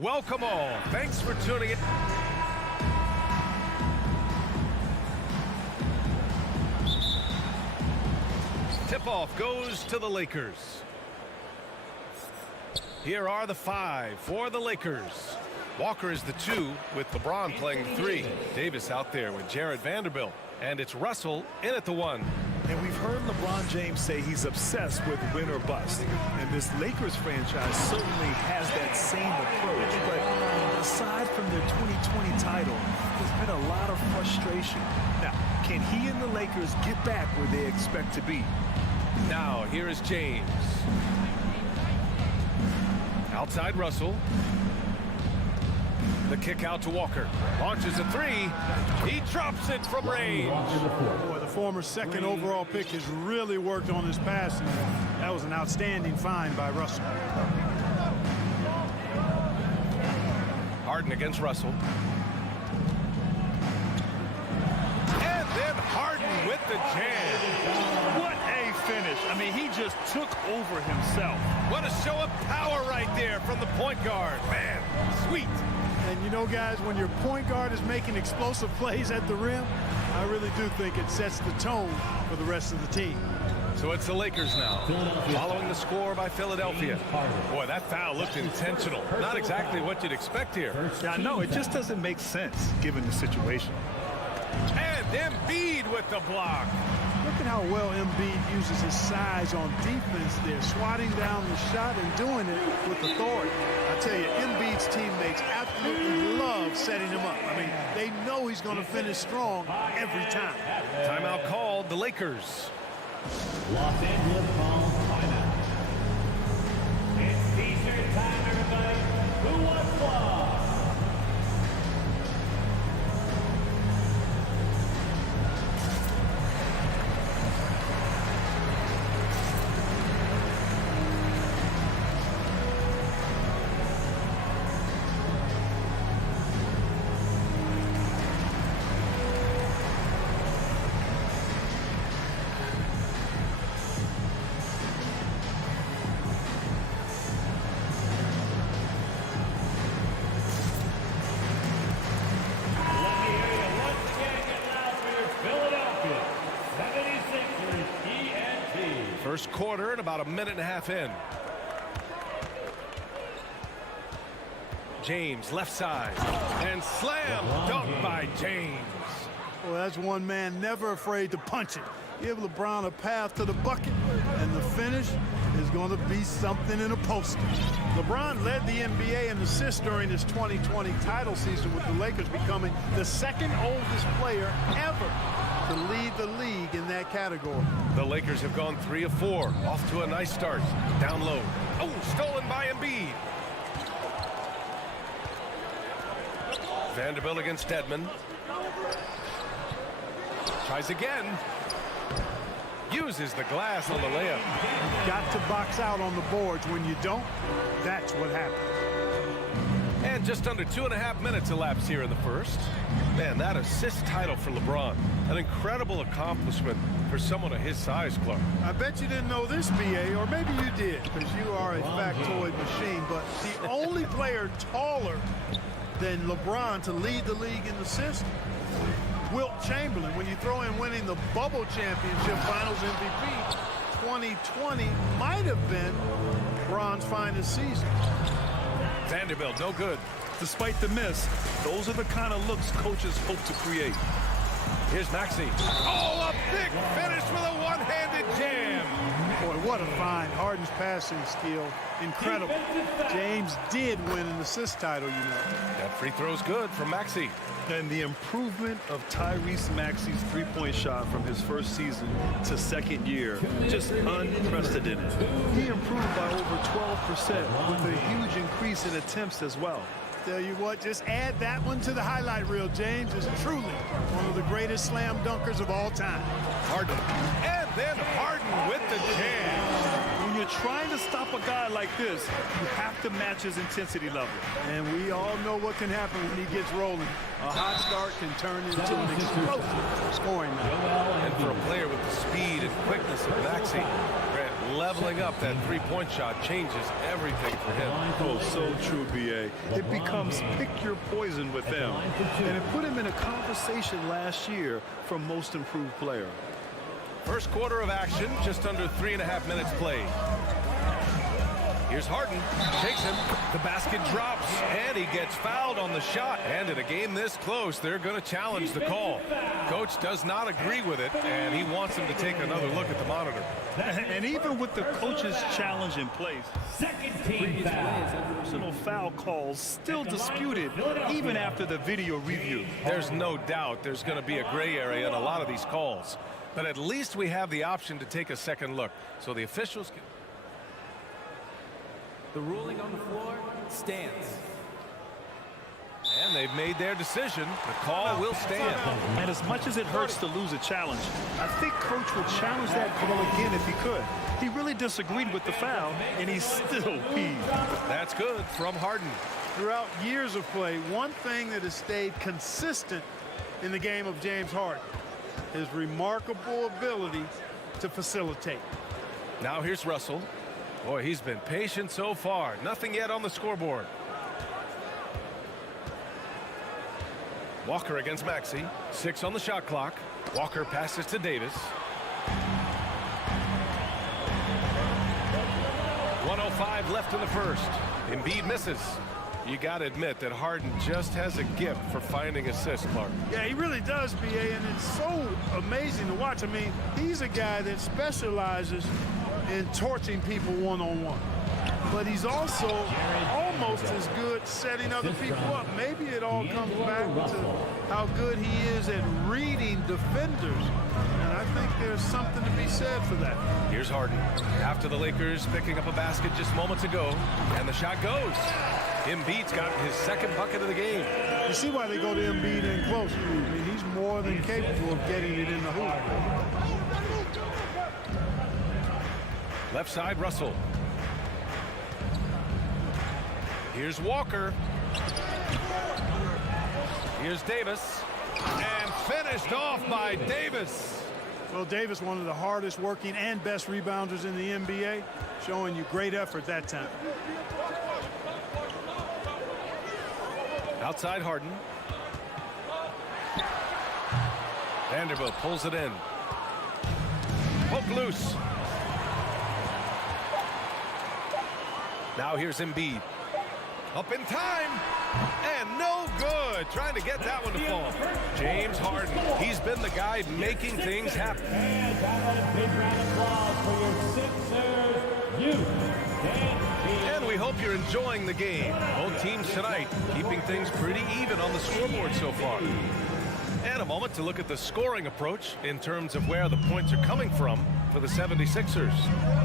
Welcome all. Thanks for tuning in. Tip-off goes to the Lakers. Here are the 5 for the Lakers. Walker is the 2 with LeBron playing the 3. Davis out there with Jared Vanderbilt. And it's Russell in at the 1. And we've heard LeBron James say he's obsessed with win or bust. And this Lakers franchise certainly has that same approach. But aside from their 2020 title, there's been a lot of frustration. Now, can he and the Lakers get back where they expect to be? Now, here is James. Outside Russell. The kick out to Walker. Launches a three. He drops it from range. Boy, the former second overall pick has really worked on his passing. That was an outstanding find by Russell. Harden against Russell. And then Harden with the jam. What a finish. I mean, he just took over himself. What a show of power right there from the point guard. Man, sweet. And you know, guys, when your point guard is making explosive plays at the rim, I really do think it sets the tone for the rest of the team. So it's the Lakers now, following the score by Philadelphia. Boy, that foul looked intentional. Not exactly what you'd expect here. Yeah, no, it just doesn't make sense given the situation. And Embiid with the block. Look at how well Embiid uses his size on defense there, swatting down the shot and doing it with authority. I tell you, Embiid's teammates absolutely love setting him up. I mean, they know he's going to finish strong every time. Timeout called, the Lakers. Los Angeles calls timeout. It's T-shirt time, everybody. Who wants flaws? First quarter and about a minute and a half in. James left side and slam dunk by James. Well, that's one man never afraid to punch it. Give LeBron a path to the bucket, and the finish is going to be something in a poster. LeBron led the NBA in assists during his 2020 title season, with the Lakers becoming the second oldest player ever to lead the league in that category. The Lakers have gone 3 of 4, off to a nice start. Down low. Oh, stolen by Embiid. Vanderbilt against Dedmon. Tries again. Uses the glass on the layup. Got to box out on the boards. When you don't, that's what happens. And just under 2.5 minutes elapsed here in the first. Man, that assist title for LeBron. An incredible accomplishment for someone of his size, Clark. I bet you didn't know this, BA, or maybe you did, because you are a factoid machine, but the only player taller than LeBron to lead the league in assists, Wilt Chamberlain. When you throw in winning the Bubble Championship Finals MVP, 2020 might have been LeBron's finest season. Vanderbilt, no good. Despite the miss, those are the kind of looks coaches hope to create. Here's Maxey. Oh, a big finish with a one-handed jam. Boy, what a find. Harden's passing skill, incredible. James did win an assist title, you know. That free throw's good from Maxey. And the improvement of Tyrese Maxey's three-point shot from his first season to second year, just unprecedented. He improved by over 12% with a huge increase in attempts as well. Tell you what, just add that one to the highlight reel. James is truly one of the greatest slam dunkers of all time. Harden. And then Harden with the jam. When you're trying to stop a guy like this, you have to match his intensity level. And we all know what can happen when he gets rolling. A hot start can turn into an explosive scoring night. And for a player with the speed and quickness of Maxey, leveling up that three-point shot changes everything for him. Oh, so true, BA. It becomes pick your poison with them. And it put him in a conversation last year for most improved player. First quarter of action, just under 3.5 minutes played. Here's Harden, takes him, the basket drops, and he gets fouled on the shot. And in a game this close, they're going to challenge the call. Coach does not agree with it, and he wants him to take another look at the monitor. And even with the coach's challenge in place, Second team foul. personal foul calls still disputed even after the video review. There's no doubt there's going to be a gray area in a lot of these calls. But at least we have the option to take a second look, so the officials can... The ruling on the floor stands. And they've made their decision. The call will stand. And as much as it hurts to lose a challenge, I think Coach would challenge that call again if he could. He really disagreed with the foul, and he's still peeved. That's good from Harden. Throughout years of play, one thing that has stayed consistent in the game of James Harden, his remarkable ability to facilitate. Now here's Russell. Boy, he's been patient so far. Nothing yet on the scoreboard. Walker against Maxey. 6 on the shot clock. Walker passes to Davis. 1:05 left in the first. Embiid misses. You got to admit that Harden just has a gift for finding assists, Clark. Yeah, he really does, B.A., and it's so amazing to watch. I mean, he's a guy that specializes in torching people one-on-one. But he's also almost as good setting other people up. Maybe it all comes back to how good he is at reading defenders. And I think there's something to be said for that. Here's Harden. After the Lakers picking up a basket just moments ago. And the shot goes. Embiid's got his second bucket of the game. You see why they go to Embiid in close. I mean, he's more than capable of getting it in the hoop. Left side, Russell. Here's Walker. Here's Davis. And finished off by Davis. Well, Davis, one of the hardest working and best rebounders in the NBA, showing you great effort that time. Outside Harden. Vanderbilt pulls it in. Poke loose. Now here's Embiid. Up in time. And no good. Trying to get that one to fall. James Harden. He's been the guy making things happen. And a big round of applause for your Sixers youth. And we hope you're enjoying the game. Both teams tonight keeping things pretty even on the scoreboard so far. And a moment to look at the scoring approach in terms of where the points are coming from for the 76ers.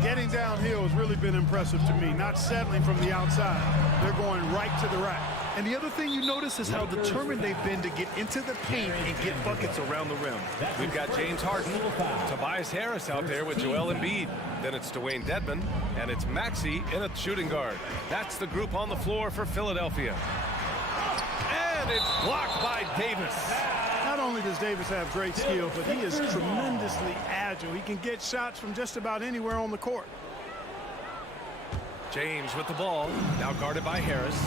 Getting downhill has really been impressive to me. Not settling from the outside. They're going right to the rack. And the other thing you notice is how determined they've been to get into the paint and get buckets around the rim. We've got James Harden, Tobias Harris out there with Joel Embiid. Then it's Dwayne Dedmon, and it's Maxey in at shooting guard. That's the group on the floor for Philadelphia. And it's blocked by Davis. Not only does Davis have great skill, but he is tremendously agile. He can get shots from just about anywhere on the court. James with the ball, now guarded by Harris.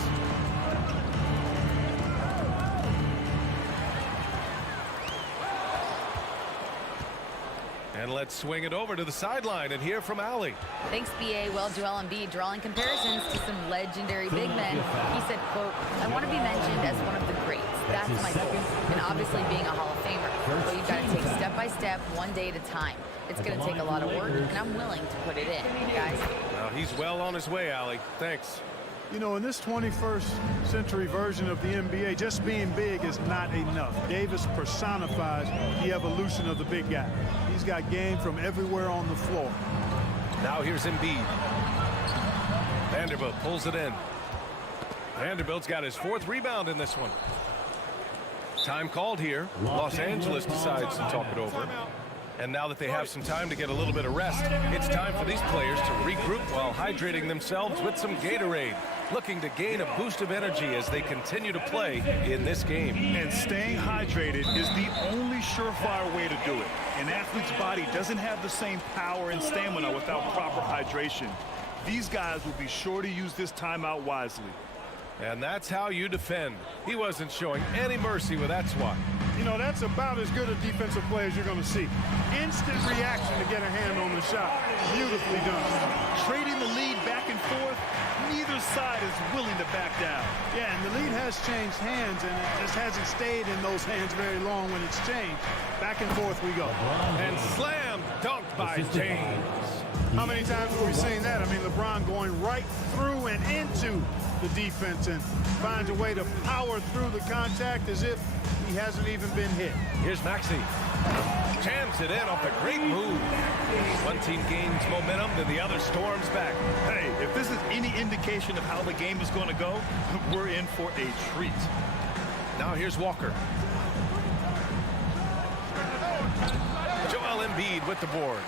And let's swing it over to the sideline and hear from Allie. Thanks, B.A. Well, Joel Embiid drawing comparisons to some legendary big men. He said, quote, I want to be mentioned as one of the greats. That's my goal. And obviously being a Hall of Famer. But you've got to take step by step, one day at a time. It's going to take a lot of work, and I'm willing to put it in, guys. Well, he's well on his way, Allie. Thanks. You know, in this 21st century version of the NBA, just being big is not enough. Davis personifies the evolution of the big guy. He's got game from everywhere on the floor. Now here's Embiid. Vanderbilt pulls it in. Vanderbilt's got his 4th rebound in this one. Time called here. Los Angeles decides to talk it over. And now that they have some time to get a little bit of rest, it's time for these players to regroup while hydrating themselves with some Gatorade, looking to gain a boost of energy as they continue to play in this game. And staying hydrated is the only surefire way to do it. An athlete's body doesn't have the same power and stamina without proper hydration. These guys will be sure to use this timeout wisely. And that's how you defend. He wasn't showing any mercy with that swat. You know, that's about as good a defensive play as you're going to see. Instant reaction to get a hand on the shot. Beautifully done. Trading the lead back and forth, neither side is willing to back down. Yeah, and the lead has changed hands, and it just hasn't stayed in those hands very long when it's changed. Back and forth we go. And slam dunked by James. How many times have we seen that? I mean, LeBron going right through and into the defense and finds a way to power through the contact as if he hasn't even been hit. Here's Maxey. Jams it in off a great move. One team gains momentum, then the other storms back. Hey, if this is any indication of how the game is going to go, we're in for a treat. Now here's Walker. Joel Embiid with the board.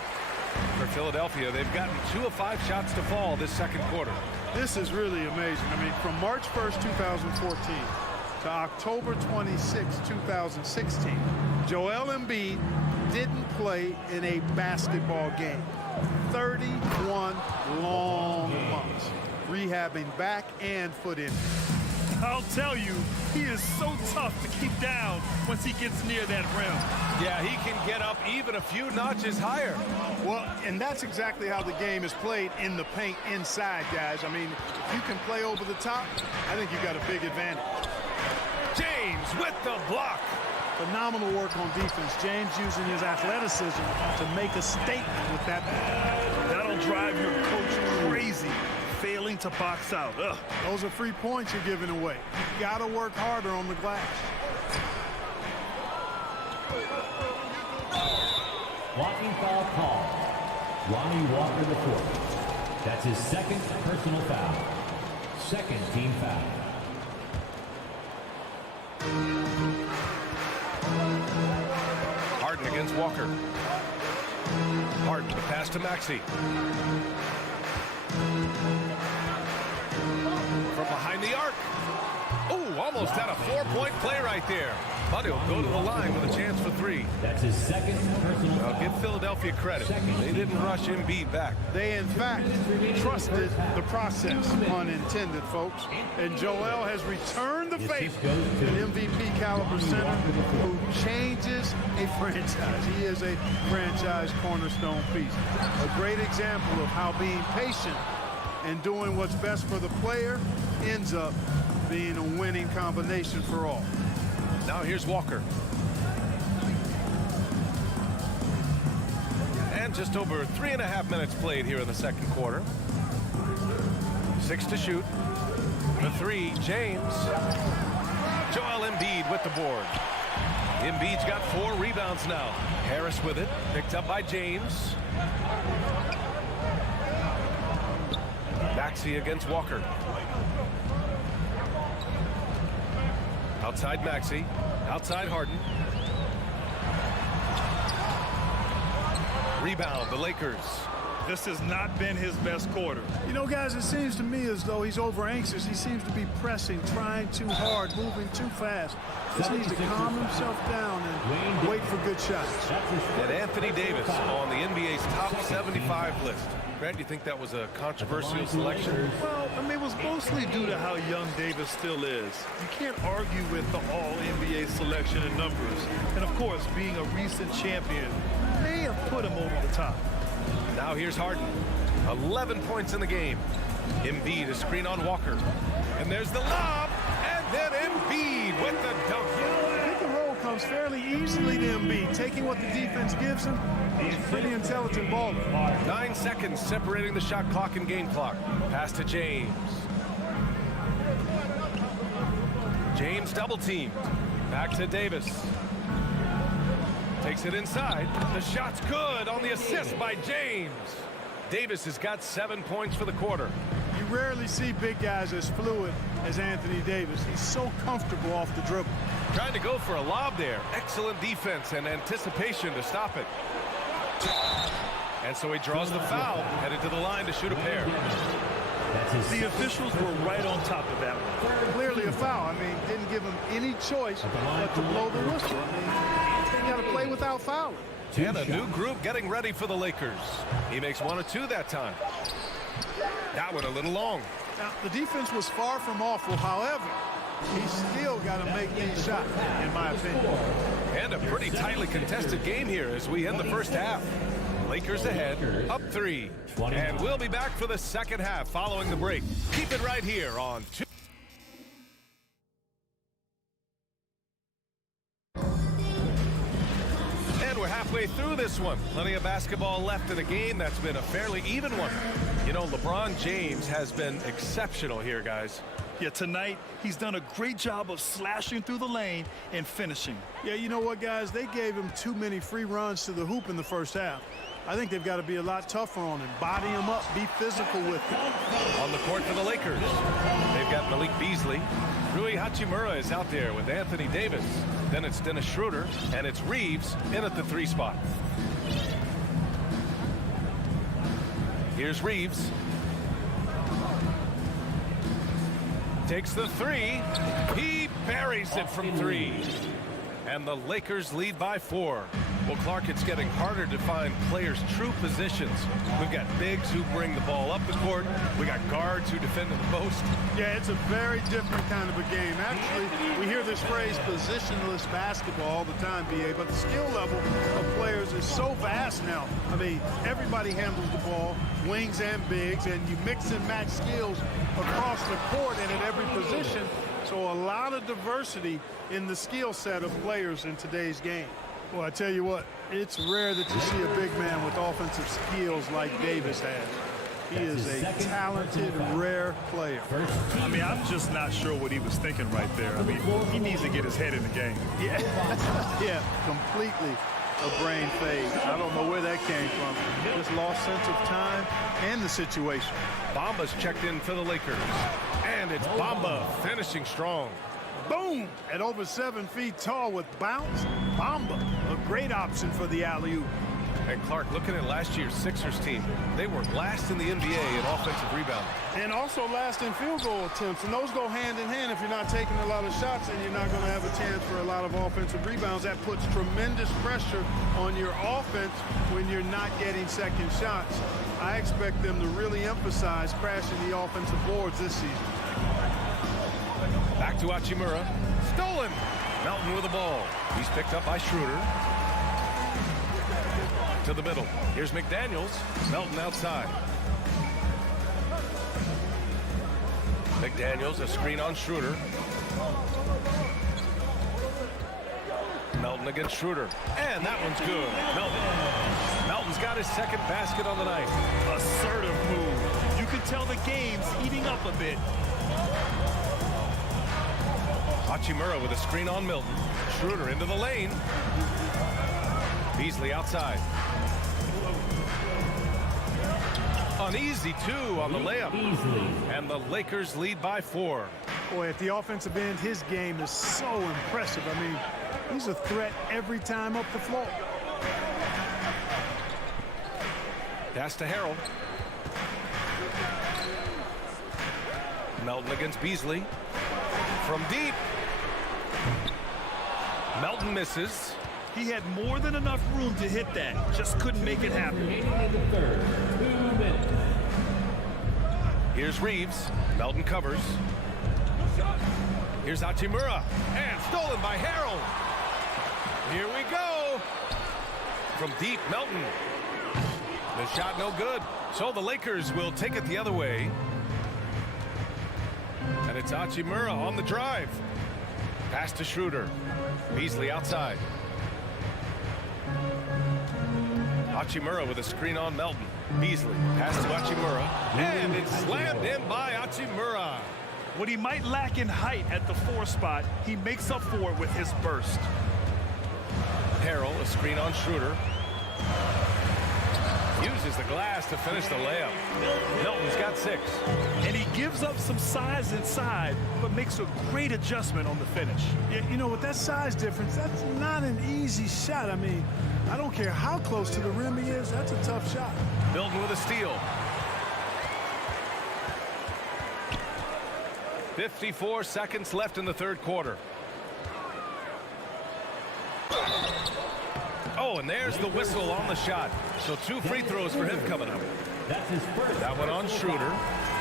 For Philadelphia, they've gotten 2 of 5 shots to fall this second quarter. This is really amazing. I mean, from March 1st, 2014 to October 26, 2016, Joel Embiid didn't play in a basketball game. 31 long months, rehabbing back and foot injuries. I'll tell you, he is so tough to keep down once he gets near that rim. Yeah, he can get up even a few notches higher. Well, and that's exactly how the game is played in the paint inside, guys. I mean, if you can play over the top, I think you've got a big advantage. James with the block. Phenomenal work on defense. James using his athleticism to make a statement with that ball. That'll drive your coach crazy, failing to box out. Ugh. Those are free points you're giving away. You got to work harder on the glass. Blocking foul call. Lonnie Walker the fourth. That's his second personal foul. Second team foul. Harden against Walker. Harden, the pass to Maxey. From behind the arc. Oh, almost had a 4-point play right there. But he'll go to the line with a chance for 3. That's his second personal foul. I'll give Philadelphia credit. They didn't rush Embiid back. They, in fact, trusted the process, pun intended, folks. And Joel has returned the favor. An MVP caliber center who changes a franchise. He is a franchise cornerstone piece. A great example of how being patient and doing what's best for the player ends up being a winning combination for all. Now here's Walker. And just over 3.5 minutes played here in the second quarter. 6 to shoot. The 3, James. Joel Embiid with the board. Embiid's got 4 rebounds now. Harris with it, picked up by James. Maxey against Walker. Outside Maxey, outside Harden. Rebound, the Lakers. This has not been his best quarter. You know, guys, it seems to me as though he's over anxious. He seems to be pressing, trying too hard, moving too fast. Just needs to calm himself down and wait for good shots. And Anthony Davis on the NBA's top 75 list. Grant, do you think that was a controversial selection? Well, I mean, it was mostly due to how young Davis still is. You can't argue with the all-NBA selection in numbers. And, of course, being a recent champion may have put him over the top. Now here's Harden. 11 points in the game. Embiid, a screen on Walker. And there's the lob. And then Embiid with the dunk. Pick and roll comes fairly easily to Embiid, taking what the defense gives him. He's a pretty intelligent baller. 9 seconds separating the shot clock and game clock. Pass to James. James double teamed. Back to Davis. Takes it inside. The shot's good on the assist by James. Davis has got 7 points for the quarter. You rarely see big guys as fluid as Anthony Davis. He's so comfortable off the dribble. Trying to go for a lob there. Excellent defense and anticipation to stop it. And so he draws the foul, headed to the line to shoot a pair. The officials were right on top of that one. Clearly a foul. I mean, didn't give him any choice but to blow the whistle. I mean, you got to play without fouling. And a new group getting ready for the Lakers. He makes 1 or 2 that time. That one a little long. Now, the defense was far from awful. However, he's still got to make these shots, in my opinion. And a pretty tightly contested game here as we end the first half. Lakers ahead, up 3. And we'll be back for the second half following the break. Keep it right here on 2. And we're halfway through this one. Plenty of basketball left in a game that's been a fairly even one. You know, LeBron James has been exceptional here, guys. Yeah, tonight, he's done a great job of slashing through the lane and finishing. Yeah, you know what, guys? They gave him too many free runs to the hoop in the first half. I think they've got to be a lot tougher on him. Body him up, be physical with him. On the court for the Lakers, they've got Malik Beasley. Rui Hachimura is out there with Anthony Davis. Then it's Dennis Schroeder, and it's Reeves in at the 3 spot. Here's Reeves. Takes the 3. He buries it from 3. And the Lakers lead by 4. Well, Clark, it's getting harder to find players' true positions. We've got bigs who bring the ball up the court. We got guards who defend in the post. Yeah, it's a very different kind of a game. Actually, we hear this phrase positionless basketball all the time, BA, but the skill level of players is so vast now. I mean, everybody handles the ball, wings and bigs, and you mix and match skills across the court and at every position. So a lot of diversity in the skill set of players in today's game. Well, I tell you what, it's rare that you see a big man with offensive skills like Davis has. He is a talented, rare player. I mean, I'm just not sure what he was thinking right there. I mean, he needs to get his head in the game. Yeah, yeah, completely a brain fade. I don't know where that came from. Just lost sense of time and the situation. Bamba's checked in for the Lakers. And it's Bamba finishing strong. Boom! At over 7 feet tall with bounce, Bamba, a great option for the alley-oop. And Clark, looking at last year's Sixers team, they were last in the NBA in offensive rebounding. And also last in field goal attempts. And those go hand in hand. If you're not taking a lot of shots, and you're not going to have a chance for a lot of offensive rebounds. That puts tremendous pressure on your offense when you're not getting second shots. I expect them to really emphasize crashing the offensive boards this season. Back to Hachimura. Stolen. Melton with the ball. He's picked up by Schroeder. To the middle. Here's McDaniels. Melton outside. McDaniels, a screen on Schroeder. Melton against Schroeder. And that one's good. Melton's got his second basket on the night. Assertive move. You can tell the game's heating up a bit. Hachimura with a screen on Milton. Schroeder into the lane. Beasley outside. An easy 2 on the layup. And the Lakers lead by 4. Boy, at the offensive end, his game is so impressive. I mean, he's a threat every time up the floor. Pass to Harrell. Melton against Beasley. From deep. Melton misses. He had more than enough room to hit that. Just couldn't make it happen. Here's Reeves. Melton covers. Here's Hachimura. And stolen by Harrell. Here we go. From deep, Melton. The shot no good. So the Lakers will take it the other way. And it's Hachimura on the drive. Pass to Schroeder. Beasley outside. Hachimura with a screen on Melton. Beasley, pass to Hachimura. And it's slammed in by Hachimura. What he might lack in height at the 4 spot, he makes up for it with his burst. Harrell, a screen on Schroeder. Uses the glass to finish the layup. Melton's got 6. And he gives up some size inside, but makes a great adjustment on the finish. Yeah, you know, with that size difference, that's not an easy shot. I mean, I don't care how close to the rim he is, that's a tough shot. Milton with a steal. 54 seconds left in the third quarter. Oh, and there's the whistle on the shot. So 2 free throws for him coming up. That one on Schroeder.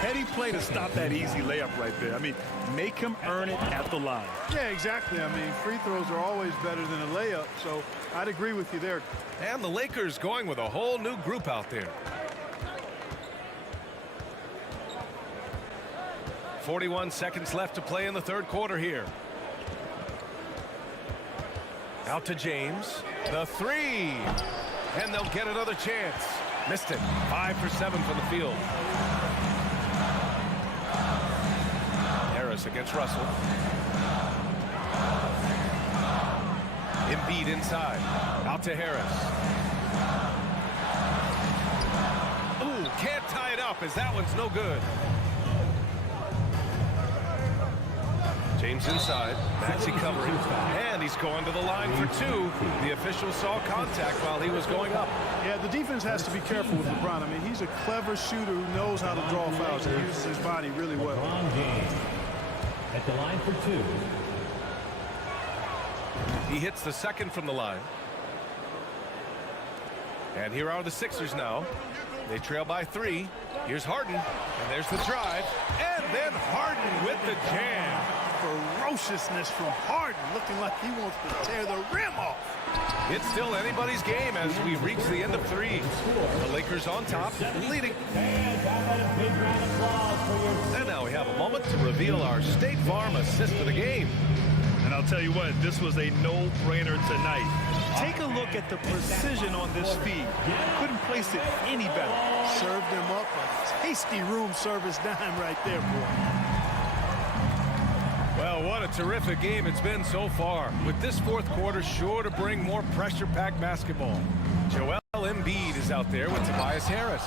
Heady play to stop that easy layup right there. I mean, make him earn it at the line. Yeah, exactly. I mean, free throws are always better than a layup, so I'd agree with you there. And the Lakers going with a whole new group out there. 41 seconds left to play in the third quarter here. Out to James. The 3. And they'll get another chance. Missed it. 5 for 7 from the field. Harris against Russell. Embiid inside. Out to Harris. can't tie it up as that one's no good. James inside, Maxey covering, and he's going to the line for two. The official saw contact while he was going up. Yeah, the defense has to be careful with LeBron. I mean, he's a clever shooter who knows how to draw fouls and uses his body really well. LeBron James at the line for two. He hits the second from the line. And here are the Sixers now. They trail by 3. Here's Harden, and there's the drive. And then Harden with the jam. Ferociousness from Harden, looking like he wants to tear the rim off. It's still anybody's game as we reach the end of 3. The Lakers on top, leading. And now we have a moment to reveal our State Farm assist of the game. And I'll tell you what, this was a no-brainer tonight. Take a look at the precision on this feed. Couldn't place it any better. Served him up a tasty room service dime right there, boy. Well, what a terrific game it's been so far. With this fourth quarter sure to bring more pressure-packed basketball. Joel Embiid is out there with Tobias Harris.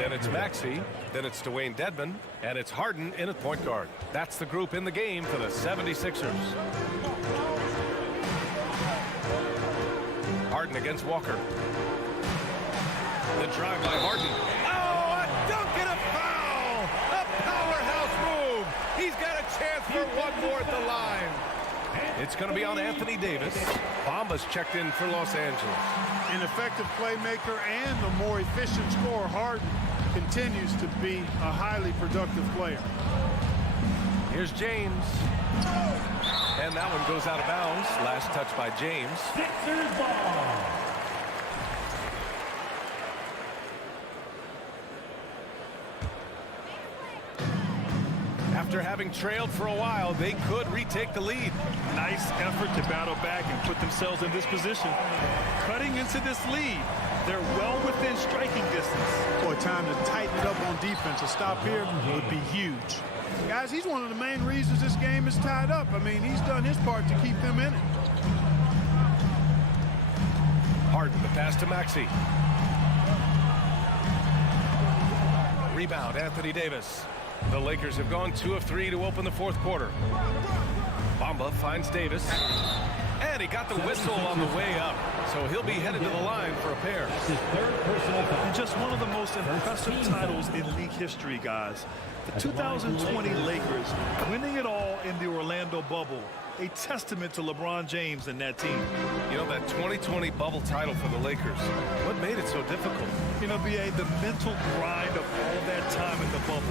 Then it's Maxey. Then it's Dwayne Dedmon. And it's Harden in at point guard. That's the group in the game for the 76ers. Harden against Walker. The drive by Harden. Oh, a dunk and a foul! A powerhouse move! He's got a chance for one more at the line. It's going to be on Anthony Davis. Bamba's checked in for Los Angeles. An effective playmaker and the more efficient scorer, Harden continues to be a highly productive player. Here's James. And that one goes out of bounds. Last touch by James. Sixers ball. After having trailed for a while, they could retake the lead. Nice effort to battle back and put themselves in this position. Cutting into this lead, they're well within striking distance. Boy, time to tighten it up on defense. A stop here would be huge. Guys, he's one of the main reasons this game is tied up. I mean, he's done his part to keep them in it. Harden, the pass to Maxey. Rebound, Anthony Davis. The Lakers have gone 2 of 3 to open the fourth quarter. Bamba finds Davis. And he got the whistle on the way up. So he'll be headed to the line for a pair. And just one of the most impressive titles in league history, guys. The 2020 Lakers winning it all in the Orlando bubble. A testament to LeBron James and that team. You know, that 2020 bubble title for the Lakers, what made it so difficult? You know, B.A., the mental grind of all that time in the bubble.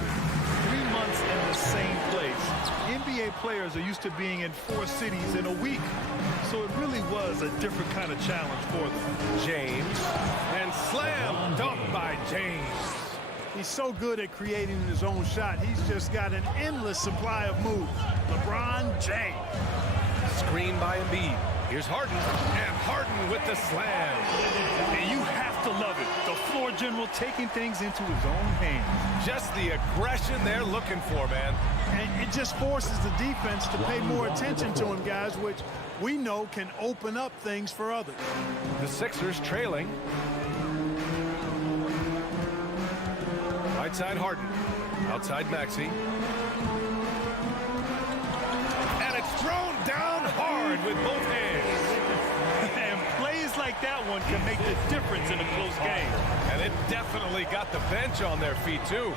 3 months in the same place. NBA players are used to being in 4 cities in a week. So it really was a different kind of challenge for them. James. And slam dunk by James. He's so good at creating his own shot. He's just got an endless supply of moves. LeBron James. Screen by Embiid. Here's Harden. And Harden with the slam. And you have to love it. The floor general taking things into his own hands. Just the aggression they're looking for, man. And it just forces the defense to pay more attention to him, guys, which we know can open up things for others. The Sixers trailing. Right side Harden. Outside Maxey. And it's thrown down hard with both hands. And plays like that one can make the difference in a close game. And it definitely got the bench on their feet, too.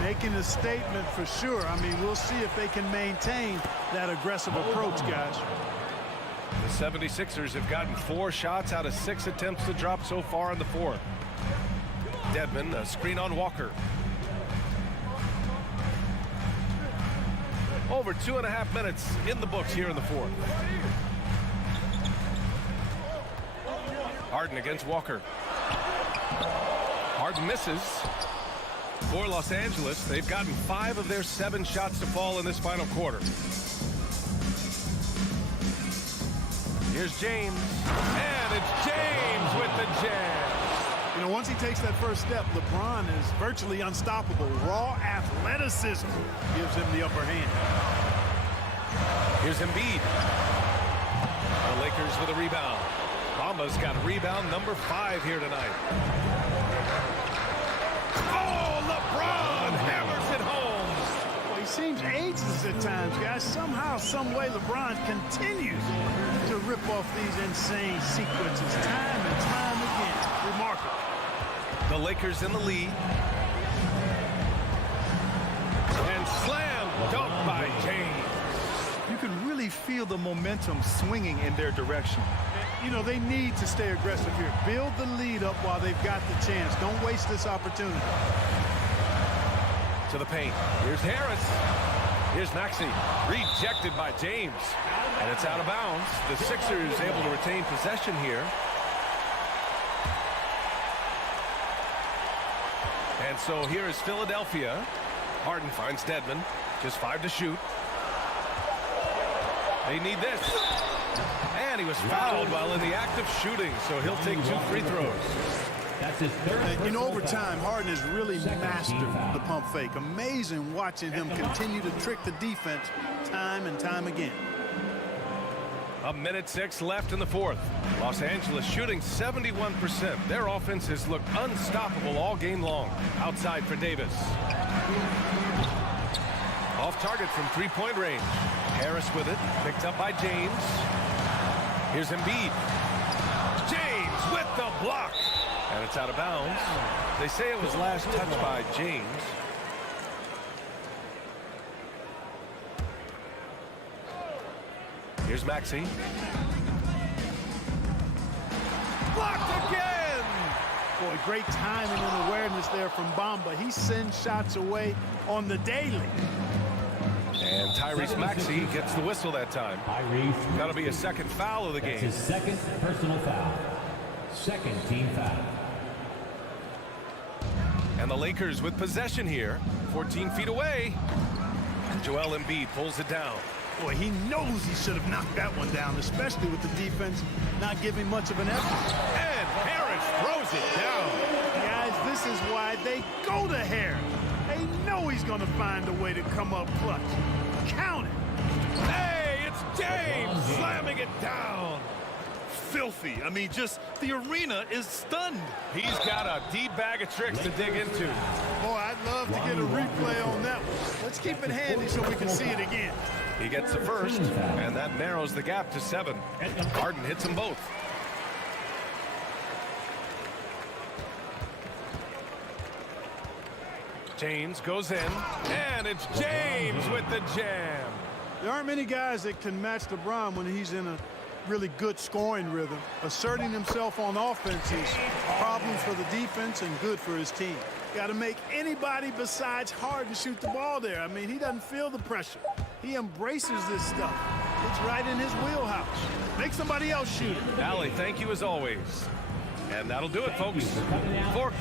Making a statement for sure. I mean, we'll see if they can maintain that aggressive approach, guys. The 76ers have gotten 4 shots out of 6 attempts to drop so far in the fourth. Dedmon, a screen on Walker. Over 2.5 minutes in the books here in the fourth. Harden against Walker. Harden misses. For Los Angeles, they've gotten 5 of their 7 shots to fall in this final quarter. Here's James. And it's James with the jam. You know, once he takes that first step, LeBron is virtually unstoppable. Raw athleticism gives him the upper hand. Here's Embiid. The Lakers with a rebound. Bamba's got rebound number 5 here tonight. Oh! LeBron hammers it home. Well, he seems ageless at times, guys. Somehow, some way, LeBron continues to rip off these insane sequences time and time again. Remarkable. The Lakers in the lead. And slam dunk by James. You can really feel the momentum swinging in their direction. You know, they need to stay aggressive here. Build the lead up while they've got the chance. Don't waste this opportunity. To the paint. Here's Harris. Here's Maxey. Rejected by James. And it's out of bounds. The Sixers able to retain possession here. And so here is Philadelphia. Harden finds Dedmon. Just 5 to shoot. They need this. And he was fouled while in the act of shooting, so he'll take 2 free throws. That's his third. You know, over time, Harden has really mastered the pump fake. Amazing watching him continue to trick the defense time and time again. 1:06 left in the fourth. Los Angeles shooting 71%. Their offense has looked unstoppable all game long. Outside for Davis. Off target from three-point range. Harris with it. Picked up by James. Here's Embiid. James with the block. And it's out of bounds. They say it was last touched by James. Here's Maxey. Blocked again! Boy, great timing and awareness there from Bamba. He sends shots away on the daily. And Tyrese Maxey gets the whistle that time. That'll be a second foul of the game. His second personal foul. Second team foul. And the Lakers with possession here. 14 feet away. Joel Embiid pulls it down. Boy, he knows he should have knocked that one down, especially with the defense not giving much of an effort. And Harris throws it down. Guys, this is why they go to Harris. They know he's going to find a way to come up clutch. Count it. Hey, it's James slamming it down. Filthy. I mean, just the arena is stunned. He's got a deep bag of tricks to dig into. Boy, I'd love to get a replay on that one. Let's keep it handy so we can see it again. He gets the first, and that narrows the gap to 7. Harden hits them both. James goes in, and it's James with the jam. There aren't many guys that can match LeBron when he's in a really good scoring rhythm. Asserting himself on offense is problems for the defense and good for his team. Got to make anybody besides Harden shoot the ball there. I mean, he doesn't feel the pressure. He embraces this stuff. It's right in his wheelhouse. Make somebody else shoot it. Allie, thank you as always. And that'll do it, folks. For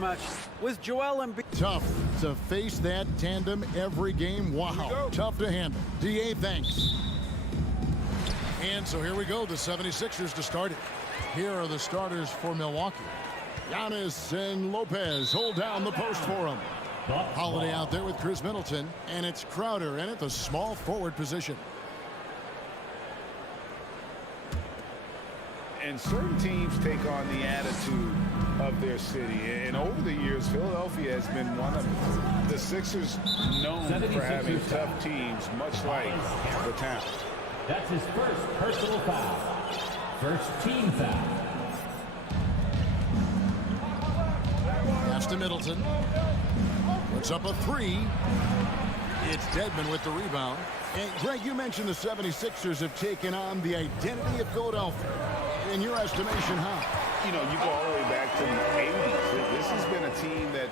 much. With Joel Embiid. Tough to face that tandem every game. Wow, tough to handle. DA, thanks. And so here we go, the 76ers to start it. Here are the starters for Milwaukee. Giannis and Lopez hold down the post for him. Holiday out there with Chris Middleton, and it's Crowder in at the small forward position. And certain teams take on the attitude of their city. And over the years, Philadelphia has been one of the Sixers known for having tough teams, much like the town. That's his first personal foul. First team foul. Pass to Middleton. Puts up a three. It's Dedmon with the rebound. And Greg, you mentioned the 76ers have taken on the identity of Philadelphia. In your estimation, how? You know, you go all the way back to the 80s. This has been a team that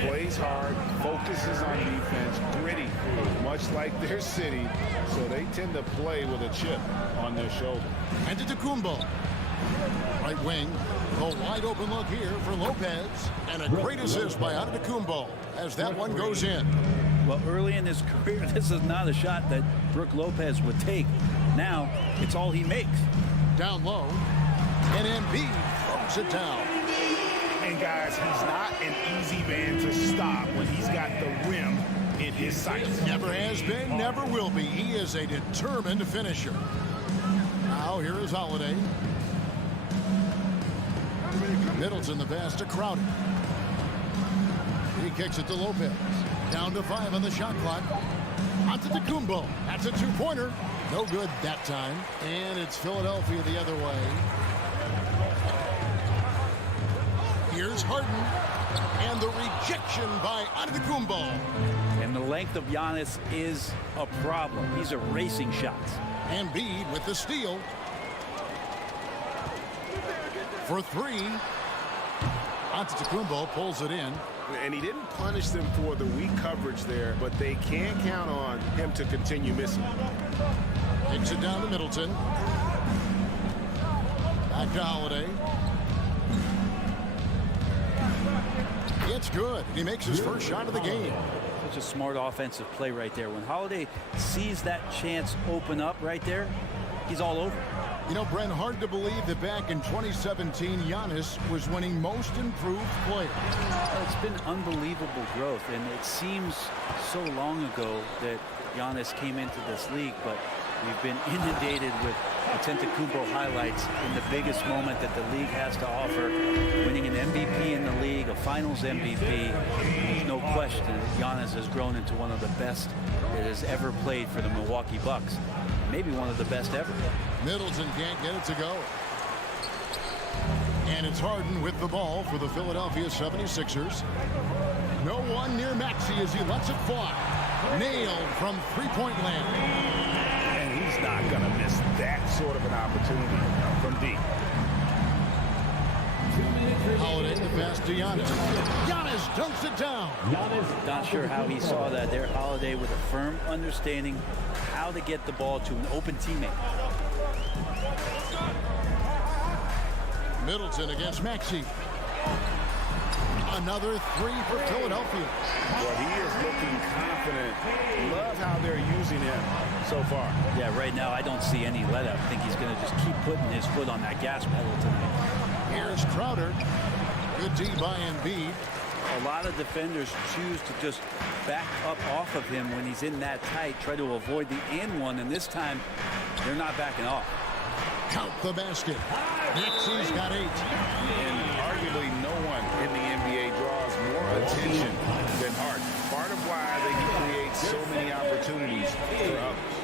plays hard, focuses on defense, gritty, much like their city. So they tend to play with a chip on their shoulder. And to Antetokounmpo. Right wing. A wide open look here for Lopez. And a great assist by Antetokounmpo as that one goes in. Well, early in his career, this is not a shot that Brook Lopez would take. Now, it's all he makes. Down low. And Embiid throws it down. And guys, he's not an easy man to stop when he's got the rim in his sights. Never has been, never will be. He is a determined finisher. Now here is Holiday. Middleton the pass to Crowder. He kicks it to Lopez. Down to 5 on the shot clock. Antetokounmpo. That's a two-pointer. No good that time. And it's Philadelphia the other way. Here's Harden. And the rejection by Antetokounmpo. And the length of Giannis is a problem. He's erasing shots. Embiid with the steal. For three. Antetokounmpo pulls it in. And he didn't punish them for the weak coverage there, but they can count on him to continue missing. Takes it down to Middleton. Back to Holiday. It's good. He makes his first shot of the game. Such a smart offensive play right there. When Holiday sees that chance open up right there, he's all over. You know, Brent, hard to believe that back in 2017, Giannis was winning most improved player. It's been unbelievable growth, and it seems so long ago that Giannis came into this league, but we've been inundated with Antetokounmpo highlights in the biggest moment that the league has to offer, winning an MVP in the league, a finals MVP. There's no question that Giannis has grown into one of the best that has ever played for the Milwaukee Bucks. Maybe one of the best ever. Middleton can't get it to go. And it's Harden with the ball for the Philadelphia 76ers. No one near Maxey as he lets it fly. Nailed from three-point land. And he's not going to miss that sort of an opportunity from deep. Holiday the pass to Giannis. Giannis dunks it down. Not sure how he saw that there. Holiday with a firm understanding how to get the ball to an open teammate. Middleton against Maxey. Another three for Philadelphia. Well, he is looking confident. Love how they're using him so far. Yeah, right now I don't see any let up. I think he's going to just keep putting his foot on that gas pedal tonight. Here's Crowder. Good D by Embiid. A lot of defenders choose to just back up off of him when he's in that tight, try to avoid the and one, and this time they're not backing off. Count the basket. Maxey's got 8. And arguably no one in the NBA draws more attention than Harden. Part of why they can create so many opportunities for others.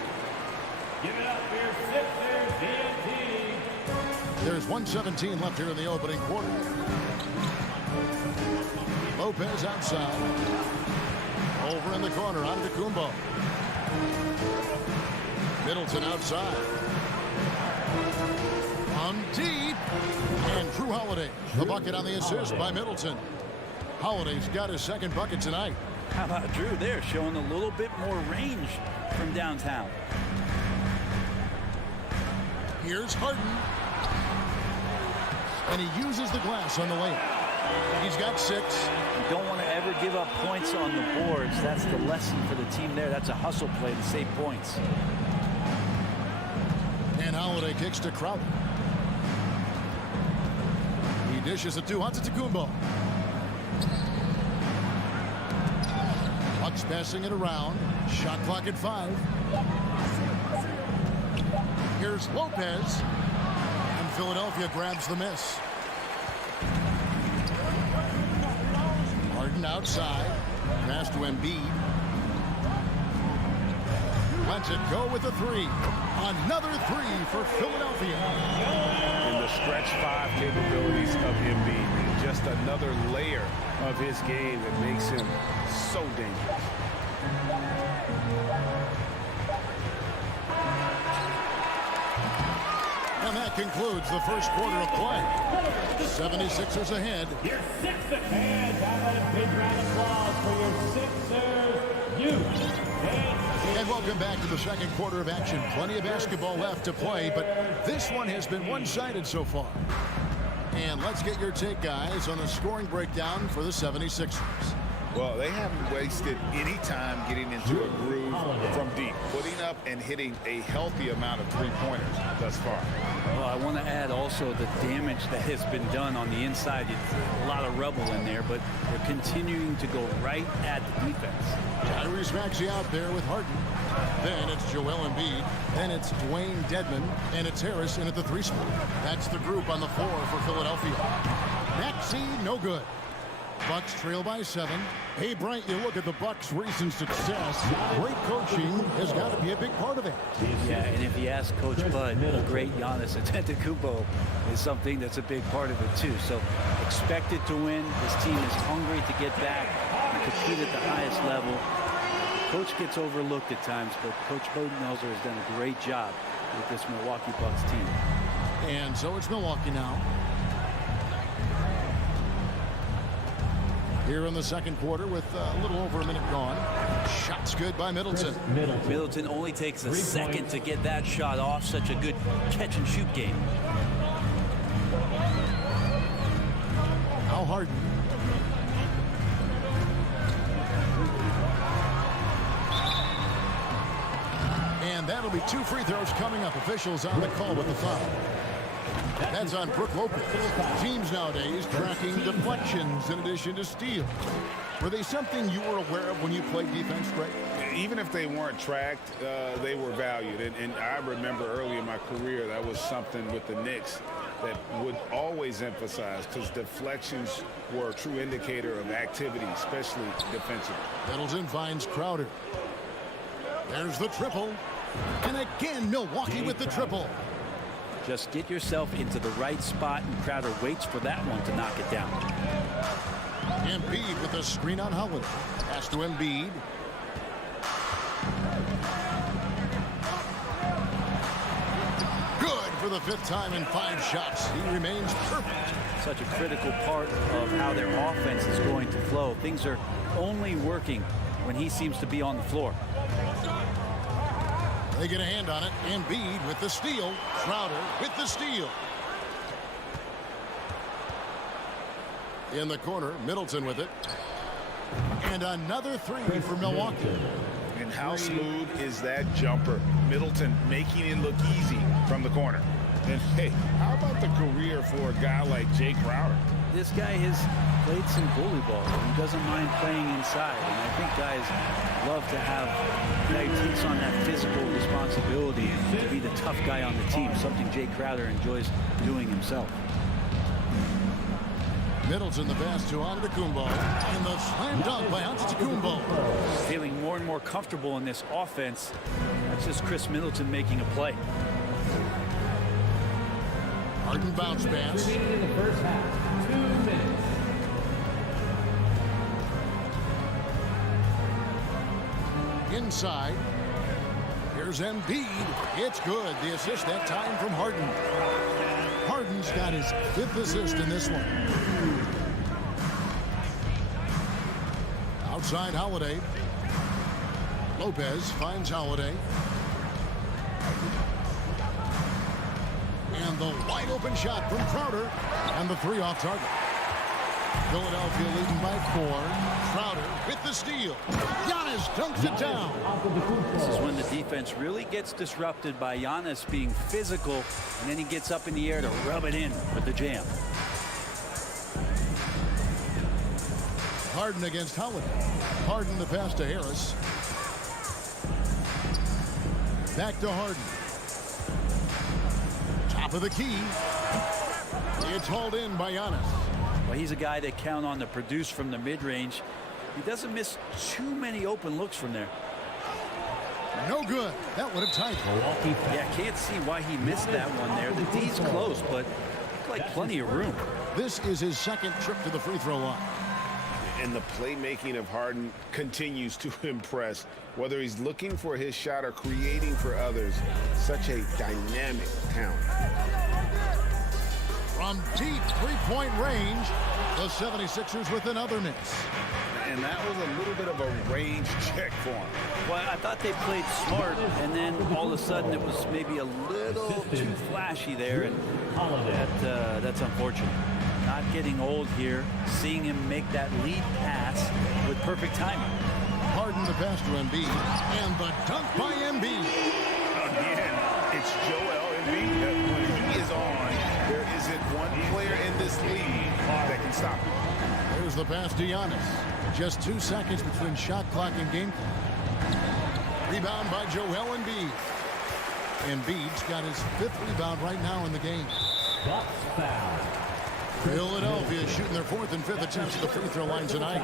Give it up for your Sixers, TNT. There's 1:17 left here in the opening quarter. Lopez outside. Over in the corner, Antetokounmpo. Middleton outside. On deep. And Drew Holiday. The bucket on the assist by Middleton. Holiday's got his second bucket tonight. How about Drew there, showing a little bit more range from downtown. Here's Harden. And he uses the glass on the layup. He's got 6. You don't want to ever give up points on the boards. That's the lesson for the team there. That's a hustle play to save points. And Holiday kicks to Crowder. He dishes it to Antetokounmpo. Bucks passing it around. Shot clock at 5. Here's Lopez. And Philadelphia grabs the miss. Harden outside. Pass to Embiid. Lets it go with a 3. Another 3 for Philadelphia. And the stretch 5 capabilities of Embiid. Just another layer of his game that makes him so dangerous. And that concludes the first quarter of play. 76ers ahead. Your Sixers fans, have a big round of applause for your Sixers. And welcome back to the second quarter of action. Plenty of basketball left to play, but this one has been one-sided so far. And let's get your take, guys, on the scoring breakdown for the 76ers. Well, they haven't wasted any time getting into a groove from deep, putting up and hitting a healthy amount of three-pointers thus far. Well, I want to add also the damage that has been done on the inside. It's a lot of rubble in there, but they're continuing to go right at the defense. Tyrese Maxey out there with Harden. Then it's Joel Embiid. Then it's Dwayne Dedmon. And it's Harris in at the 3 spot. That's the group on the floor for Philadelphia. Maxey, no good. Bucks trail by 7. Hey, Bryant, you look at the Bucks' recent success. Great coaching has got to be a big part of it. Yeah, and if you ask Coach Bud, the great Giannis Antetokounmpo is something that's a big part of it, too. So expected to win. This team is hungry to get back and compete at the highest level. The coach gets overlooked at times, but Coach Budenholzer has done a great job with this Milwaukee Bucks team. And so it's Milwaukee now. Here in the second quarter with a little over a minute gone. Shots good by Middleton. Middleton only takes a second to get that shot off. Such a good catch-and-shoot game. Now Harden. And that'll be 2 free throws coming up. Officials on the call with the foul. That's on Brook Lopez. Teams nowadays tracking deflections in addition to steals. Were they something you were aware of when you played defense, Greg? Even if they weren't tracked, they were valued. And I remember early in my career, that was something with the Knicks that would always emphasize, because deflections were a true indicator of activity, especially defensively. Middleton finds Crowder. There's the triple. And again, Milwaukee with the triple. Just get yourself into the right spot, and Crowder waits for that one to knock it down. Embiid with a screen on Howard. Pass to Embiid. Good for the 5th time in 5 shots. He remains perfect. Such a critical part of how their offense is going to flow. Things are only working when he seems to be on the floor. They get a hand on it. Embiid with the steal. Crowder with the steal. In the corner, Middleton with it. And another 3 for Milwaukee. And how smooth is that jumper? Middleton making it look easy from the corner. And hey, how about the career for a guy like Jay Crowder? This guy has played some bully ball. He doesn't mind playing inside. And I think guys love to have a guy who takes on that physical responsibility to be the tough guy on the team, something Jay Crowder enjoys doing himself. Middleton the pass to Antetokounmpo. And the slam dunk by Antetokounmpo. Feeling more and more comfortable in this offense. That's just Chris Middleton making a play. Harden bounce pass. In the first half, 2 minutes. Inside. Here's Embiid. It's good. The assist that time from Harden. Harden's got his 5th assist in this one. Outside Holiday. Lopez finds Holiday. And the wide open shot from Crowder. And the 3 off target. Philadelphia leading by 4. Crowder with the steal. Giannis dunks it down. This is when the defense really gets disrupted by Giannis being physical, and then he gets up in the air to rub it in with the jam. Harden against Holiday. Harden the pass to Harris. Back to Harden. Top of the key. It's hauled in by Giannis. Well, he's a guy that count on to produce from the mid-range. He doesn't miss too many open looks from there. No good. That would have tied. Yeah, can't see why he missed that one there. The D's close, but looked like plenty of room. This is his second trip to the free throw line. And the playmaking of Harden continues to impress. Whether he's looking for his shot or creating for others, such a dynamic talent. From deep three-point range, the 76ers with another miss. And that was a little bit of a range check for him. Well, I thought they played smart, and then all of a sudden it was maybe a little too flashy there, and that's unfortunate. Not getting old here, seeing him make that lead pass with perfect timing. Harden the pass to Embiid, and the dunk by Embiid. Again, it's Joel Embiid. When he is on, there isn't one player in this league that can stop him. There's the pass to Giannis. Just 2 seconds between shot clock and game clock. Rebound by Joel Embiid. Embiid's got his 5th rebound right now in the game. Philadelphia shooting their 4th and 5th attempts at the free throw line tonight.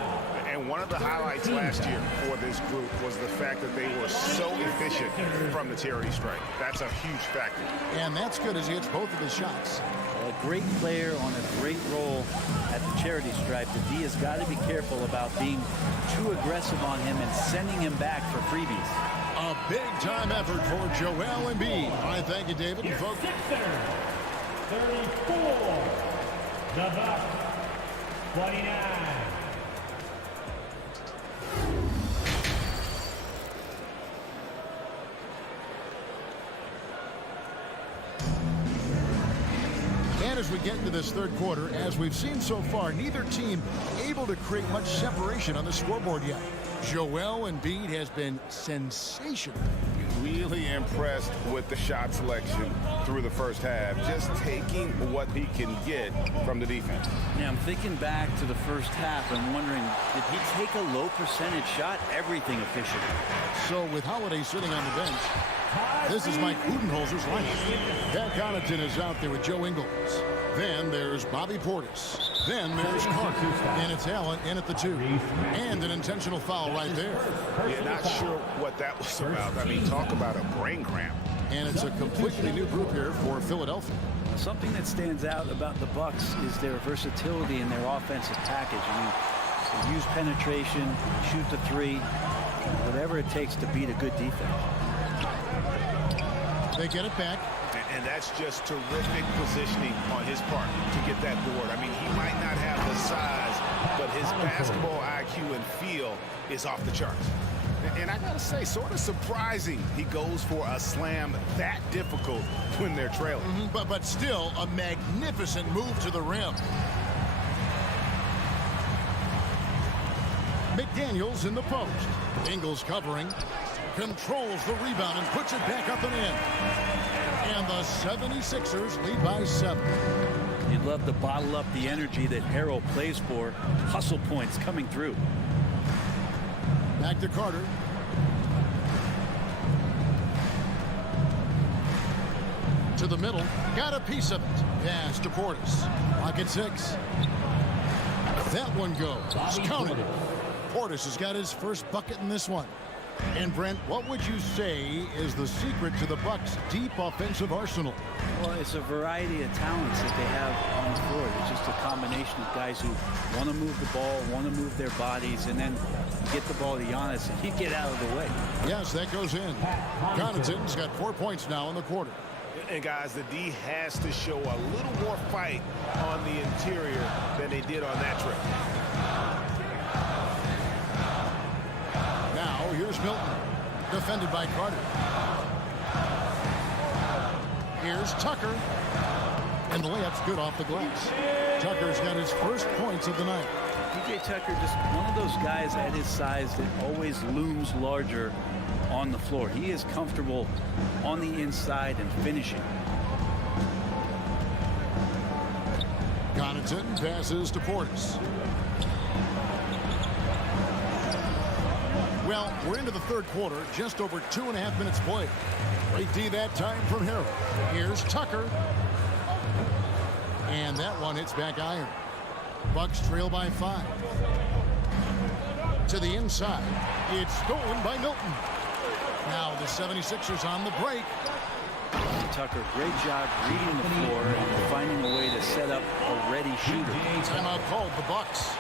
And one of the highlights last year for this group was the fact that they were so efficient from the charity stripe. That's a huge factor. And that's good as he hits both of his shots. A great player on a great role at the charity stripe. The D has got to be careful about being too aggressive on him and sending him back for freebies. A big-time effort for Joel Embiid. I thank you, David. And folks. 34. The Bucks, 29. And as we get into this third quarter, as we've seen so far, neither team able to create much separation on the scoreboard yet. Joel Embiid has been sensational. Really impressed with the shot selection through the first half, just taking what he can get from the defense. Yeah, I'm thinking back to the first half and wondering, did he take a low percentage shot? Everything efficient. So with Holiday sitting on the bench, this is Mike Budenholzer's lineup. Pat Connaughton is out there with Joe Ingles. Then there's Bobby Portis. Then there's Carter. And it's Allen in at the 2. And an intentional foul right there. Yeah, not sure what that was about. I mean, talk about a brain cramp. And it's a completely new group here for Philadelphia. Something that stands out about the Bucks is their versatility in their offensive package. I mean, they use penetration, shoot the 3, whatever it takes to beat a good defense. They get it back. And that's just terrific positioning on his part to get that board. I mean, he might not have the size, but his basketball IQ and feel is off the charts. And I gotta say, sort of surprising he goes for a slam that difficult when they're trailing. But still a magnificent move to the rim. McDaniels in the post. Ingles covering. Controls the rebound and puts it back up and in. And the 76ers lead by 7. You'd love to bottle up the energy that Harrell plays for. Hustle points coming through. Back to Carter. To the middle. Got a piece of it. Pass to Portis. Pocket 6. That one goes. Counted. Portis has got his first bucket in this one. And Brent, what would you say is the secret to the Bucks' deep offensive arsenal? Well, it's a variety of talents that they have on the floor. It's just a combination of guys who want to move the ball, want to move their bodies, and then get the ball to Giannis and he'd get out of the way. Yes, that goes in. Connaughton's got 4 points now in the quarter. And guys, the D has to show a little more fight on the interior than they did on that trip. Now, here's Milton, defended by Carter. Here's Tucker, and the layup's good off the glass. Tucker's got his first points of the night. PJ Tucker, just one of those guys at his size that always looms larger on the floor. He is comfortable on the inside and finishing. Connaughton passes to Portis. Well, we're into the third quarter, just over 2.5 minutes played. Great D that time from Harold. Here's Tucker. And that one hits back iron. Bucks trail by 5. To the inside. It's stolen by Milton. Now the 76ers on the break. Tucker, great job reading the floor and finding a way to set up a ready shooter. Timeout called the Bucks.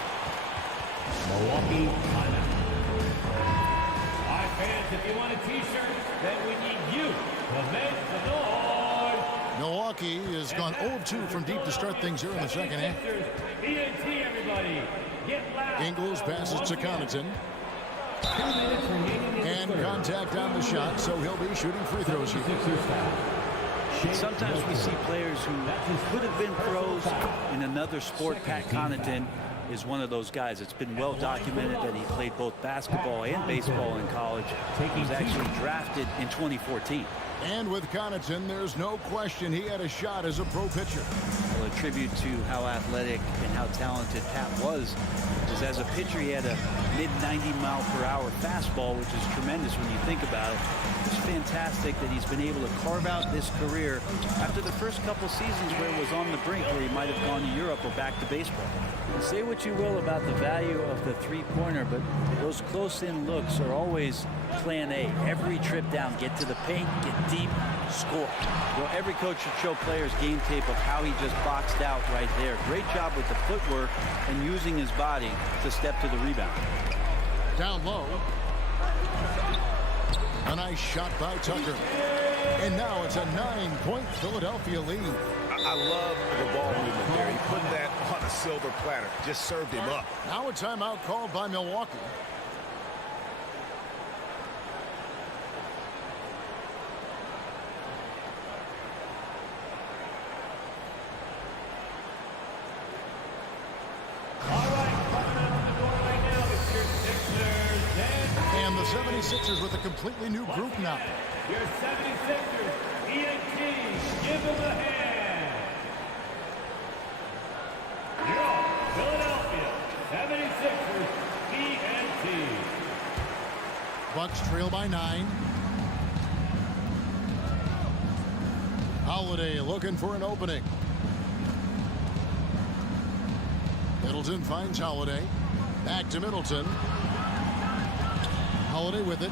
Milwaukee timeout. All right, fans, if you want a t-shirt, then we need you to make the noise. Milwaukee has gone 0-2 from deep to start things here in the second half. ENT, everybody. Get loud. Ingles passes to Connaughton. And contact on the shot, so he'll be shooting free throws here. Sometimes we see players who could have been pros in another sport. Pat Connaughton is one of those guys. It's been well documented that he played both basketball and baseball in college. He was actually drafted in 2014. And with Connaughton, there's no question he had a shot as a pro pitcher. Well, a tribute to how athletic and how talented Pat was, is as a pitcher he had a mid-90-mile-per-hour fastball, which is tremendous when you think about it. It's fantastic that he's been able to carve out this career after the first couple seasons where it was on the brink, where he might have gone to Europe or back to baseball. And say what you will about the value of the three-pointer, but those close-in looks are always plan A. Every trip down, get to the paint, get deep, score. Well, every coach should show players game tape of how he just boxed out right there. Great job with the footwork and using his body to step to the rebound. Down low. A nice shot by Tucker. And now it's a 9-point Philadelphia lead. I love the ball movement there. He put that on a silver platter. Just served him up. Now a timeout called by Milwaukee. And the 76ers with a completely new group now. Your 76ers, ENT, give them a hand. Your Philadelphia 76ers, ENT. Bucks trail by 9. Holiday looking for an opening. Middleton finds Holiday. Back to Middleton. Holiday with it.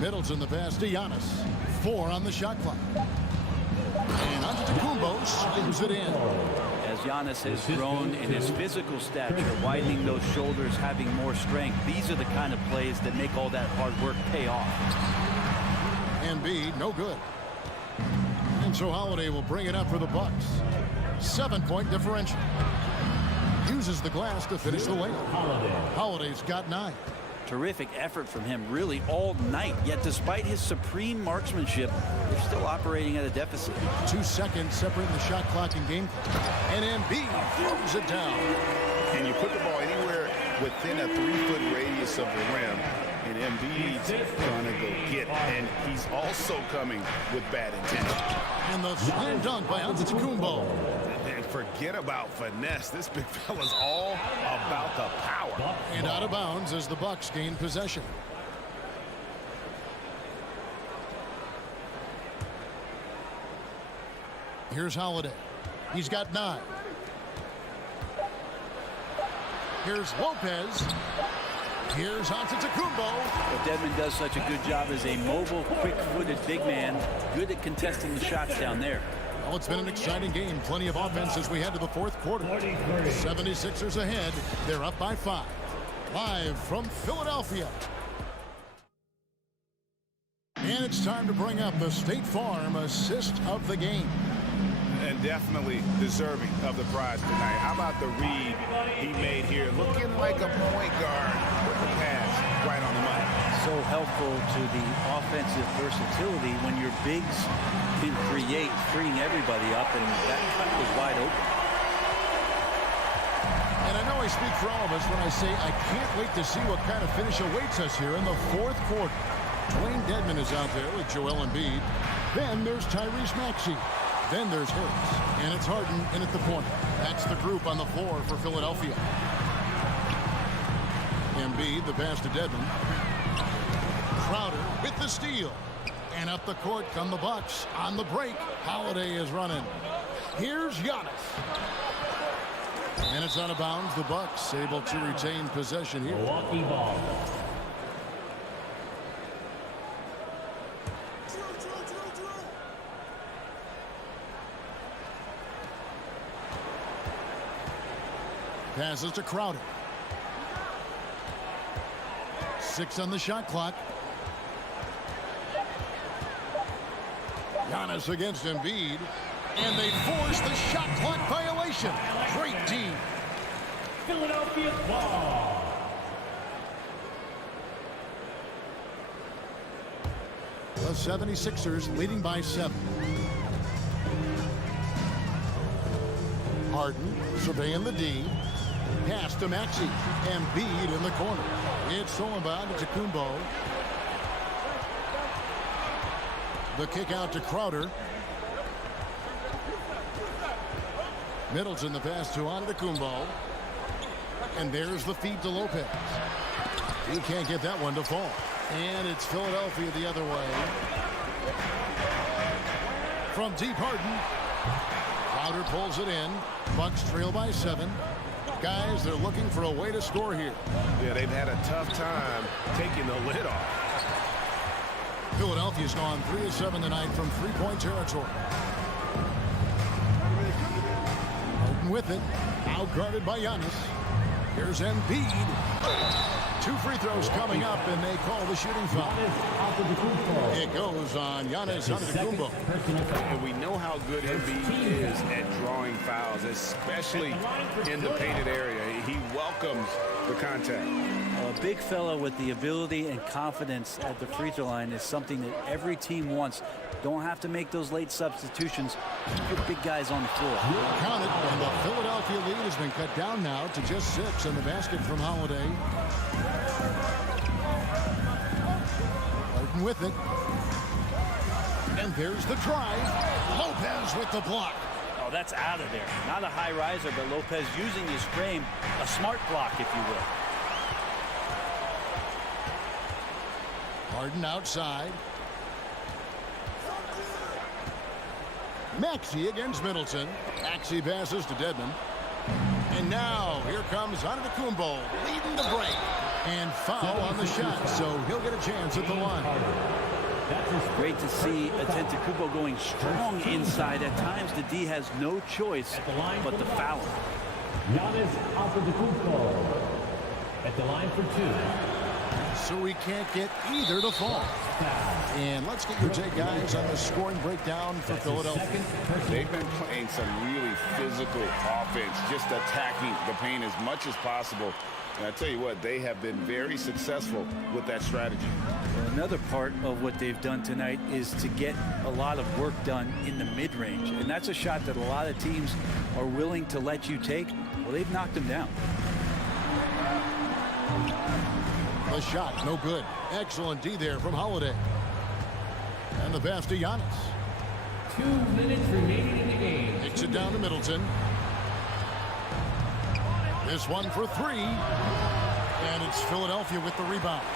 Middleton the pass to Giannis. 4 on the shot clock. And Antetokounmpo slams it in. As Giannis has grown in his physical stature, widening those shoulders, having more strength, these are the kind of plays that make all that hard work pay off. Embiid, no good. And so Holiday will bring it up for the Bucks. 7-point differential. Uses the glass to finish the layup. Holiday's got 9. Terrific effort from him really all night, yet despite his supreme marksmanship, they're still operating at a deficit. 2 seconds separating the shot clock and game clock. And Embiid throws it down. And you put the ball anywhere within a 3-foot radius of the rim, and Embiid's trying to go get, and he's also coming with bad intent. And the slam dunk by Antetokounmpo. And forget about finesse. This big fella's all about the power. And out of bounds as the Bucks gain possession. Here's Holiday. He's got 9. Here's Lopez. Here's Antetokounmpo. But Dedmon does such a good job as a mobile, quick-footed big man, good at contesting the shots down there. Well, it's been an exciting game. Plenty of offense as we head to the fourth quarter. 76ers ahead. They're up by 5. Live from Philadelphia. And it's time to bring up the State Farm assist of the game. And definitely deserving of the prize tonight. How about the read he made here? Looking like a point guard with the pass right on the money. so helpful to the offensive versatility when your bigs can create, freeing everybody up, and that cut was wide open. And I know I speak for all of us when I say I can't wait to see what kind of finish awaits us here in the fourth quarter. Dwayne Dedmon is out there with Joel Embiid. Then there's Tyrese Maxey. Then there's Harris. And it's Harden in at the point. That's the group on the floor for Philadelphia. Embiid, the pass to Dedmon. Crowder with the steal. And up the court come the Bucks. On the break, Holiday is running. Here's Giannis. And it's out of bounds. The Bucks able to retain possession here. Milwaukee ball. Passes to Crowder. 6 on the shot clock. Giannis against Embiid. And they force the shot clock violation. Great team. Philadelphia ball. The 76ers leading by 7. Harden surveying the D. Pass to Maxey. Embiid in the corner. It's stolen by Antetokounmpo. The kick out to Crowder. Middleton the pass to Antetokounmpo. And there's the feed to Lopez. He can't get that one to fall. And it's Philadelphia the other way. From deep, Harden. Crowder pulls it in. Bucks trail by 7. Guys, they're looking for a way to score here. Yeah, they've had a tough time taking the lid off. Philadelphia's gone 3 of 7 tonight from three-point territory. Harden with it. Out-guarded by Giannis. Here's Embiid. 2 free throws coming up, and they call the shooting foul. It goes on Giannis Antetokounmpo. And we know how good Embiid is at drawing fouls, especially in the painted area. He welcomes the contact. A big fella with the ability and confidence at the free throw line is something that every team wants. Don't have to make those late substitutions. Put big guys on the floor. Count it, and the Philadelphia lead has been cut down now to just 6 in the basket from Holiday. Harden with it. And there's the drive. Lopez with the block. Oh, that's out of there. Not a high riser, but Lopez using his frame. A smart block, if you will. Harden outside. Maxey against Middleton. Maxey passes to Dedmon. And now here comes Antetokounmpo leading the break. And foul on the shot, so he'll get a chance at the line. Great to see Antetokounmpo going strong inside. At times, the D has no choice but to foul him. Giannis Antetokounmpo at the line for 2. So we can't get either to fall. And let's get your take, guys, on the scoring breakdown for Philadelphia. They've been playing some really physical offense, just attacking the paint as much as possible. And I tell you what, they have been very successful with that strategy. Another part of what they've done tonight is to get a lot of work done in the mid-range. And that's a shot that a lot of teams are willing to let you take. Well, they've knocked them down. The shot, no good. Excellent D there from Holiday. And the pass to Giannis. 2 minutes remaining in the game. Kicks it down to Middleton. This one for 3. And it's Philadelphia with the rebound.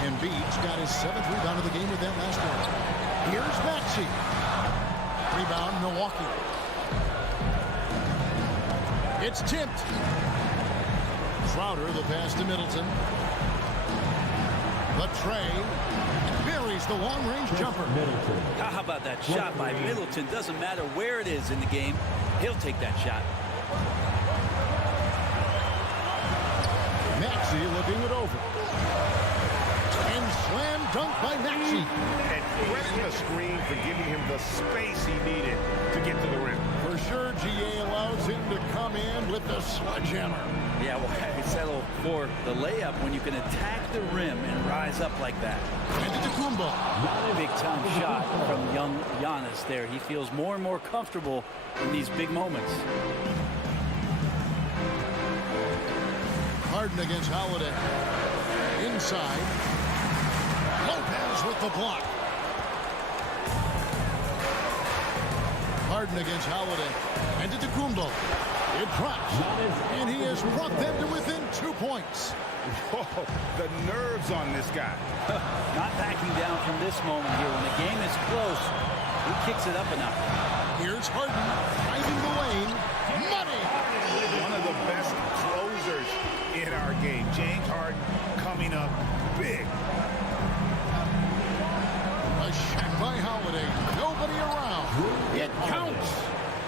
Embiid's got his 7th rebound of the game with that last one. Here's Maxey. Rebound, Milwaukee. It's tipped. Crowder, the pass to Middleton. The tray. Buries the long-range jumper. How about that shot by Middleton? Doesn't matter where it is in the game. He'll take that shot. Maxey looking it over. And slam dunk by Maxey. And credit the screen for giving him the space he needed to get to the rim. For sure, GA allows him to come in with the sledgehammer. Yeah, well, I settle for the layup when you can attack the rim and rise up like that. Antetokounmpo. Big-time shot from young Giannis there. He feels more and more comfortable in these big moments. Harden against Holiday. Inside. Lopez with the block. Harden against Holiday. Antetokounmpo. It drops. And he has brought them to within 2 points. Whoa, the nerves on this guy. Not backing down from this moment here. When the game is close, he kicks it up enough. Here's Harden finding the lane. Money! One of the best closers in our game. James Harden coming up big. A shot by Holiday. Nobody around. It counts.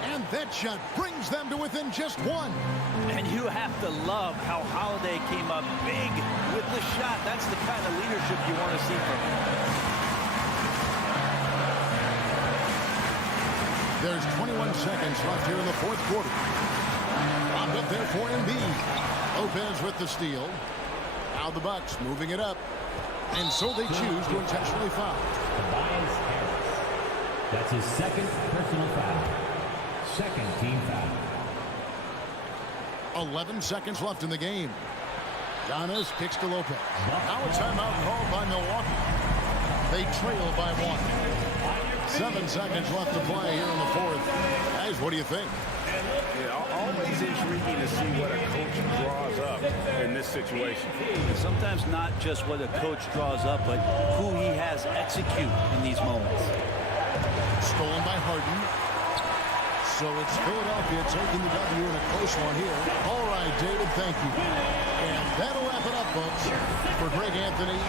And that shot brings them to within just one. And you have to love how Holiday came up big with the shot. That's the kind of leadership you want to see from him. There's 21 seconds left here in the fourth quarter. Lobbed up there for Embiid. Lopez with the steal. Now the Bucks moving it up. And so they choose to intentionally foul. Tobias Harris. That's his second personal foul. Second team foul. 11 seconds left in the game. Giannis kicks to Lopez. Now a timeout called by Milwaukee. They trail by 1. 7 seconds left to play here in the fourth. Guys, what do you think? Yeah, always intriguing to see what a coach draws up in this situation. Sometimes not just what a coach draws up, but who he has execute in these moments. Stolen by Harden. So it's Philadelphia taking the W in a close one here. All right, David, thank you. And that'll wrap it up, folks. For Greg Anthony,